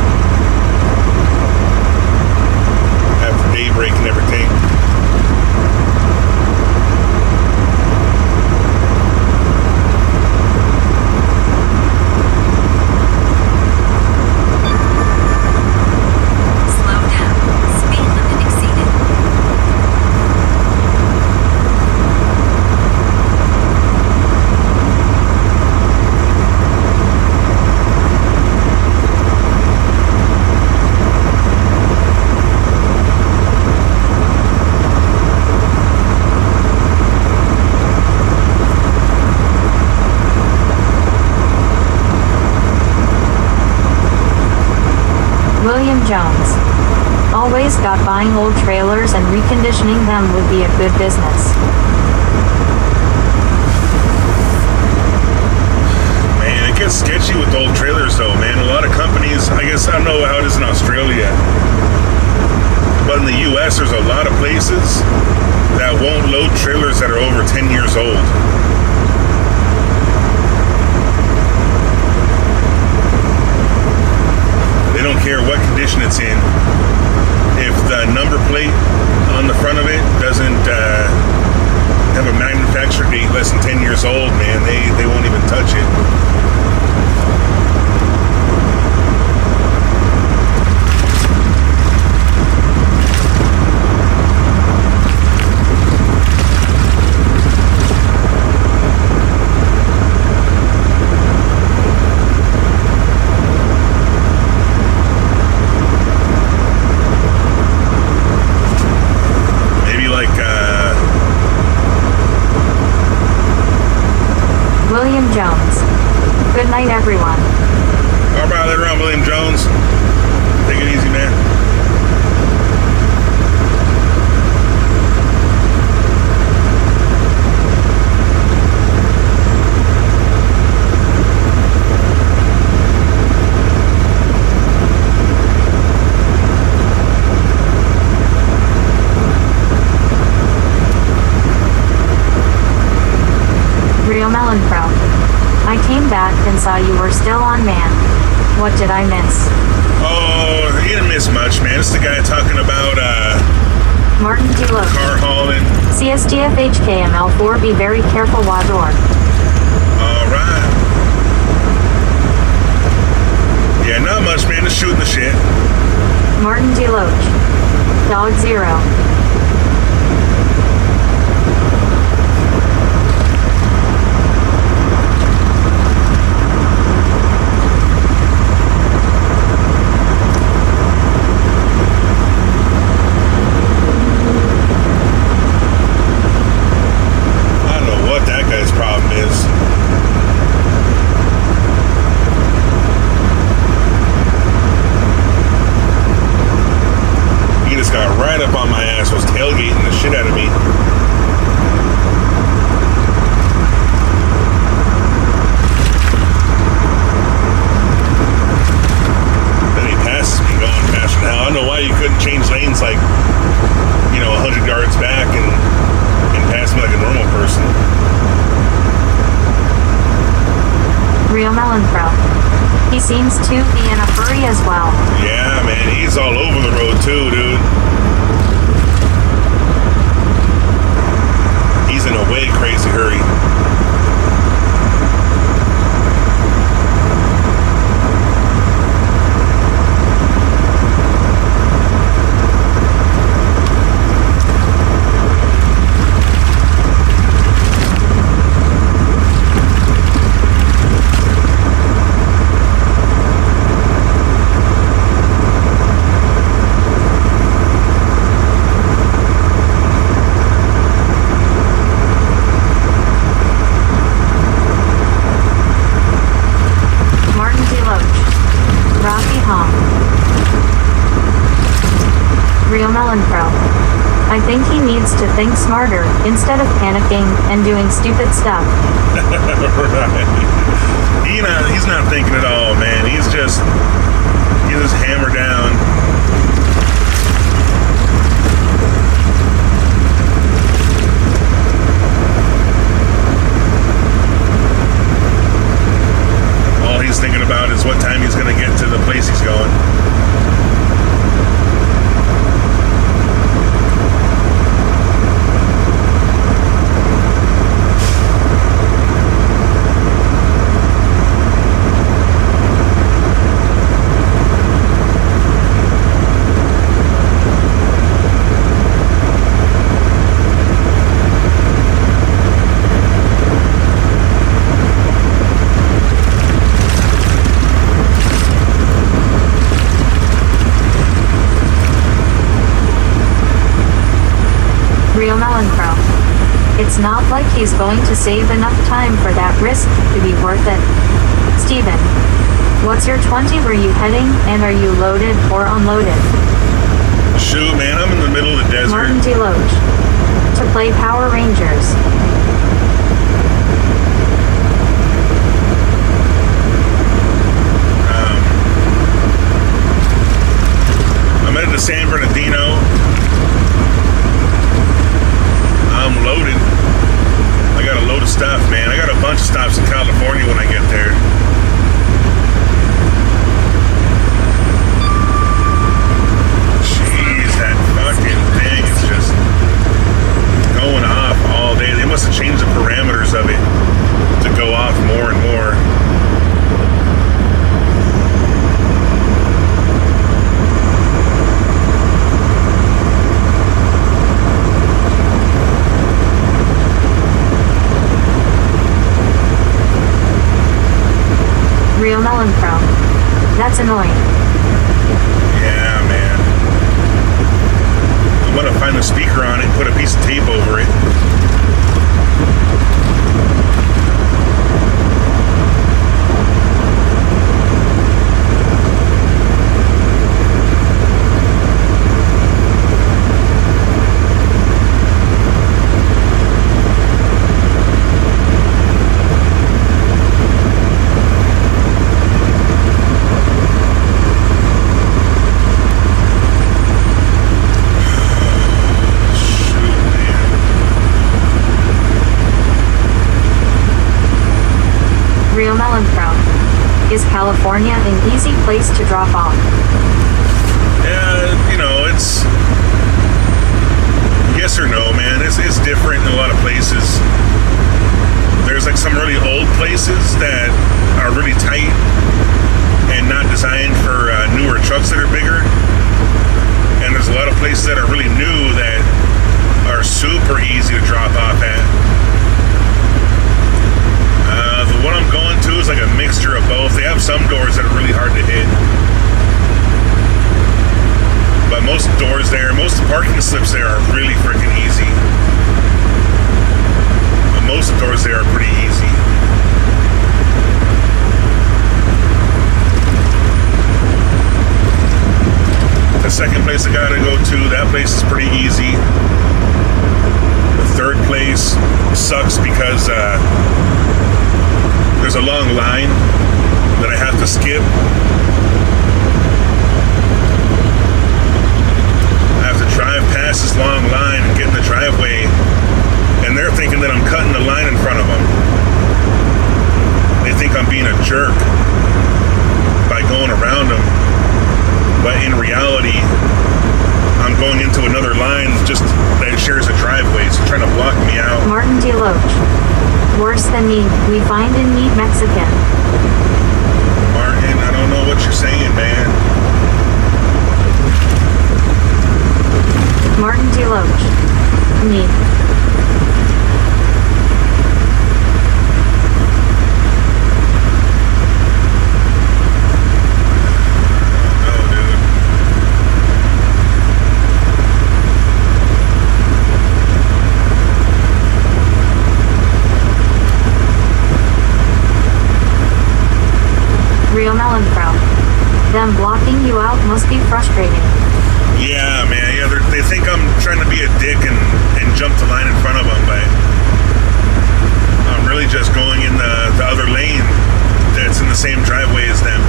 after daybreak and everything. Jones. Always thought buying old trailers and reconditioning them would be a good business. Man, it gets sketchy with old trailers though, man. A lot of companies, I guess, I don't know how it is in Australia, but in the US there's a lot of places that won't load trailers that are over 10 years old. They don't care what condition it's in. If the number plate on the front of it doesn't have a manufacture date less than 10 years old, man, they won't even touch it. Jones. Good night, everyone. All right, later on, William Jones. Take it easy, man. Real Melon Pro. I came back and saw you were still on, man. What did I miss? Oh, you didn't miss much, man. It's the guy talking about Martin Deloach. car hauling. CSTF HKML4, be very careful, Wador. All right. Yeah, not much, man. Just shooting the shit. Martin Deloach. Dog Zero. Seems to be in a hurry as well. Yeah, man, he's all over the road too, dude. He's in a way crazy hurry. to think smarter instead of panicking and doing stupid stuff. Right. He's not thinking at all, man. He's just hammered down. All he's thinking about is what time he's going to get to the place he's going. It's not like he's going to save enough time for that risk to be worth it. Steven, what's your 20? Where you heading, and are you loaded or unloaded? Shoot, man, I'm in the middle of the desert. Martin Deloge. To play Power Rangers. I'm headed to San Bernardino. I'm loaded. I got a load of stuff, man. I got a bunch of stops in California when I get there. Jeez, that fucking thing is just going off all day. They must have changed the parameters of it to go off more and more. Real Melon Pro. That's annoying. Yeah, man. I'm gonna find a speaker on it and put a piece of tape over it. Is California an easy place to drop off? Yeah, you know, it's yes or no, man. It's different in a lot of places. There's like some really old places that are really tight and not designed for newer trucks that are bigger. And there's a lot of places that are really new that are super easy to drop off at. The one I'm going to is like a mixture of both. They have some doors that are really hard to hit. But most doors there, most parking slips there are really freaking easy. But most doors there are pretty easy. The second place I gotta go to, that place is pretty easy. The third place sucks because there's a long line that I have to skip. I have to drive past this long line and get in the driveway, and they're thinking that I'm cutting the line in front of them. They think I'm being a jerk by going around them, but in reality, I'm going into another line just that shares a driveway, so trying to block me out. Martin Deloge. Worse than me, we find in meat Mexican. Martin, I don't know what you're saying, man. Martin Deloge. Me. Them blocking you out must be frustrating. Yeah, man. Yeah, they think I'm trying to be a dick and and jump the line in front of them, but I'm really just going in the other lane that's in the same driveway as them.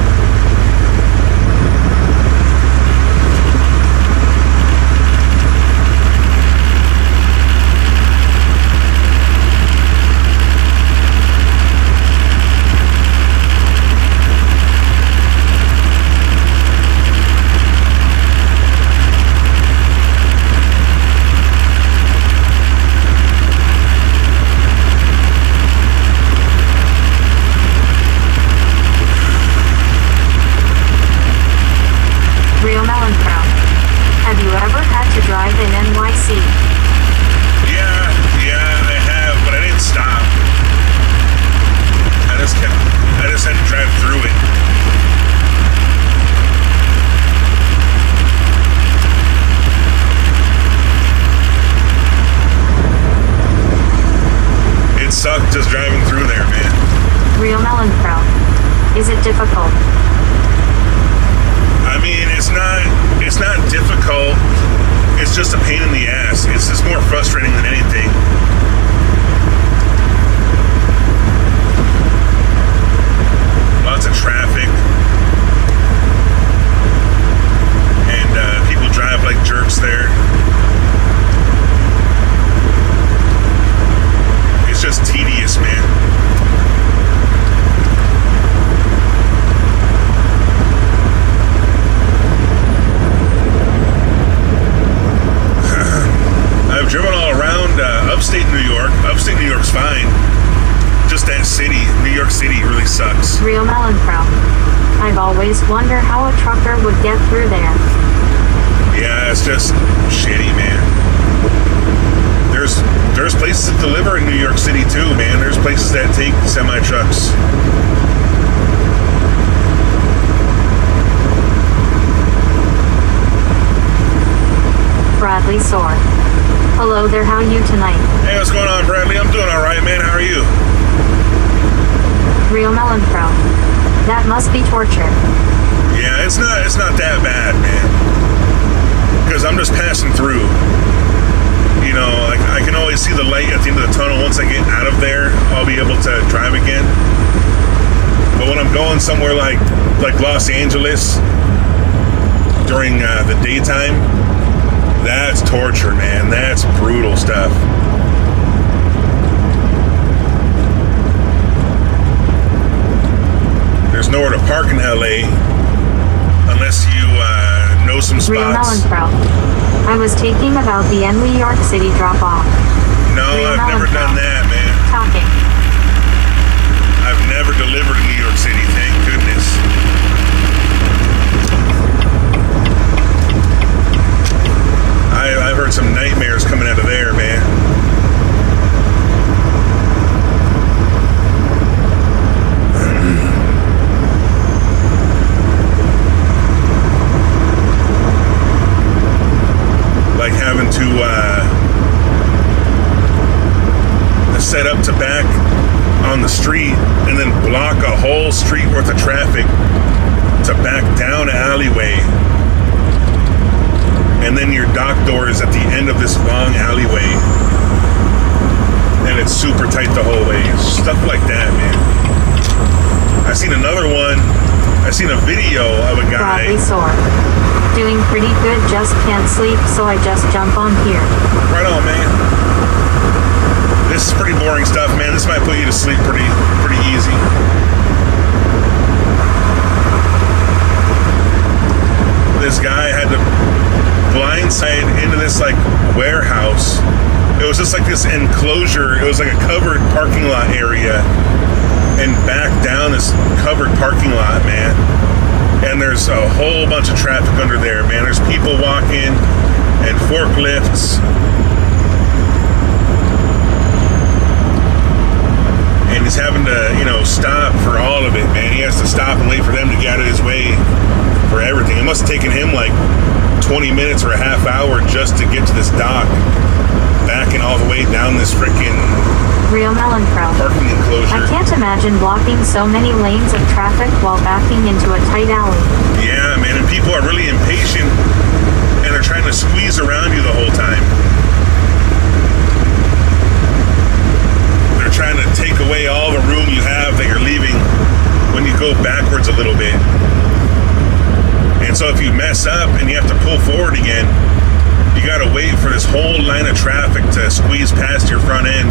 Just driving through there, man. Real melon pro. Is it difficult? I mean, it's not difficult. It's just a pain in the ass. It's just more frustrating than anything. Lots of traffic. And people drive like jerks there. Just tedious, man. I've driven all around upstate New York. Upstate New York's fine. Just that city, New York City, really sucks. Real melon pro. I've always wondered how a trucker would get through there. Yeah, it's just shitty, man. There's places that deliver in New York City too, man. There's places that take semi-trucks. Bradley Soar. Hello there, how you tonight? Hey, what's going on, Bradley? I'm doing alright, man. How are you? Real melon pro. That must be torture. Yeah, it's not that bad, man. Because I'm just passing through. You know, like I can always see the light at the end of the tunnel. Once I get out of there, I'll be able to drive again. But when I'm going somewhere like Los Angeles during the daytime, that's torture, man. That's brutal stuff. There's nowhere to park in LA unless you know some spots. Real melon pro. I was taking about the New York City drop-off. No, Real I've never done that, man. Talking. I've never delivered in New York City, thank goodness. I've heard some nightmares coming out of there, man. Like having to set up to back on the street and then block a whole street worth of traffic to back down an alleyway, and then your dock door is at the end of this long alleyway and it's super tight the whole way. Stuff like that, man. I seen another one. I seen a video of a guy. Broadly sore. Doing pretty good, just can't sleep, so I just jump on here. Right on, man. This is pretty boring stuff, man. This might put you to sleep pretty easy. This guy had to blindside into this like warehouse. It was just like this enclosure. It was like a covered parking lot area, and back down this covered parking lot, man. And there's a whole bunch of traffic under there, man. There's people walking and forklifts. And he's having to, stop for all of it, man. He has to stop and wait for them to get out of his way for everything. It must have taken him like 20 minutes or a half hour just to get to this dock, backing all the way down this freaking Real melon pro. parking enclosure. I can't imagine blocking so many lanes of traffic while backing into a tight alley. Yeah, man, and people are really impatient and they're trying to squeeze around you the whole time. trying to take away all the room you have that you're leaving when you go backwards a little bit. And so if you mess up and you have to pull forward again, you got to wait for this whole line of traffic to squeeze past your front end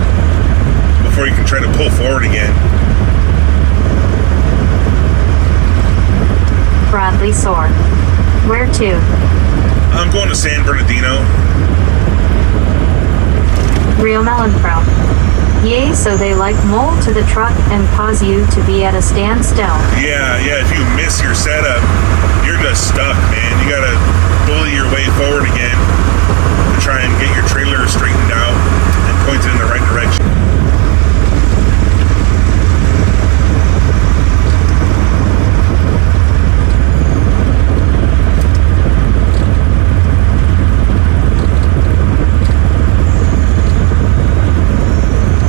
before you can try to pull forward again. Bradley Soar. Where to? I'm going to San Bernardino. Rio Melonfrau. Yay, so they like mold to the truck and cause you to be at a standstill. Yeah, if you miss your setup, you're just stuck, man. You gotta bully your way forward again to try and get your trailer straightened out and pointed in the right direction.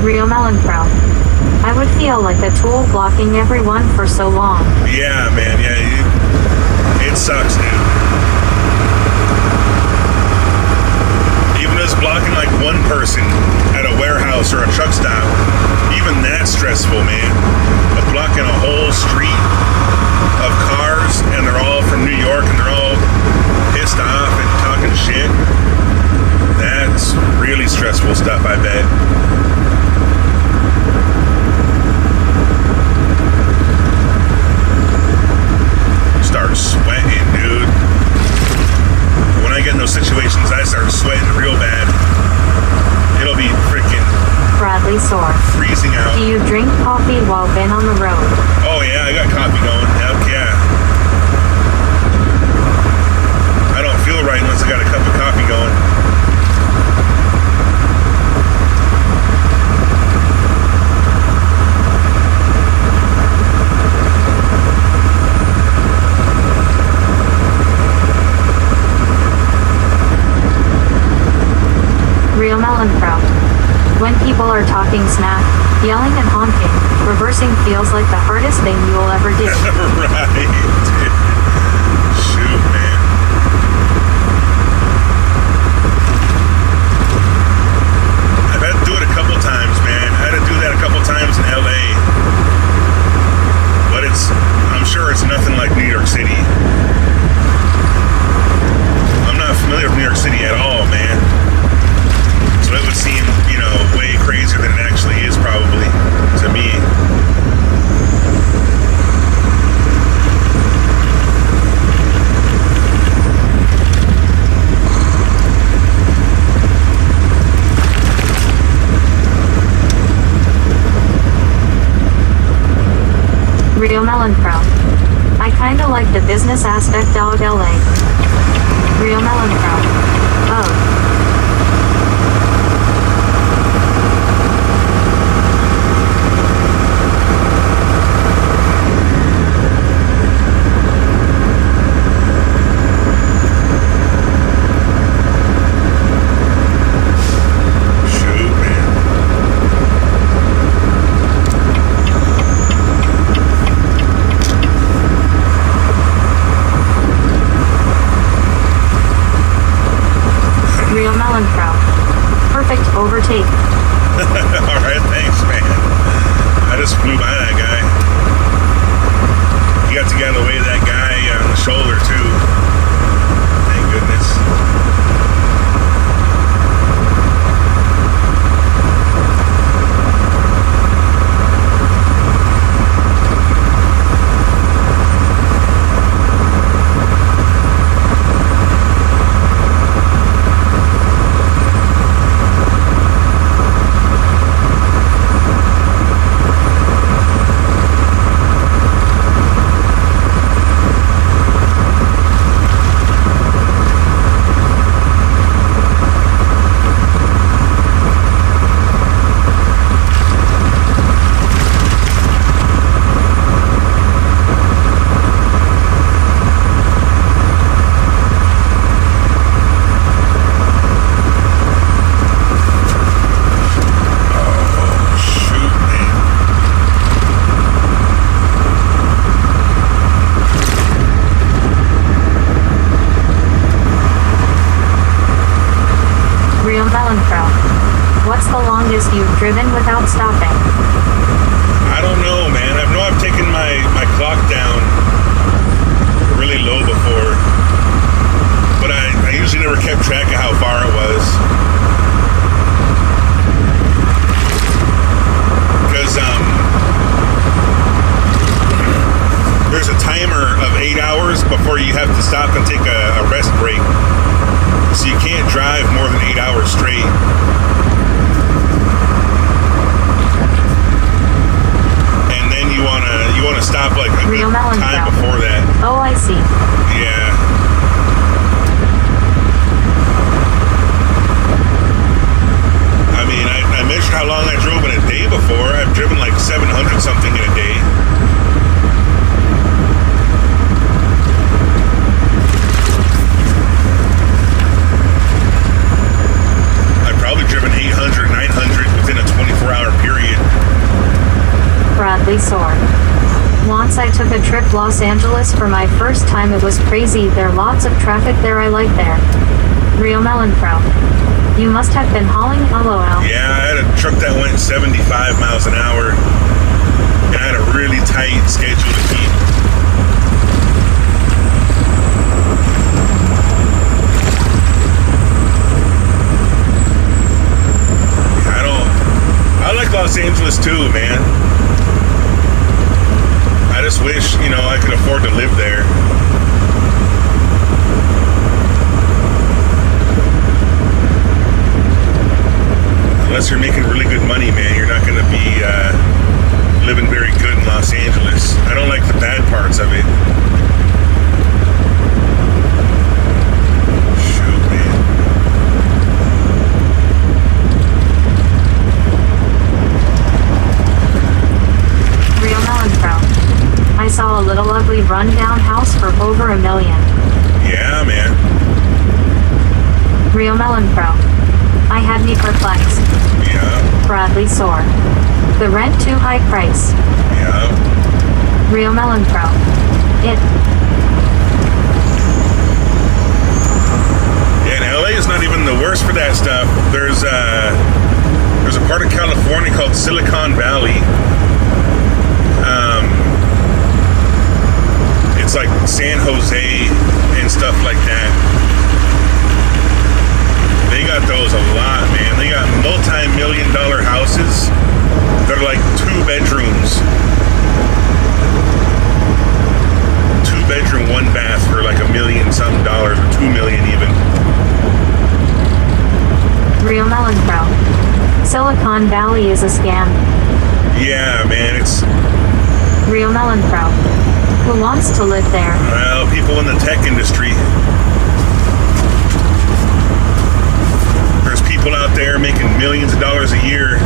Rio Melonfrau. I would feel like a tool blocking everyone for so long. Yeah, man, it sucks, dude. Even just blocking like one person at a warehouse or a truck stop, even that's stressful, man. Of blocking a whole street of cars and they're all from New York and they're all pissed off and talking shit. That's really stressful stuff, I bet. Start sweating, dude. When I get in those situations, I start sweating real bad. It'll be freaking Bradley Soar. freezing out. Do you drink coffee while been on the road? Oh yeah, I got coffee going. Heck yeah. I don't feel right unless I got a cup of coffee going. Real Melonfrau. When people are talking smack, yelling and honking, reversing feels like the hardest thing you will ever do. Right, dude. Shoot, man. I've had to do it a couple times, man. I had to do that a couple times in LA. But I'm sure it's nothing like New York City. I'm not familiar with New York City at all, man. So it would seem, way crazier than it actually is, probably, to me. Real Melonfrau. I kinda like the business aspect of LA. Real Melonfrau. Oh. Perfect overtake. Alright, thanks, man. I just flew by that guy. You got to get out of the way of that guy on the shoulder, too. Thank goodness. hours before you have to stop and take a rest break. So you can't drive more than 8 hours straight. And then you wanna stop like a Real good melon time brown. before that. Oh, I see. Yeah. I mean, I measured how long I drove in a day before. I've driven like 700 something in a day. I've probably driven 800, 900 within a 24-hour period. Bradley Soar. Once I took a trip Los Angeles for my first time. It was crazy. There lots of traffic there. I like there. Real Melon Pro. You must have been hauling LOL. Yeah, I had a truck that went 75 miles an hour, and I had a really tight schedule to keep. I like Los Angeles too, man. I just wish, I could afford to live there. Unless you're making really good money, man, you're not going to be living very good in Los Angeles. I don't like the bad parts of it. Shoot, man. Real Melon Pro. I saw a little ugly rundown house for over $1 million. Yeah, man. Real Melon Pro. I had me perplexed. Yeah, Bradley Soar. The rent too high price. yeah. Real Melon Pro. It. Yeah, and LA is not even the worst for that stuff. There's a part of California called Silicon Valley. It's like San Jose and stuff like that. They got those a lot, man. They got multi-million-dollar houses that are like 2 bedrooms. 2 bedroom, 1 bath for like $1 million something or $2 million even. Real Melon Pro. Silicon Valley is a scam. Yeah, man, it's, Real Melon Pro. Who wants to live there? well, people in the tech industry. There's people out there making millions of dollars a year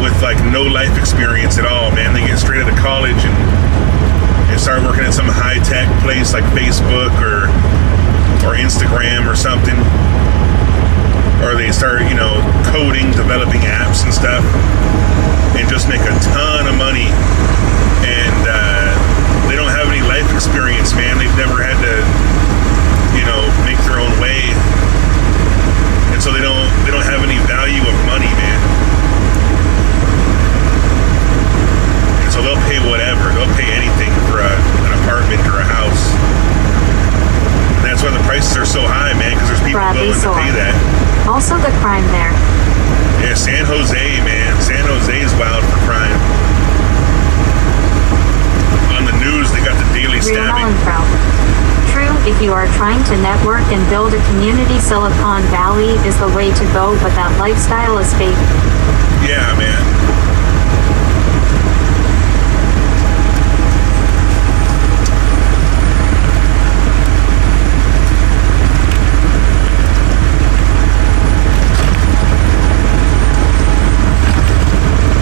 with like no life experience at all, man. They get straight out of college and start working at some high-tech place like Facebook or Instagram or something. Or they start, coding, developing apps and stuff, and just make a ton of money. And they don't have any life experience, man. They've never had to, make their own way. And so they don't have any value of money, man. And so they'll pay whatever. They'll pay anything for an apartment or a house. And that's why the prices are so high, man, because there's people Bradley willing to Soar. pay that. Also the crime there. Yeah, San Jose, man. San Jose is wild for crime. On the news, they got the daily Real stabbing. Melon Pro. True, if you are trying to network and build a community, Silicon Valley is the way to go, but that lifestyle is fake. Yeah, man.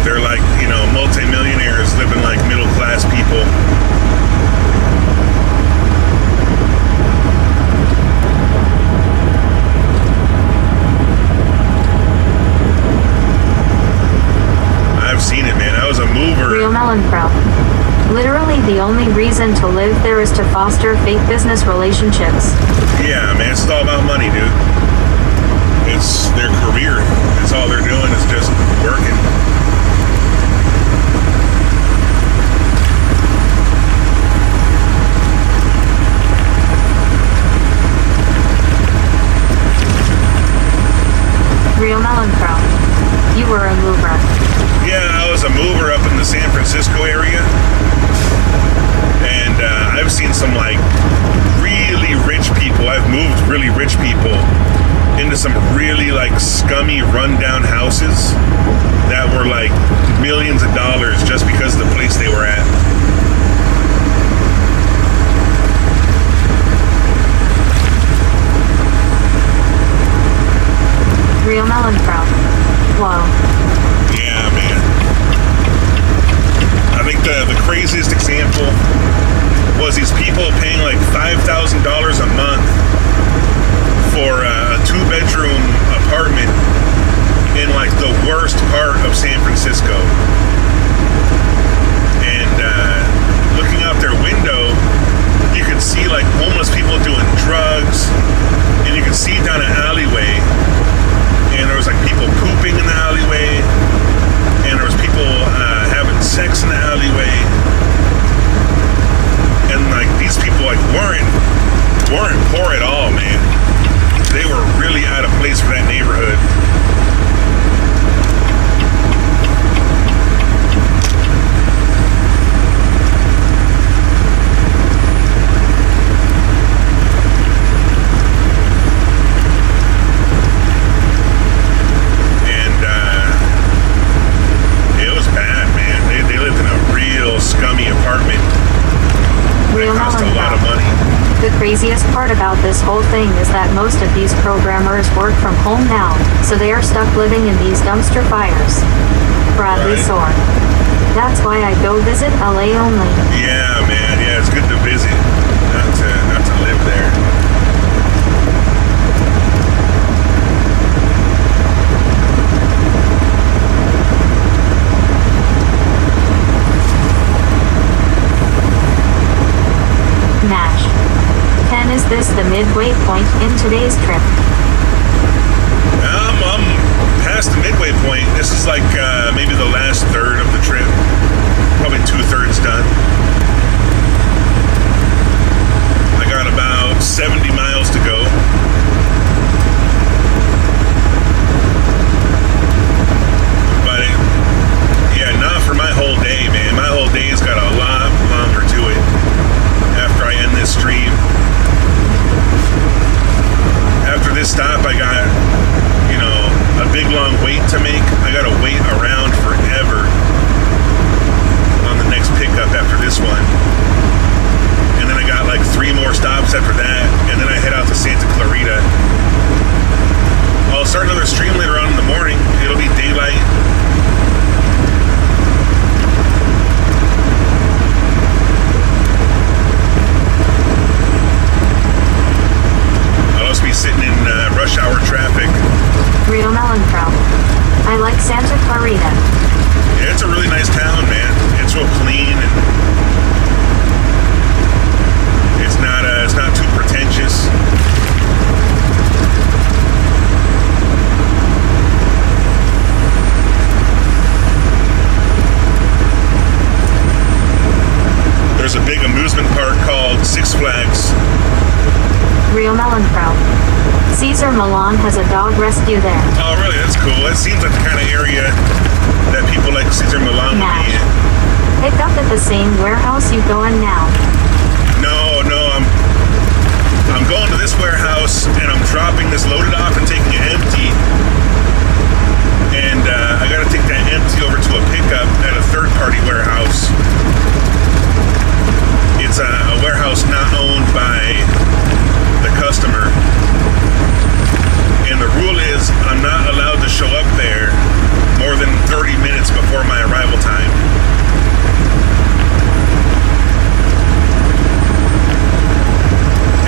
They're like, multimillionaires living like middle-class people. I've seen it, man. I was a mover. Real Melon Pro. Literally the only reason to live there is to foster fake business relationships. Yeah, man. It's all about money, dude. It's their career. That's all they're doing is just working. Real Melon Pro. You were a mover. Yeah, I was a mover up in the San Francisco area. And I've seen some like really rich people. I've moved really rich people into some really like scummy rundown houses that were like millions of dollars just because of the place they were at. Real melon crowd. Whoa. Yeah, man. I think the craziest example was these people paying like $5,000 a month for a 2-bedroom apartment in like the worst part of San Francisco. And looking out their window, you could see like homeless people doing drugs, and you could see down an alleyway, and there was like people pooping in the alleyway, and there was people having sex in the alleyway, and like these people like weren't poor at all, man. They were really out of place for that neighborhood. The craziest part about this whole thing is that most of these programmers work from home now, so they are stuck living in these dumpster fires. Bradley Right. Soar. That's why I go visit LA only. Yeah, man. Yeah, it's good to visit, not to live there. Nash. Ken, is this the midway point in today's trip? I'm past the midway point. This is like maybe the last third of the trip. Probably 2/3 done. I got about 70 miles to go. But yeah, not for my whole day, man. My whole day's got a lot longer to it after I end this stream. After this stop, I got, a big long wait to make. I gotta wait around forever on the next pickup after this one. And then I got like 3 more stops after that, and then I head out to Santa Clarita. I'll start another stream later on in the morning. It'll be daylight. I'll also be sitting in rush hour traffic. Real melon crowd. I like Santa Clarita. Yeah, it's a really nice town, man. It's real clean, and it's not too pretentious. There's a big amusement park called Six Flags. Real melon crowd. Caesar Milan has a dog rescue there. Oh, really? That's cool. That seems like the kind of area that people like Caesar Milan would be in. Picked up at the same warehouse you go in now. No, I'm going to this warehouse, and I'm dropping this loaded off and taking it empty. And I got to take that empty over to a pickup at a third-party warehouse. It's a warehouse not owned by the customer. And the rule is I'm not allowed to show up there more than 30 minutes before my arrival time.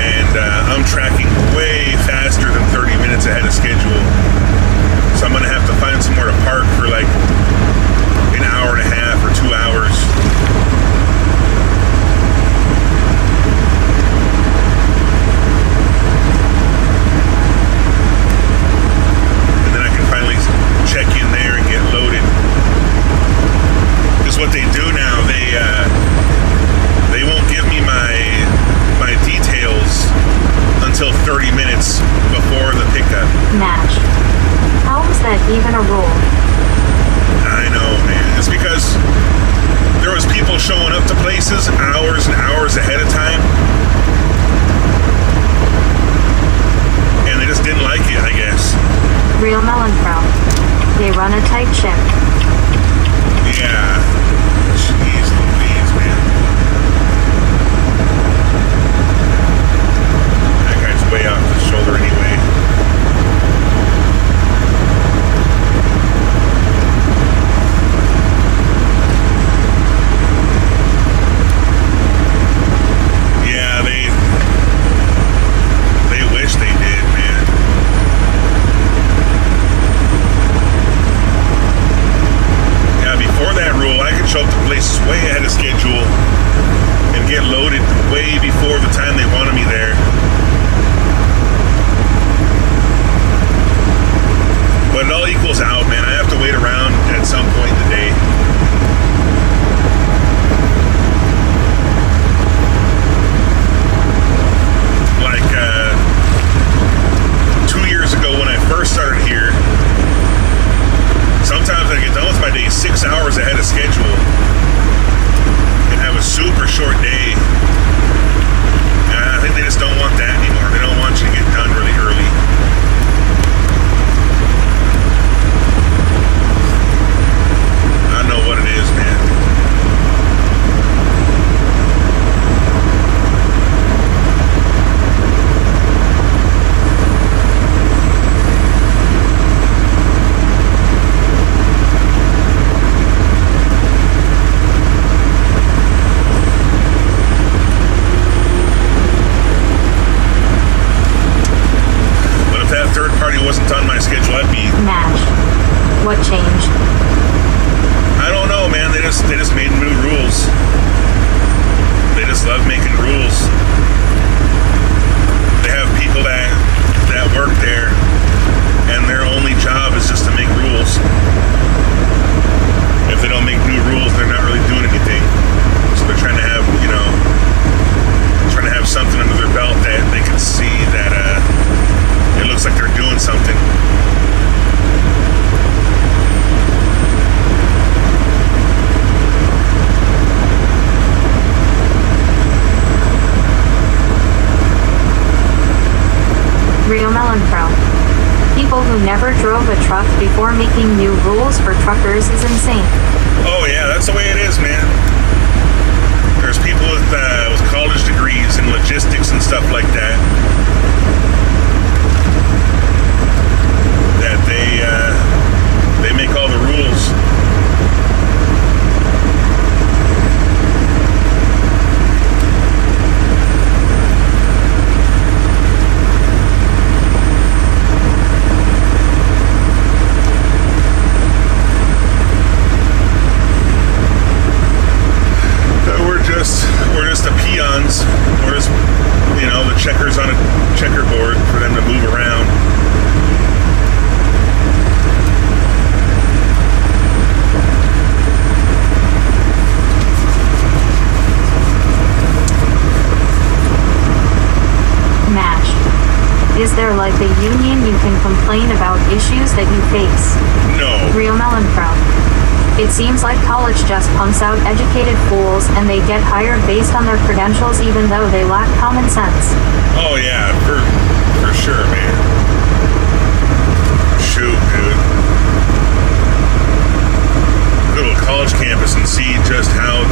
And I'm tracking way faster than 30 minutes ahead of schedule. So I'm going to have to find somewhere to park for like an hour and a half or 2 hours. Check in there and get loaded. Because what they do now, they won't give me my details until 30 minutes before the pickup. Nash. How is that even a rule? I know, man. It's because there was people showing up to places hours and hours ahead of time. And they just didn't like it, I guess. Real Melonfrow. They run a tight ship. Yeah. Jeez Louise, man. That guy's way off the shoulder anyway. Yeah, they wish they did, man. Yeah, before that rule, I could show up to places way ahead of schedule and get loaded way before the time they wanted me there. But it all equals out, man. I have to wait around at some point in the day. Like 2 years ago when I first started here, sometimes I get done with my day 6 hours ahead of schedule and have a super short day. I think they just don't want that anymore. They don't want you to get done really early. I don't know what it is, man. But if that third party wasn't on my schedule, I'd be... Match. What changed? I don't know, man. They just made new rules. They just love making rules. They have people that work there, and their only job is just to make rules. If they don't make new rules, they're not really doing anything. So they're trying to have, something under their belt that they can see that it looks like they're doing something. Real Melonfrow. People who never drove a truck before making new rules for truckers is insane. Oh yeah, that's the way it is, man. There's people with college degrees in logistics and stuff like that. That they make all the rules. We're just the peons. We're just, the checkers on a checkerboard for them to move around. Match. Is there like a union you can complain about issues that you face? No. Real Melonfrow. It seems like college just pumps out educated fools and they get hired based on their credentials even though they lack common sense. Oh yeah, for sure, man. Shoot, dude. Go to a college campus and see just how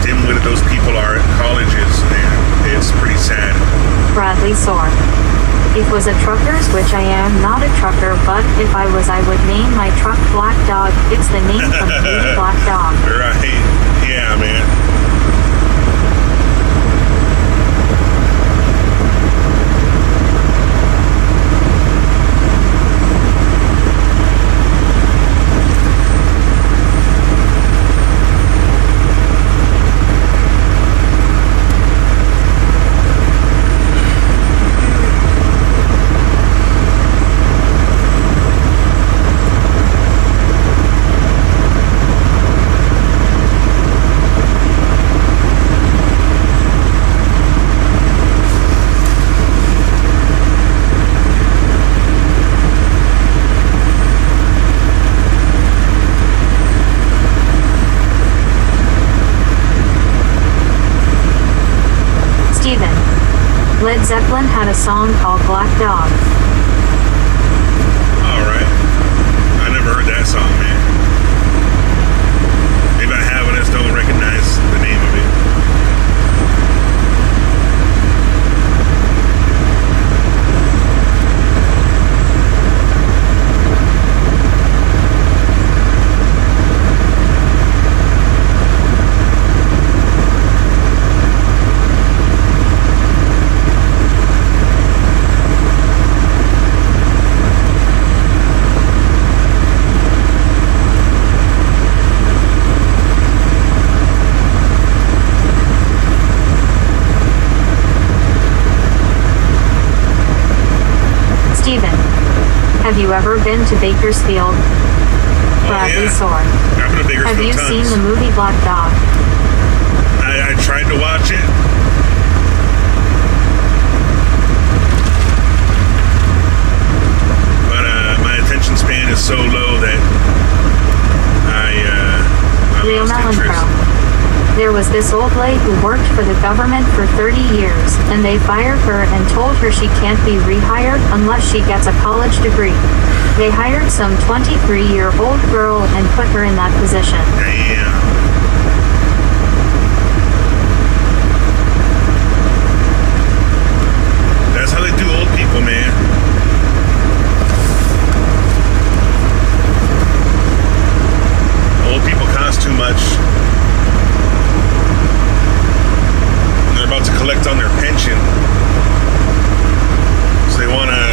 dim-witted those people are at colleges, man. It's pretty sad. Bradley Soar. It was a trucker's, which I am not a trucker, but if I was, I would name my truck Black Dog. It's the name from the movie Black Dog. Right. Yeah, man. Zeppelin had a song called Black Dog. Alright. I never heard that song, man. Maybe I have, I just don't recognize the name of it. Have you ever been to Bakersfield? Bradley Sword. I've been to Bakersfield Have you tons. seen the movie Black Dog? I tried to watch it. But my attention span is so low that I Real lost interest. Melonfrow. There was this old lady who worked for the government for 30 years, and they fired her and told her she can't be rehired unless she gets a college degree. They hired some 23-year-old girl and put her in that position. Damn. That's how they do old people, man. Old people cost too much. They're about to collect on their pension. So they want to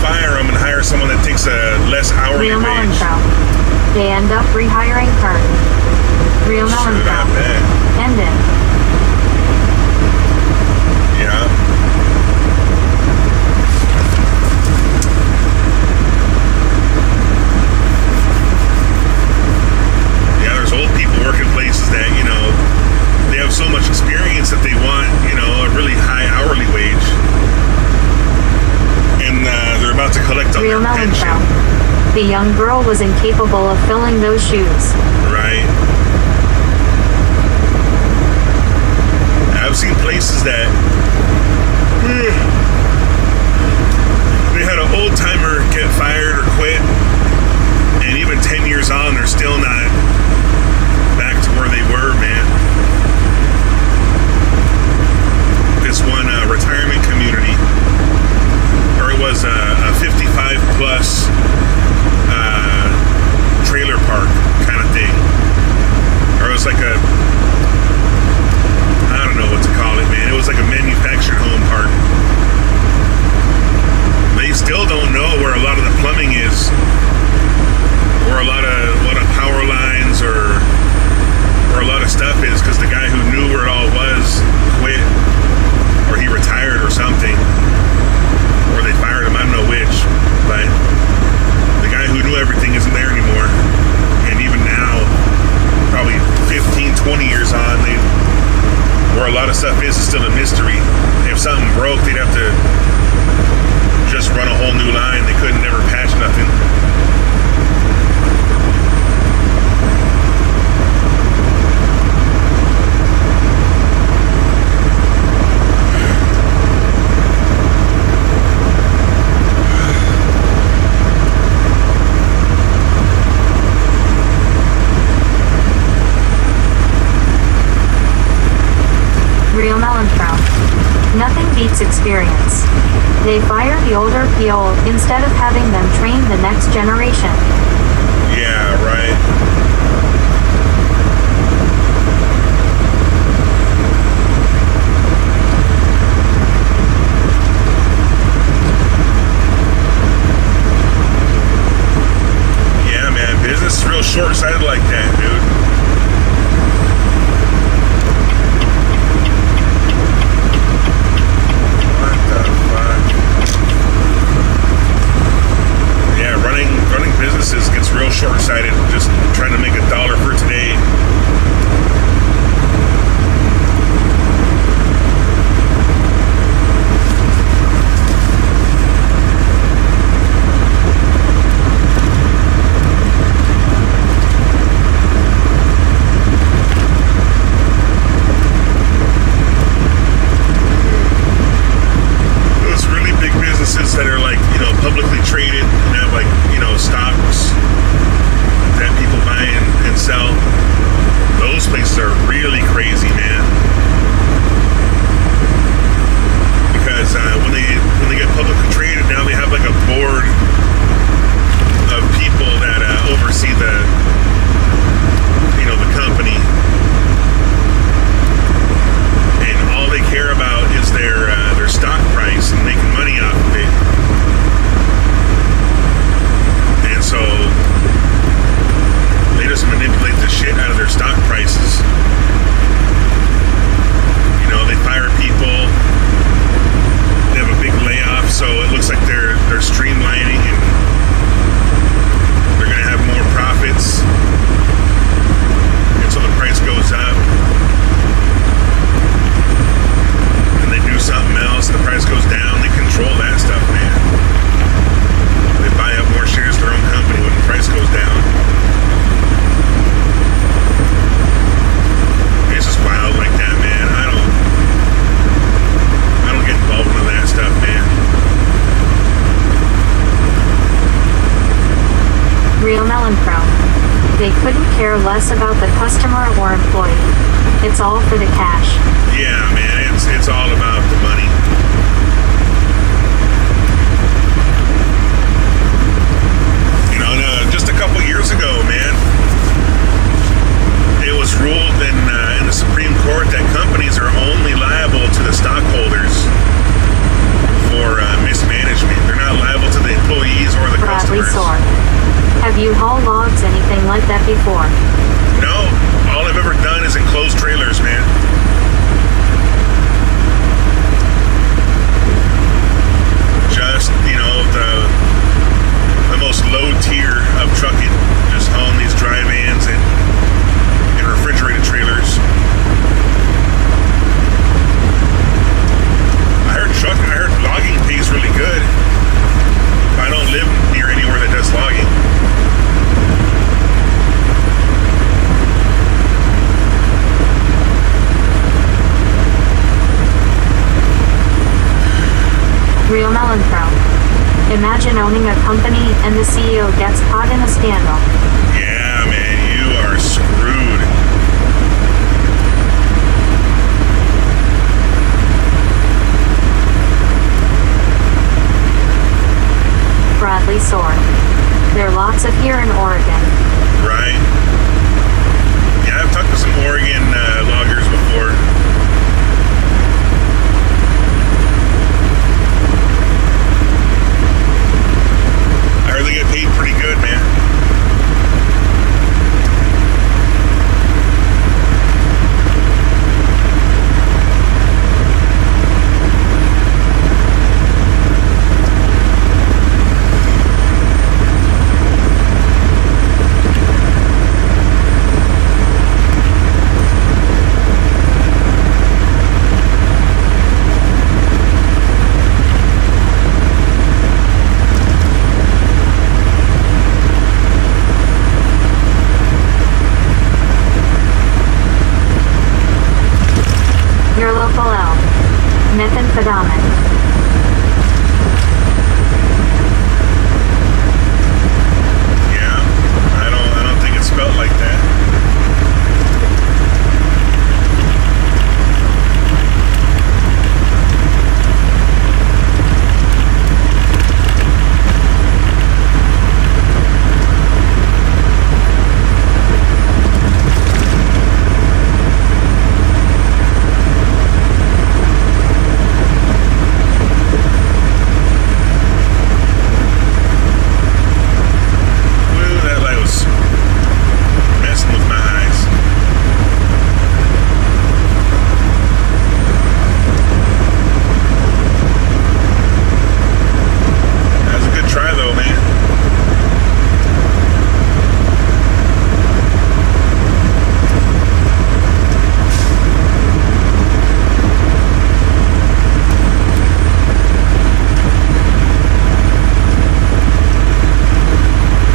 fire them and hire someone that takes a less hourly Real wage. Melonfrow. They end up rehiring her. Real Shoot, I Melonfrow. bet. Ended. Yeah. Yeah, there's old people working places that, they have so much experience that they want, a really high hourly wage. And they're about to collect on Real their pension. Melonfrow. The young girl was incapable of filling those shoes. Right. I've seen places that they had an old timer get fired or quit, and even 10 years on, they're still not back to where they were, man. This one retirement community, or it was a 55 plus trailer park kind of thing, or it was like I don't know what to call it, man. It was like a manufactured home park. They still don't know where a lot of the plumbing is, or a lot of power lines, or where a lot of stuff is, because the guy who knew where it all was quit, or he retired or something, or they fired him. I don't know which, but the guy who knew everything isn't there anymore. And even now, probably 15, 20 years on, where a lot of stuff is still a mystery. If something broke, they'd have to just run a whole new line. They couldn't never patch nothing. Real Melonfrow. Nothing beats experience. They fire the older people instead of having them train the next generation. Yeah, right. Yeah, man, business is real short-sighted like that, dude. Businesses gets real short-sighted, just trying stock prices. You know, they fire people. They have a big layoff, so it looks like they're streamlining and they're going to have more profits. And so the price goes up. And they do something else, and the price goes down. They control that stuff, man. They buy up more shares of their own company when the price goes down. It's just wild like that, man. I don't get involved in that stuff, man. Real Melon Pro. They couldn't care less about the customer or employee. It's all for the cash. Yeah, man, it's all about the money. You know, just a couple years ago, man, it was ruled in the Supreme Court that companies are only liable to the stockholders for mismanagement. They're not liable to the employees or the Bradley customers. Sword. Have you hauled logs, anything like that before? No, all I've ever done is enclosed trailers, man. Just, you know, the most low tier of trucking. Just hauling these dry vans and refrigerated trailers. I heard logging pays really good. I don't live near anywhere that does logging. Real Melon Pro. Imagine owning a company and the CEO gets caught in a scandal. Yeah, man, you are screwed. Bradley Sword. There are lots of here in Oregon. Right. Yeah, I've talked to some Oregon loggers before. I heard they get paid pretty good, man. Your local L. Methamphetamine. Yeah, I don't think it's spelled like that.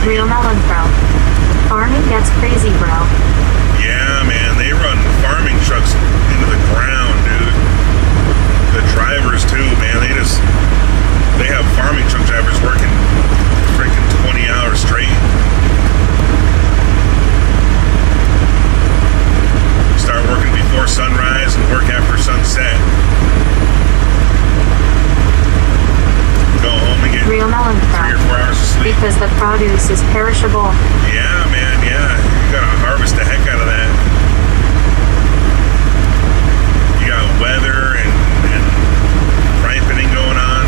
Real Melon Pro. Farming gets crazy, bro. Yeah, man, they run farming trucks into the ground, dude. The drivers too, man. They have farming truck drivers working freaking 20 hours straight. Start working before sunrise and work after sunset. Go home and get Real Melon 3 Pro. or 4 hours of sleep. Because the produce is perishable. Yeah, man, yeah. You gotta harvest the heck out of that. You got weather and ripening going on.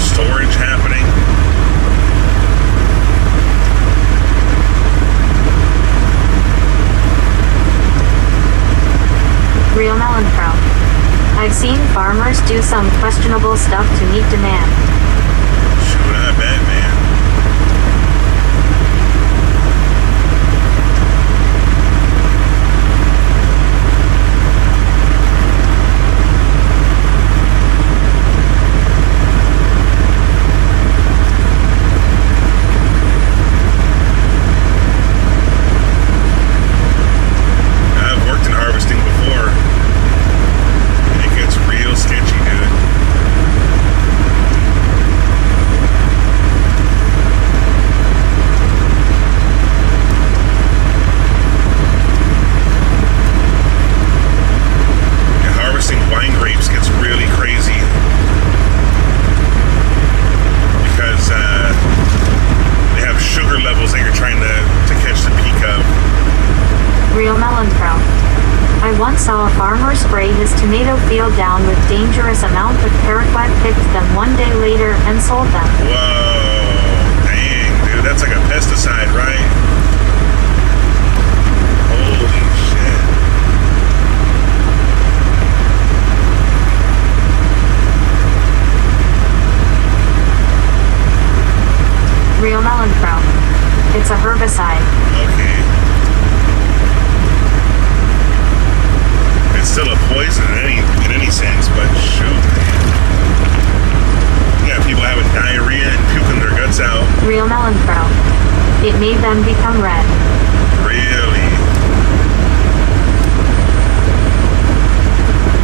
Storage happening. Mellencroft. I've seen farmers do some questionable stuff to meet demand. Shoot, I bet, man. I've worked in harvesting before, and it gets real sketchy, dude. Yeah, harvesting wine grapes gets really crazy because they have sugar levels that you're trying to catch the peak of. Real Mellencroft. I once saw a farmer spray his tomato field down with dangerous amount of paraquat, picked them one day later and sold them. Whoa, dang, dude, that's like a pesticide, right? Holy shit. Real Mellencroft. It's a herbicide. Okay. It's still a poison in any sense, but shoot, man. You got people having diarrhea and puking their guts out. Real Mellencroft. It made them become red. Really?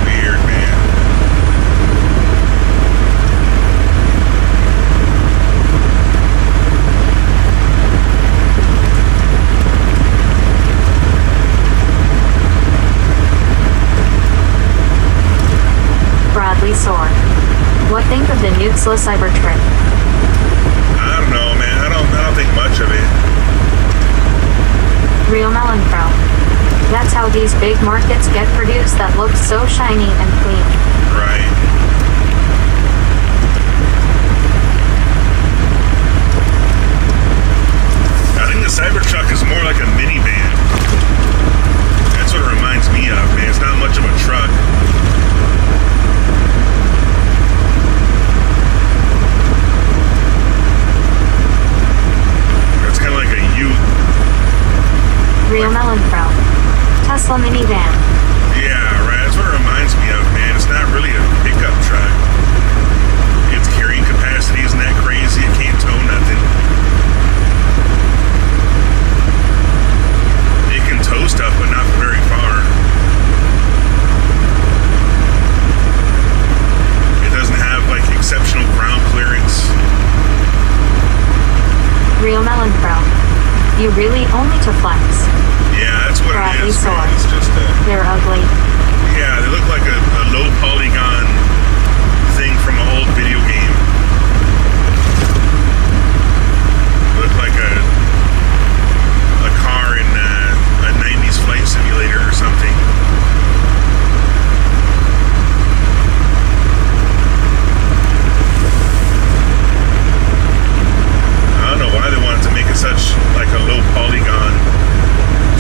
Weird, man. Bradley Sword. What think of the Nutzla Cybertruck? I don't know, man. I don't think much of it. Real Mellencroft. That's how these big markets get produced that look so shiny and clean. Right. I think the Cybertruck is more like a minivan. That's what it reminds me of, man. It's not much of a truck. It's kind of like a Ute. Real Mellencroft. Tesla minivan. Yeah, right. That's what it reminds me of, man. It's not really a pickup truck. Its carrying capacity isn't that crazy. It can't tow nothing. It can tow stuff, but not very far. It doesn't have like exceptional ground clearance. Real Mellencroft. You really only to flex. Yeah, that's what Bradley it is, man. Sword. It's just They're ugly. yeah, they look like a low polygon thing from an old video game. Look like a car in a 90s flight simulator or something. I don't know why they wanted to make it such like a low polygon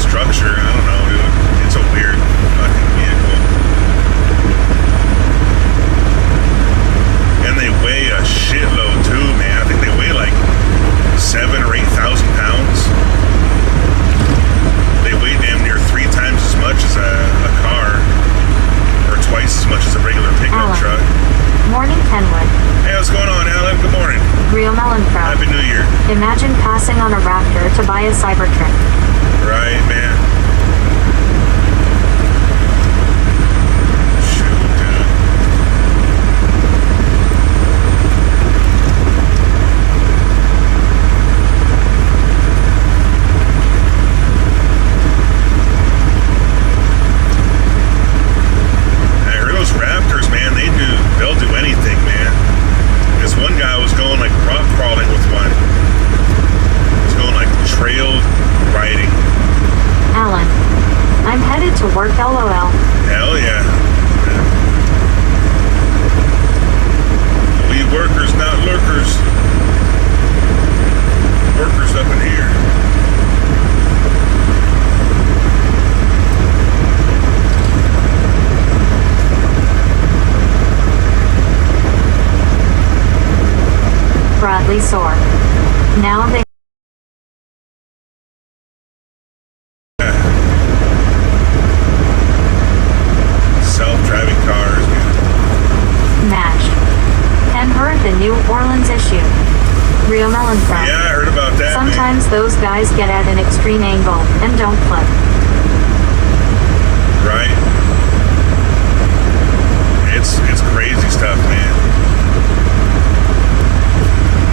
structure. I don't know, dude. It's a weird fucking vehicle. And they weigh a shitload too, man. I think they weigh like 7,000 or 8,000 pounds. They weigh damn near 3 times as much as a car, or twice as much as a regular pickup Alan. truck. Morning Kenwood. Hey, what's going on, Alan? Good morning. Real Mellencroft. Happy New Year. Imagine passing on a Raptor to buy a Cybertruck. Right, man. Shoot, dude. I heard those Raptors, man, they'll do anything, man. This one guy was going like rock crawling with one. He was going like trail riding. Alan. I'm headed to work, LOL. Hell yeah. We workers, not lurkers. Workers up in here. sore. Now they self-driving cars, man. match. And heard the New Orleans issue. Real melon from. Yeah, I heard about that. Sometimes those guys get at an extreme angle and don't flip. Right? It's crazy stuff, man.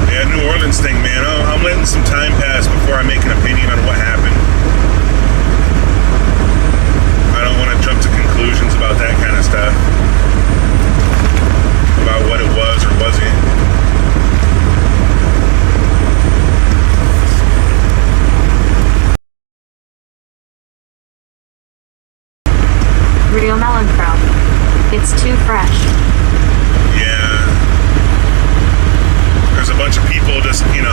Yeah, New Orleans thing, man. I'm letting some time pass before I make an opinion on what happened. I don't want to jump to conclusions about that kind of stuff. About what it was or wasn't. Real melon from. It's too fresh. Yeah. There's a bunch of people just, good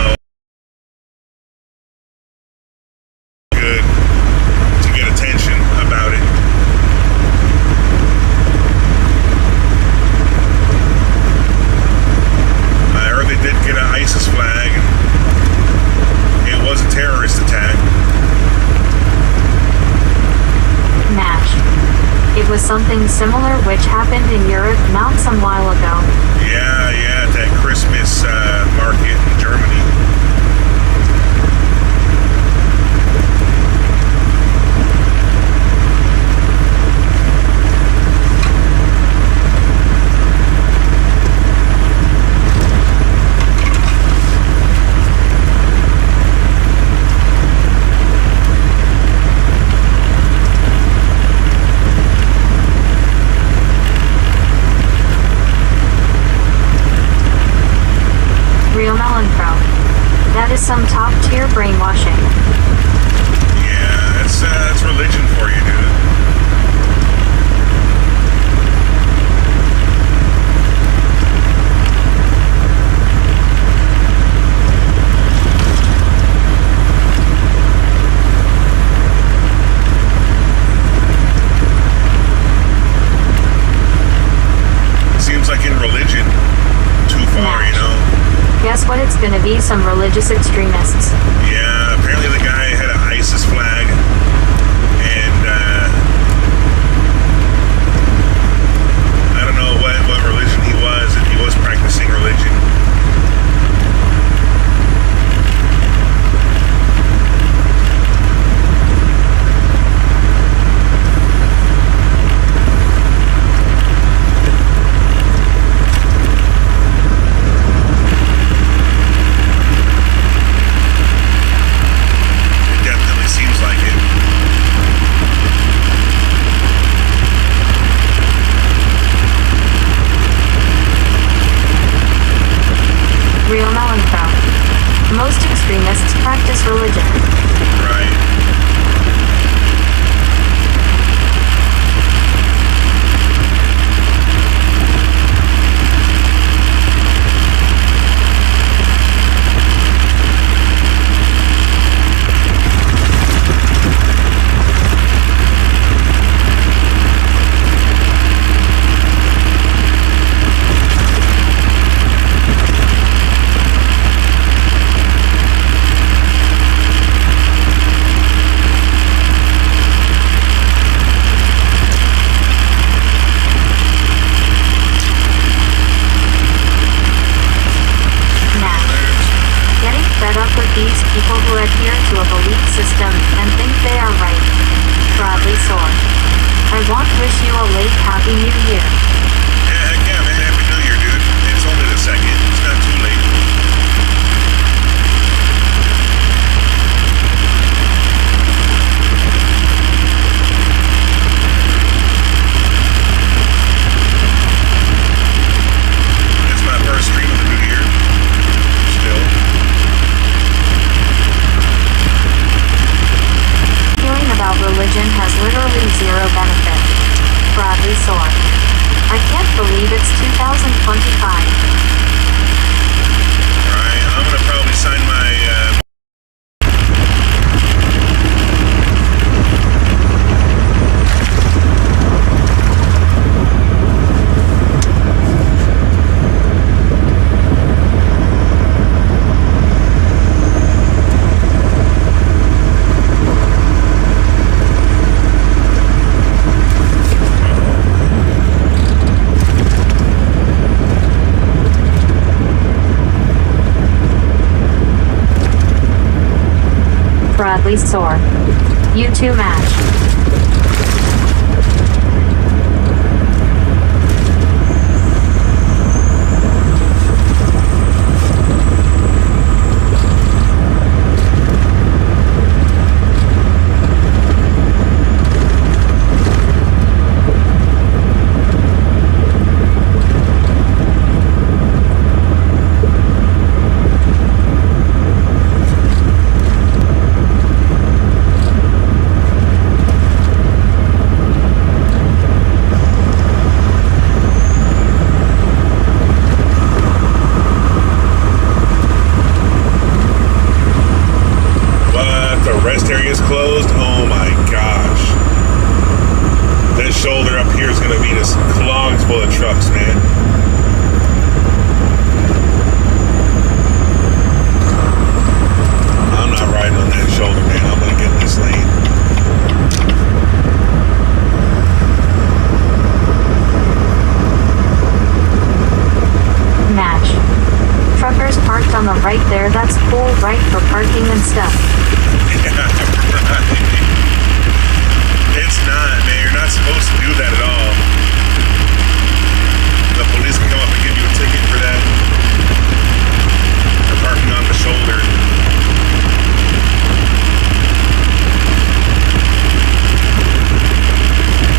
to get attention about it. I heard they did get an ISIS flag, and it was a terrorist attack. Mash. It was something similar which happened in Europe not some while ago. Yeah, at that Christmas market in Germany. Some top-tier brainwashing. Yeah, that's religion for you, dude. It seems like in religion, too far, Match. Guess what? It's gonna be some religious extremists. Yeah, apparently the guy had an ISIS flag, and I don't know what religion he was, if he was practicing religion. Most extremists practice religion. Right. These people who adhere to a belief system and think they are right. Broadly sore. I want to wish you a late Happy New Year. Yeah, heck yeah, man. Happy New Year, dude. It's only the 2nd. It's not too late. It's my first stream of the new year. Still. About religion has literally zero benefit. Broadly sore. I can't believe it's 2025. Alright, I'm gonna probably sign my Bradley Soar. You two match. Rest area is closed. Oh my gosh. This shoulder up here is going to be just clogged full of trucks, man. I'm not riding on that shoulder, man. I'm going to get in this lane. Match. Truckers parked on the right there. That's cool, right, for parking and stuff. Yeah, right. It's not, man. You're not supposed to do that at all. The police can come up and give you a ticket for that. For parking on the shoulder.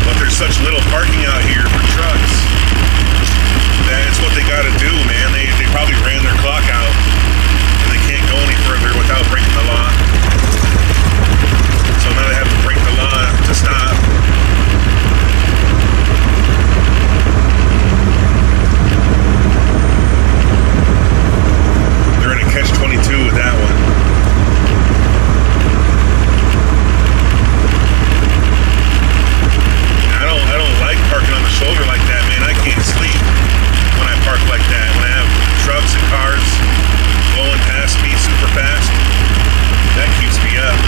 But there's such little parking out here for trucks. That's what they gotta do, man. They probably ran their clock out. And they can't go any further without breaking the law. So now they have to break the law to stop. They're in a catch-22 with that one. I don't like parking on the shoulder like that, man. I can't sleep when I park like that. When I have trucks and cars blowing past me super fast, that keeps me up.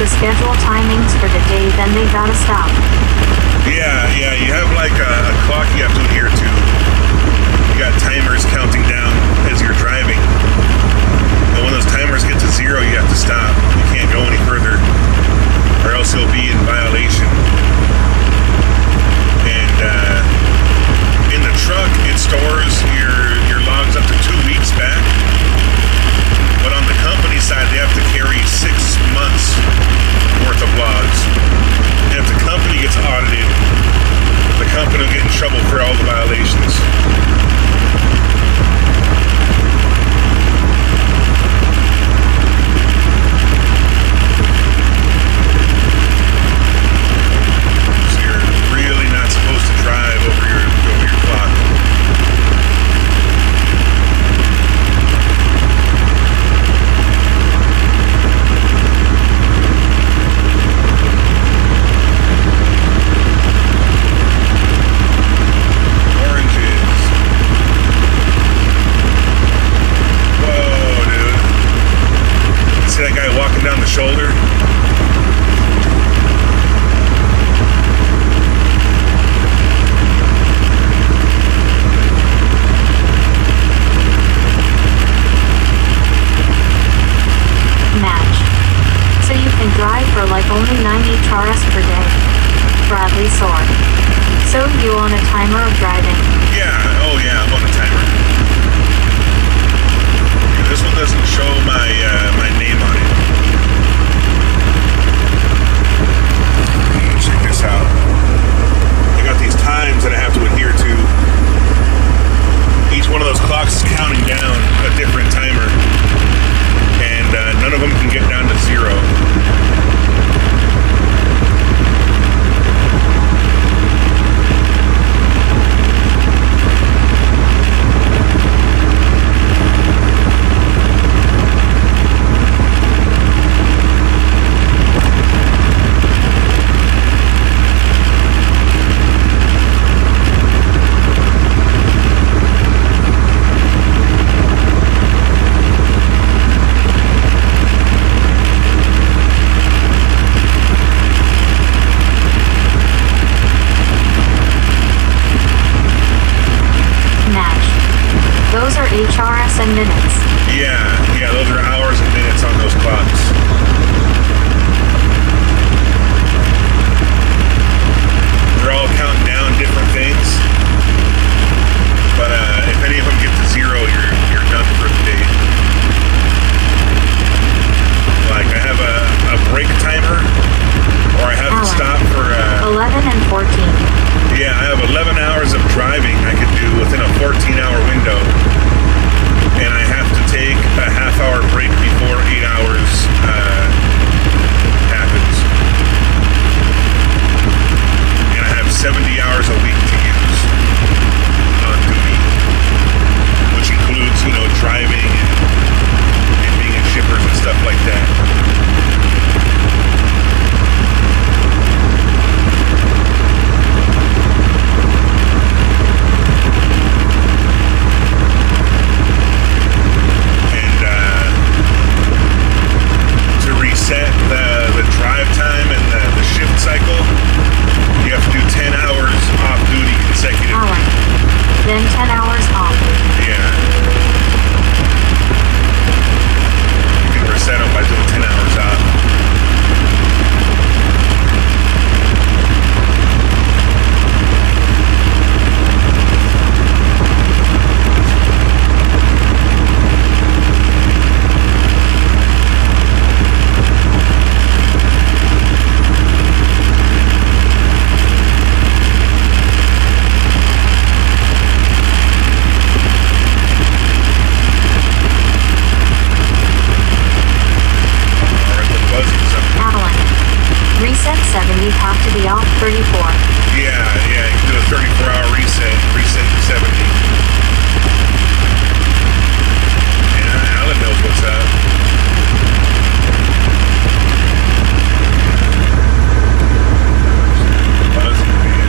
The schedule timings for the day, then they gotta stop. Yeah, you have like a clock you have to adhere to. You got timers counting down as you're driving. And when those timers get to zero, you have to stop. You can't go any further, or else you'll be in violation. And in the truck, it stores your logs up to 2 weeks back. But on the company side, they have to carry 6 months worth of logs. And if the company gets audited, the company will get in trouble for all the violations. So you're really not supposed to drive over your clock. That guy walking down the shoulder. Match. So you can drive for like only 90 Rs per day. Bradley Soar. So you on a timer of driving? Yeah, oh yeah, I'm on a timer. Yeah, this one doesn't show my my name on it. Check this out. I got these times that I have to adhere to. Each one of those clocks is counting down a different timer, and none of them can get down to zero. HRS and minutes. Yeah, those are hours and minutes on those clocks. They're all counting down different things. But if any of them get to zero, you're done for the day. Like I have a break timer, or I have to stop for 11 and 14. Yeah, I have 11 hours of driving I could do within a 14-hour window. And I have to take a half-hour break before 8 hours happens. And I have 70 hours a week to use on duty, which includes, driving and being in shippers and stuff like that. Reset the drive time and the shift cycle, you have to do 10 hours off duty consecutively. Then 10 hours off. Yeah. You can reset them by doing 10 hours off. Reset 70 have to be off 34. Yeah, you can do a 34-hour reset to 70. Yeah, Alan knows what's up. Buzzing, man.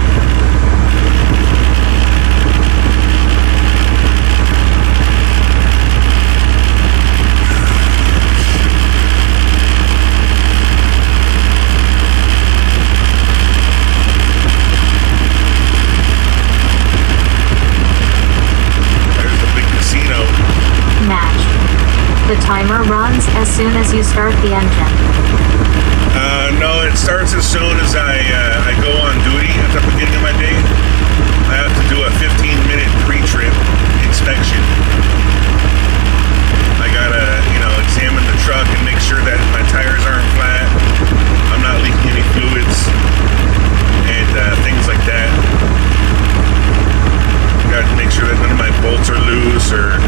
The timer runs as soon as you start the engine. No, it starts as soon as I go on duty at the beginning of my day. I have to do a 15-minute pre-trip inspection. I gotta, examine the truck and make sure that my tires aren't flat, I'm not leaking any fluids, and things like that. Got to make sure that none of my bolts are loose or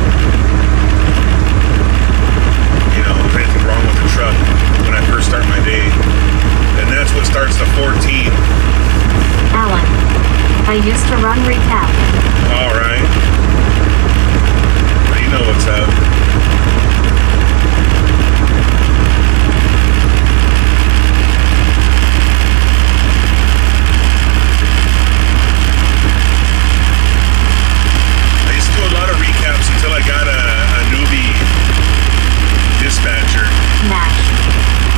if anything wrong with the truck when I first start my day. And that's what starts the 14. Alan, I used to run recap. All right. You know what's up. I used to do a lot of recaps until I got a newbie dispatcher. Nash.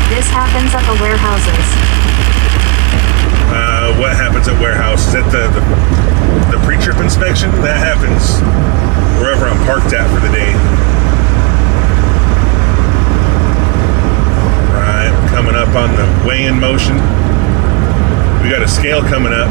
This happens at the warehouses. What happens at warehouses? At the pre-trip inspection? That happens wherever I'm parked at for the day. Alright, we're coming up on the weigh-in motion. We got a scale coming up.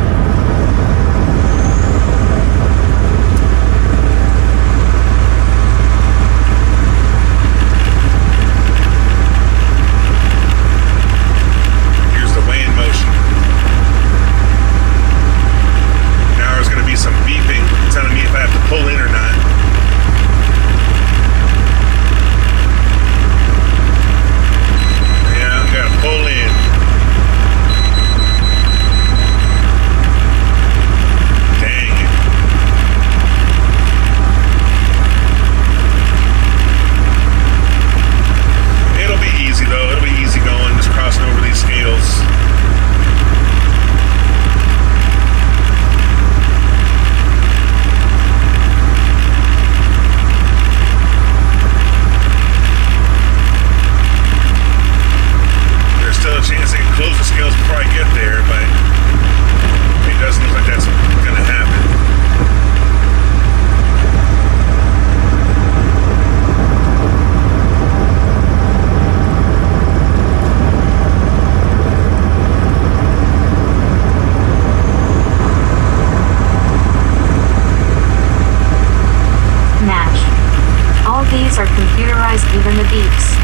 All of these are computerized, even the beeps.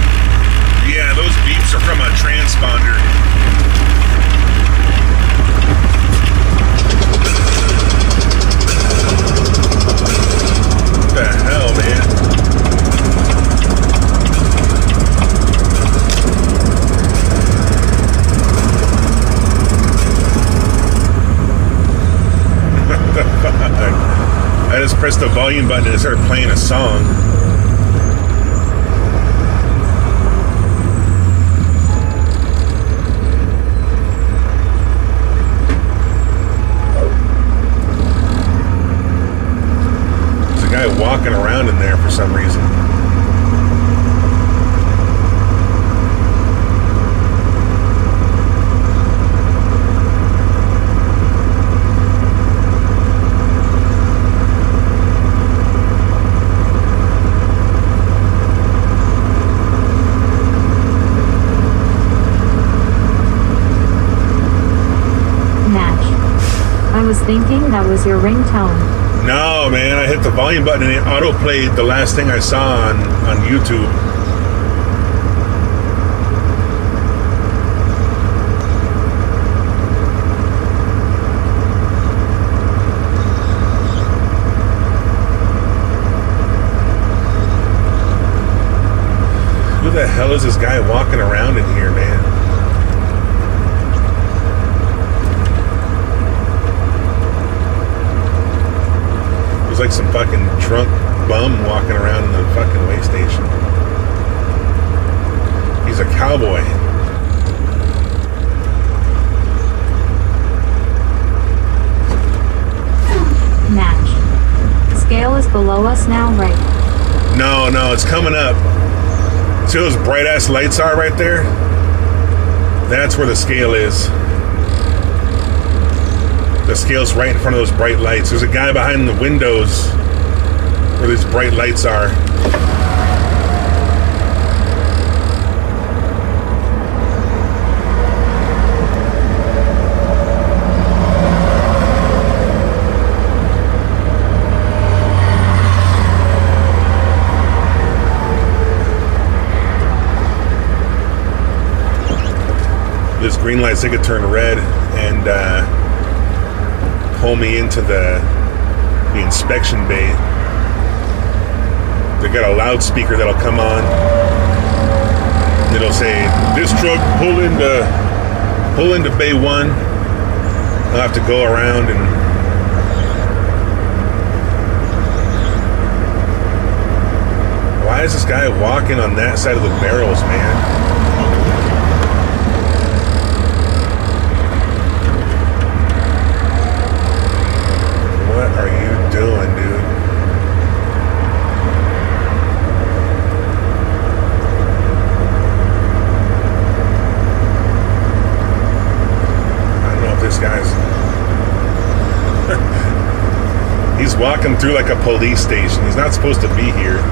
Yeah, those beeps are from a transponder. What the hell, man? What the fuck? I just pressed the volume button and it started playing a song. Walking around in there for some reason. Natch. I was thinking that was your ringtone. No, man, I hit the volume button and it auto-played the last thing I saw on YouTube. Who the hell is this guy walking around in here, man? Like some fucking drunk bum walking around in the fucking way station. He's a cowboy. Natch. The scale is below us now, right? No, it's coming up. See those bright ass lights are right there? That's where the scale is. The scale's right in front of those bright lights. There's a guy behind the windows where these bright lights are. This green light's like it turned red and pull me into the inspection bay. They got a loudspeaker that'll come on. It'll say, "This truck pull into bay 1." I'll have to go around and why is this guy walking on that side of the barrels, man? What are you doing, dude? I don't know if this guy's... He's walking through like a police station. He's not supposed to be here.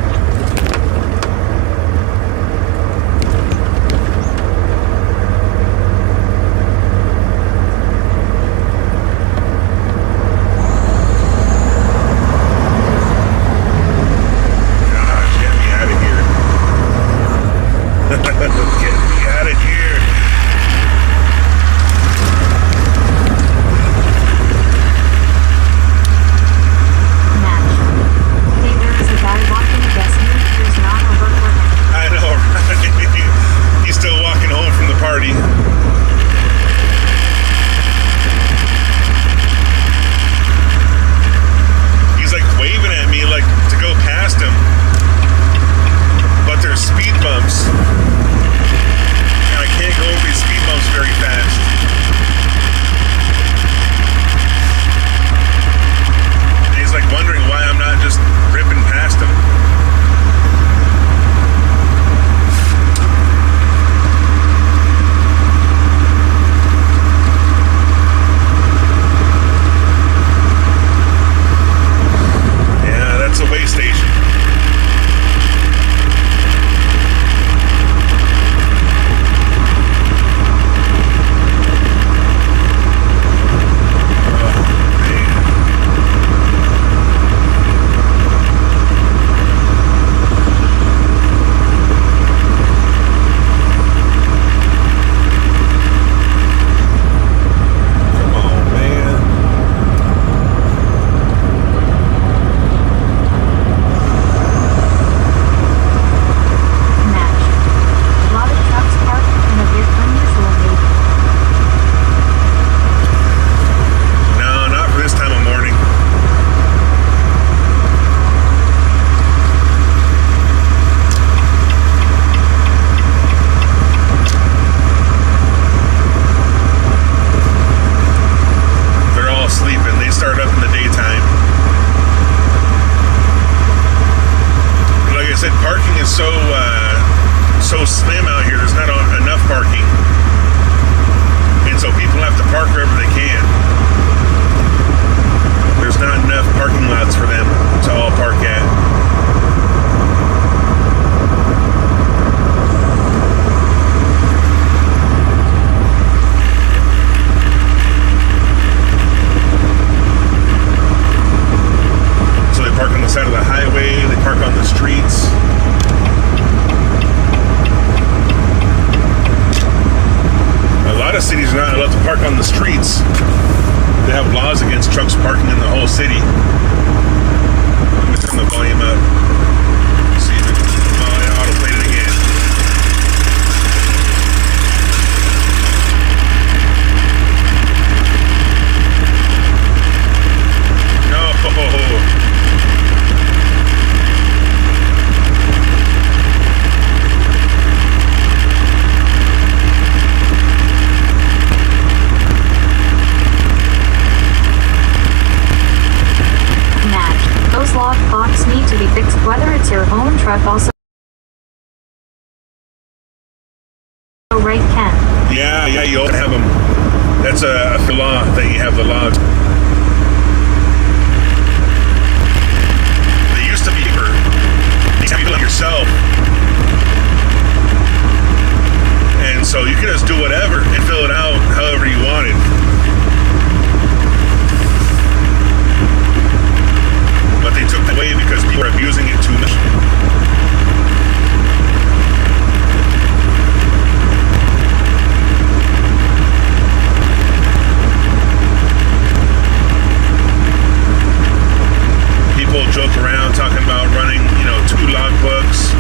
Natch. Hey, there is a guy walking a gas is so slim out here. There's not enough parking, and so people have to park wherever they can. There's not enough parking lots for them to all park at. So they park on the side of the highway, they park on the streets. A lot of cities are not allowed to park on the streets. They have laws against trucks parking in the whole city. Let me turn the volume up. See if it auto-played it again. No. Those log clocks need to be fixed, whether it's your own truck also. Right, Ken? Yeah, you ought to have them. That's a law that you have the logs. They used to be for you like yourself. And so you could just do whatever and fill it out however you wanted. But they took it away because people are abusing it too much. People joke around talking about running, 2 log books.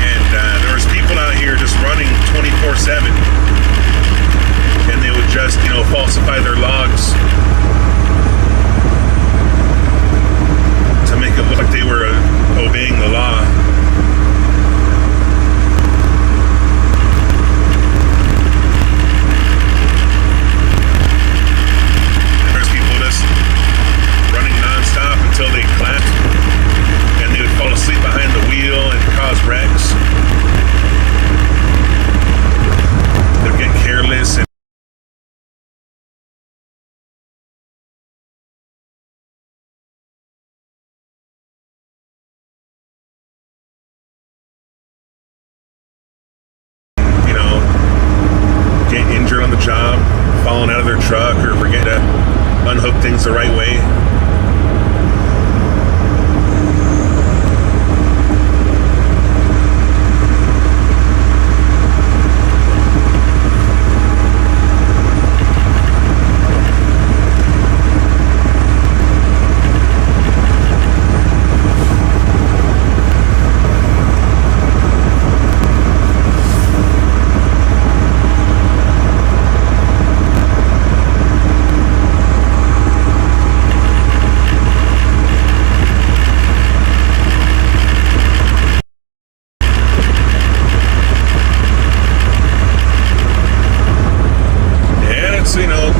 And there was people out here just running 24/7. And they would just, falsify their logs to make it look like they were obeying the law. And there's people just running nonstop until they collapse, and they would fall asleep behind the wheel and cause wrecks. They would get careless and injured on the job, falling out of their truck, or forget to unhook things the right way.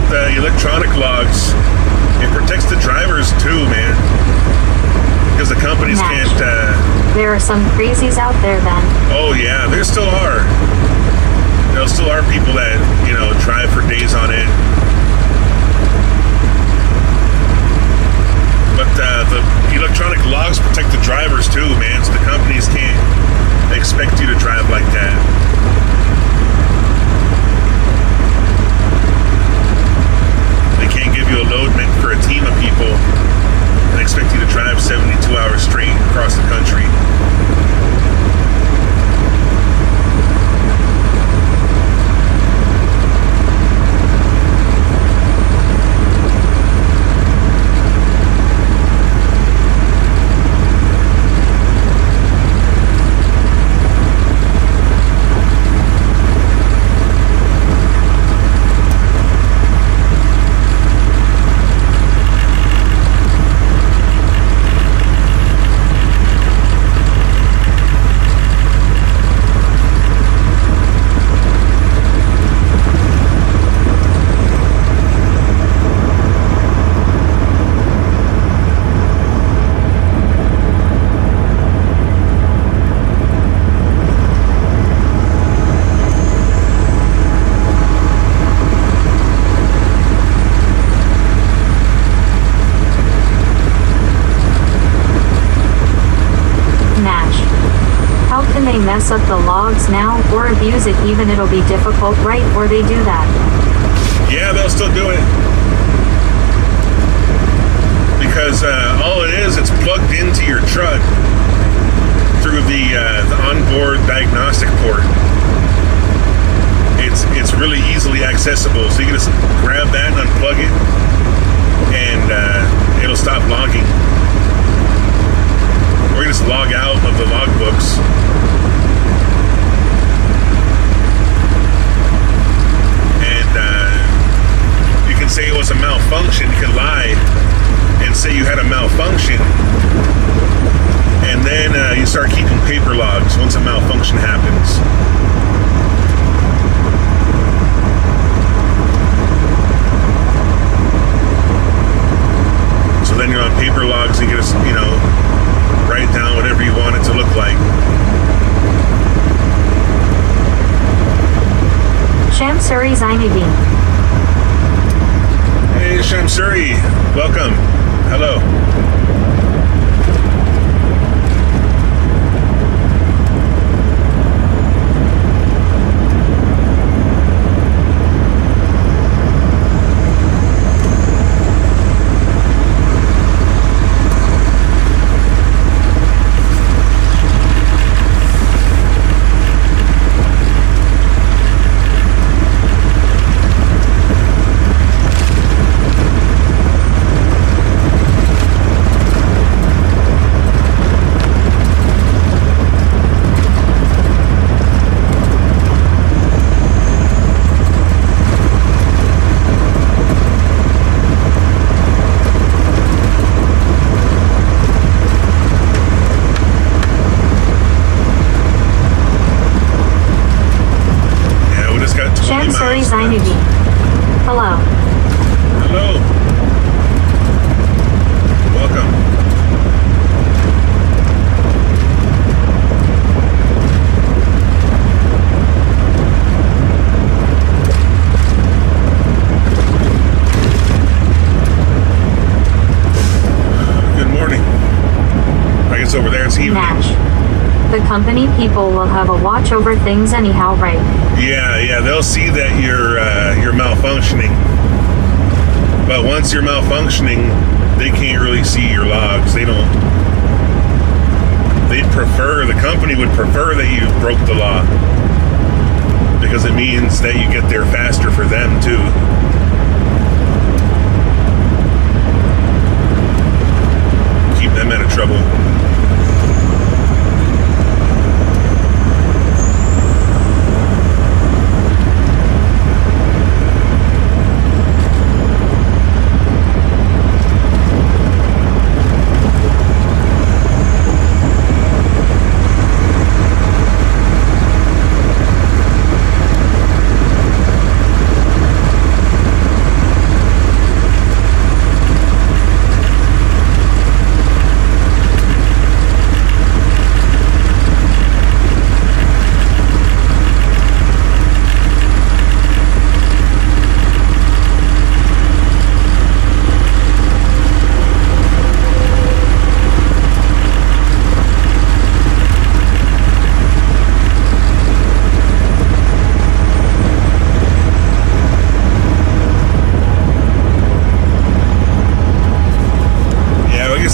The electronic logs, it protects the drivers too, man, because the companies can't there are some crazies out there then. Oh yeah, there still are. There still are people that drive for days on end. But the electronic logs protect the drivers too, man, so the companies can't expect you to drive like that. Can't give you a load meant for a team of people and expect you to drive 72 hours straight across the country. mess up the logs now or abuse it even it'll be difficult, right? Or they do that. Yeah, they'll still do it. Because all it is, it's plugged into your truck through the onboard diagnostic port. It's really easily accessible, so you can just grab that and unplug it, and it'll stop logging. Or you just log out of the logbooks. And you can say it was a malfunction. You can lie and say you had a malfunction, and then you start keeping paper logs once a malfunction happens. So then you're on paper logs, and you just, write down whatever you want it to look like. Shamsuri Zainadine. Hey, Shamsuri, welcome. Hello. Hello. Hello. Welcome. Good morning. I guess over there it's evening. Nash. The company people will have a watch over things anyhow, right? Yeah, they'll see that you're malfunctioning. But once you're malfunctioning, they can't really see your logs. The company would prefer that you broke the law, because it means that you get there faster for them too. Keep them out of trouble.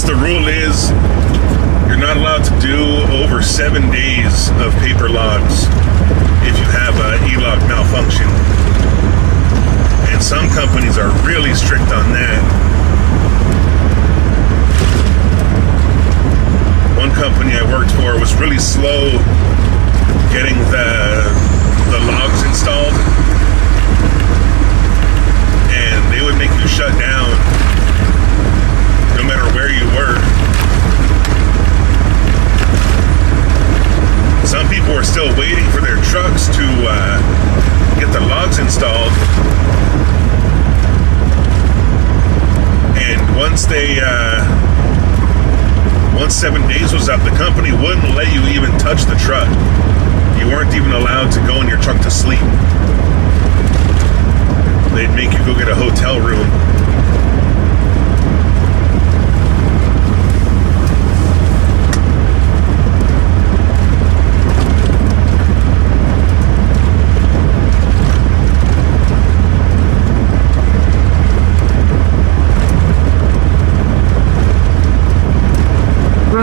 The rule is you're not allowed to do over 7 days of paper logs if you have an e-log malfunction. And some companies are really strict on that. One company I worked for was really slow getting the logs installed, and they would make you shut down no matter where you were. Some people are still waiting for their trucks to get the logs installed. And once 7 days was up, the company wouldn't let you even touch the truck. You weren't even allowed to go in your truck to sleep. They'd make you go get a hotel room.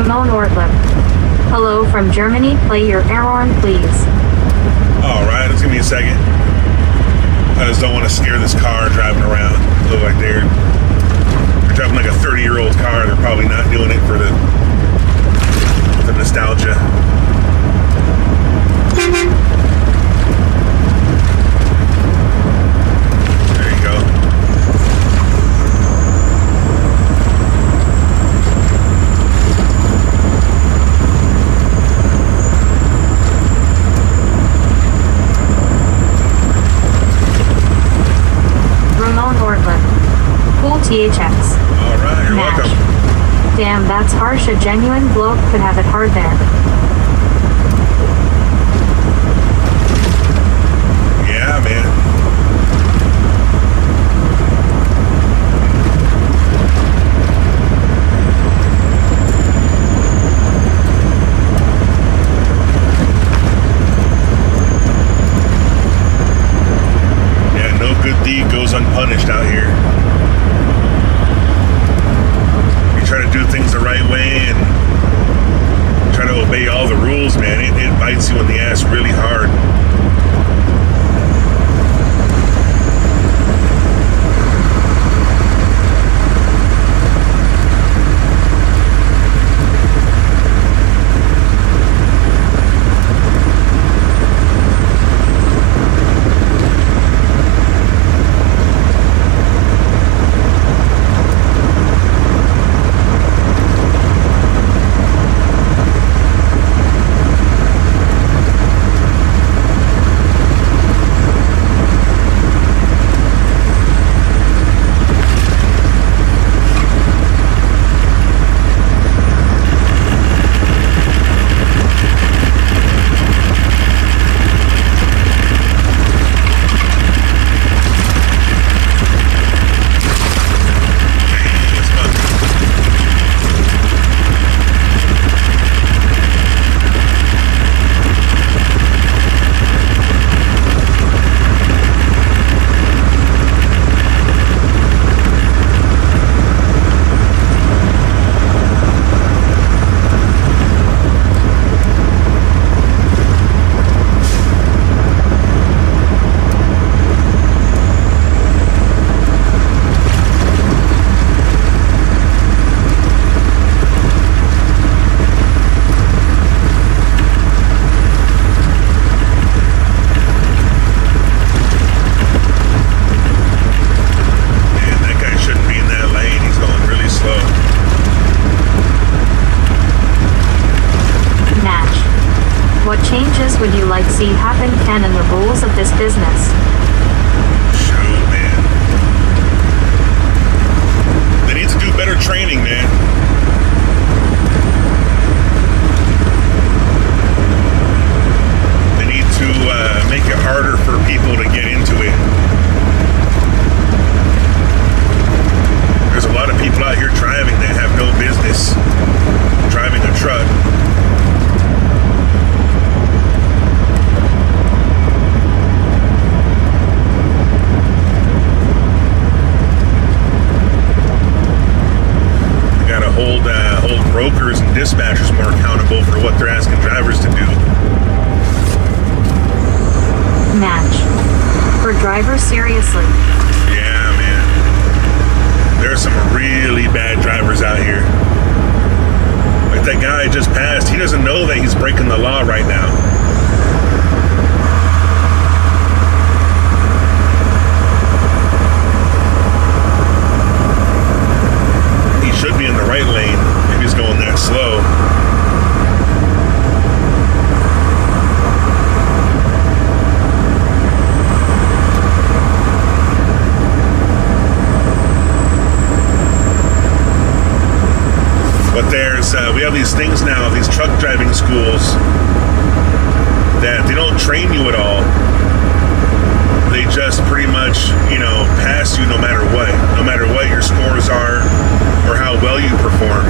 Ramon Ortlieb. Hello from Germany. Play your air horn, please. All right, just give me a second. I just don't want to scare this car driving around. Look like they're driving like a 30-year-old car. They're probably not doing it for the nostalgia. There you go. Ramon Ortlieb. Cool THX. All right, you're Match. welcome. Damn, that's harsh. A genuine bloke could have it hard there. Yeah, man. Yeah, no good deed goes unpunished out here. You try to do things the right way and try to obey all the rules, man. It bites you in the ass really hard. would you like to see happen can in the rules of this business? Shoot, man. They need to do better training, man. They need to make it harder for people to get into it. There's a lot of people out here driving that have no business driving a truck. We gotta hold brokers and dispatchers more accountable for what they're asking drivers to do. Match. For drivers, seriously. Yeah, man. There's some really bad drivers out here. Like that guy I just passed, he doesn't know that he's breaking the law right now. He should be in the right lane if he's going that slow. But we have these things now, these truck driving schools, that they don't train you at all. They just pretty much, pass you no matter what your scores are or how well you perform.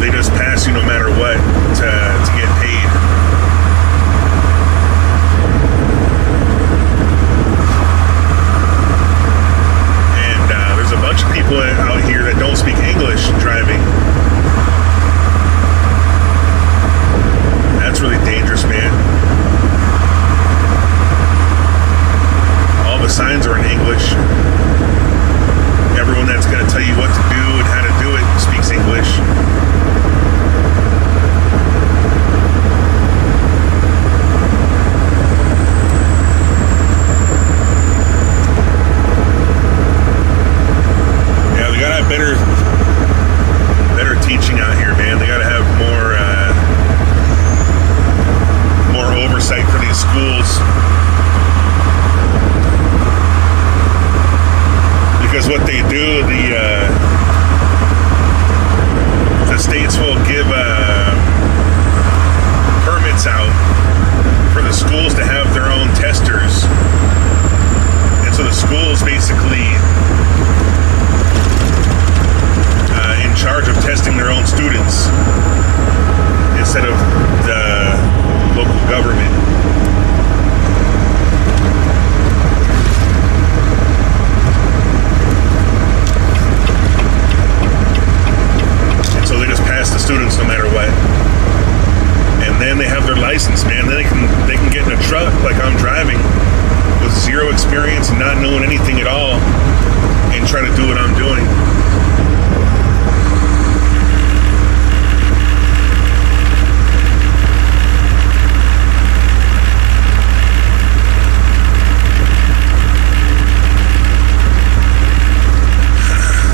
They just pass you no matter what to get paid. And there's a bunch of people out here that don't speak English driving. states will give permits out for the schools to have their own testers. And so the schools basically in charge of testing their own students instead of the local government. And so they just pass the students no matter what. And then they have their license, man. Then they can get in a truck like I'm driving with zero experience and not knowing anything at all and try to do what I'm doing.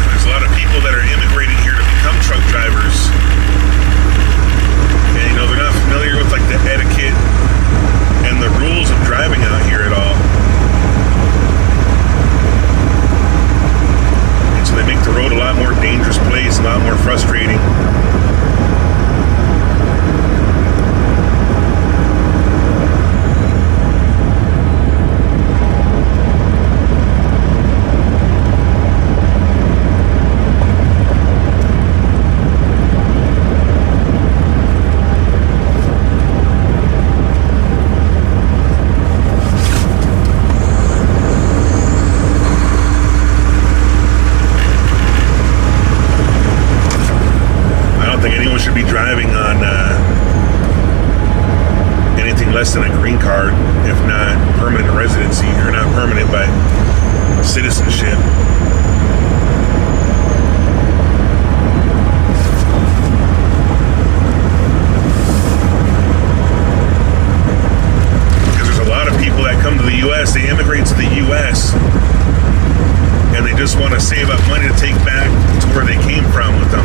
There's a lot of people that are immigrating here to become truck drivers. And, they're not familiar with, like, the etiquette and the rules of driving out here at all. And so they make the road a lot more dangerous place, a lot more frustrating. Should be driving on anything less than a green card, if not permanent residency, or not permanent but citizenship. Because there's a lot of people that come to the U.S., they immigrate to the U.S. and they just want to save up money to take back to where they came from with them.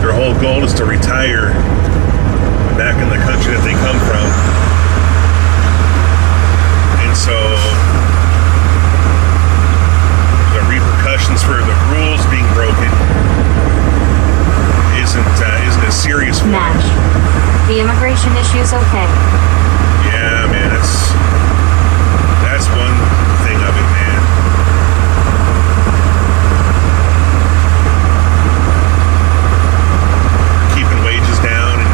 Their whole goal is to retire back in the country that they come from. And so the repercussions for the rules being broken isn't as serious for them. Nash, the immigration issue's okay. Yeah, man, that's one thing of it, man. Down and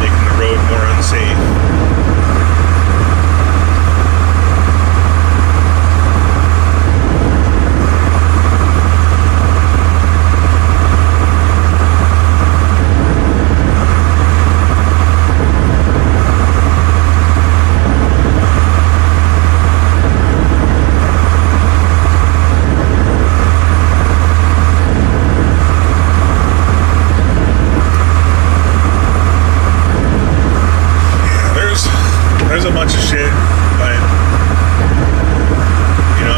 making the road more unsafe. There's a bunch of shit, but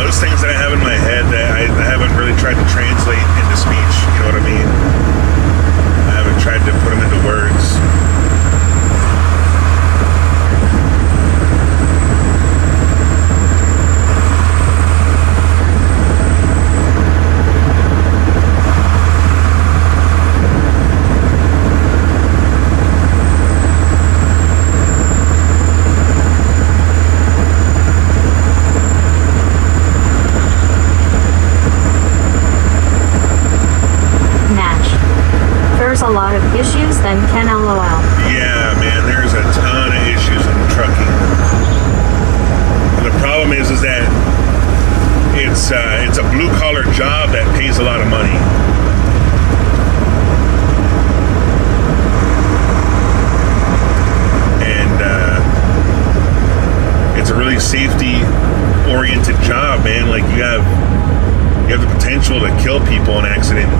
there's things that I have in my head that I haven't really tried to translate into speech. You know what I mean? I haven't tried to put them into words. A lot of issues, then Ken LOL. Yeah, man, there's a ton of issues in trucking. And the problem is that it's a blue collar job that pays a lot of money. And it's a really safety oriented job, man. Like you have the potential to kill people in accident.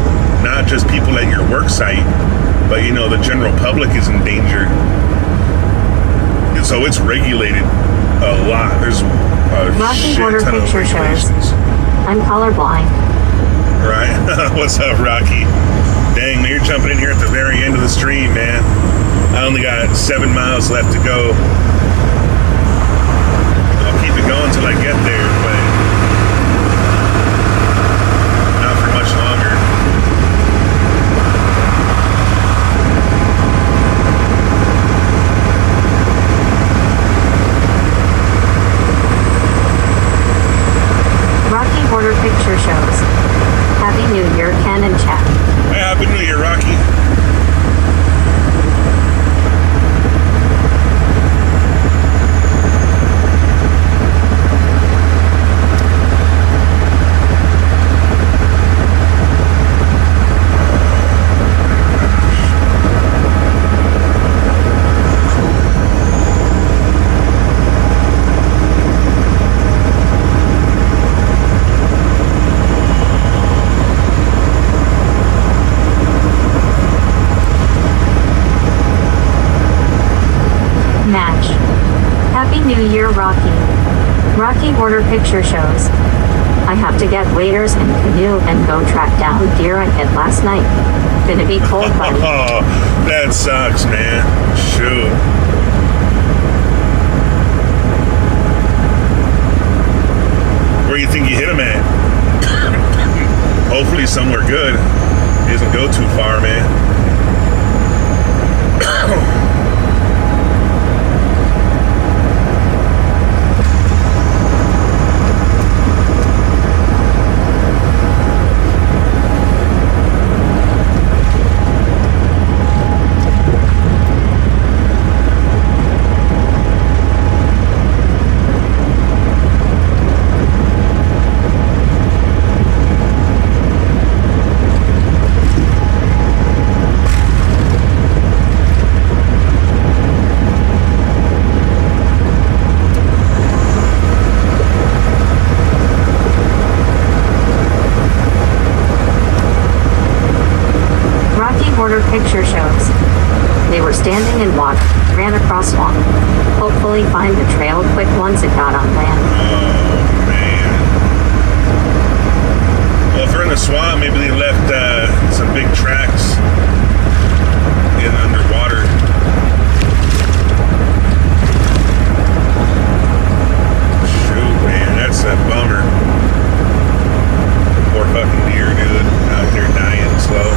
Not just people at your work site, but the general public is in danger. And so it's regulated a lot. There's a Rocky shit Border ton of picture shows. regulations. I'm colorblind. Right? What's up, Rocky? Dang, man, you're jumping in here at the very end of the stream, man. I only got 7 miles left to go. I'll keep it going until I get there, but shows. Happy New Year, Ken and Chad. Hey, Happy New Year, Rocky. Match. Happy New Year, Rocky. Rocky order picture shows. I have to get waders and canoe and go track down deer I hit last night. Gonna be cold, buddy. Oh, that sucks, man. Shoot. Where do you think you hit him at? Hopefully somewhere good. He doesn't go too far, man. Order picture shows. They were standing in water, ran across swamp. Hopefully find the trail quick once it got on land. Oh, man. Well, if they're in the swamp, maybe they left some big tracks in underwater. Shoot, man, that's a bummer. Poor fucking deer, dude, out there dying slow.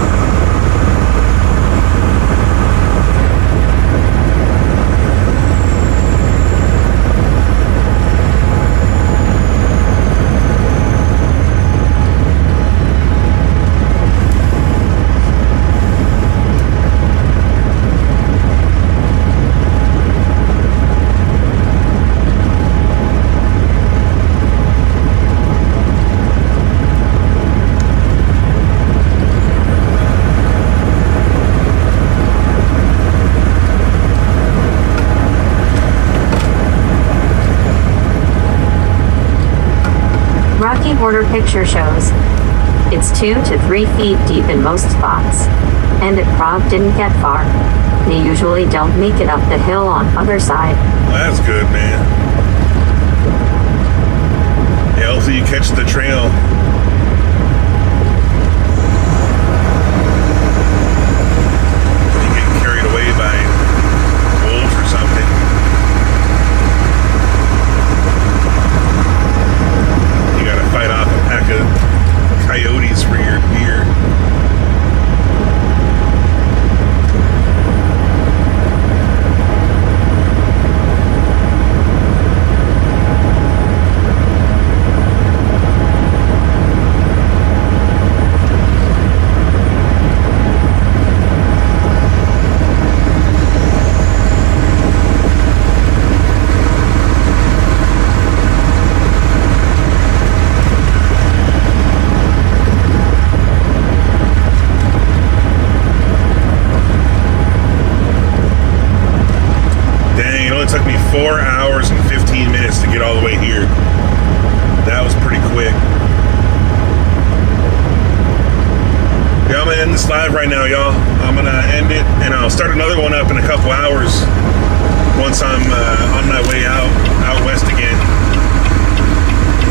Rocky Order picture shows. It's 2 to 3 feet deep in most spots. And it prob didn't get far. They usually don't make it up the hill on other side. Well, that's good, man. Yeah, hopefully you catch the trail. You get carried away by wolves or something. You gotta fight off a pack of coyotes for your deer. It took me 4 hours and 15 minutes to get all the way here. That was pretty quick. Yeah, I'm gonna end this live right now, y'all. I'm gonna end it and I'll start another one up in a couple hours once I'm on my way out west again.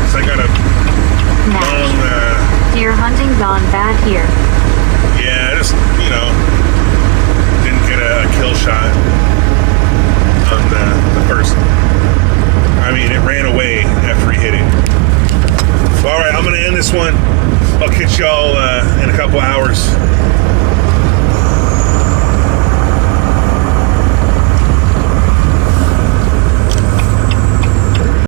So I got a long deer hunting gone bad here. Yeah, just, you know, didn't get a kill shot on the first. I mean, it ran away after he hit it. All right, I'm gonna end this one. I'll catch y'all in a couple hours.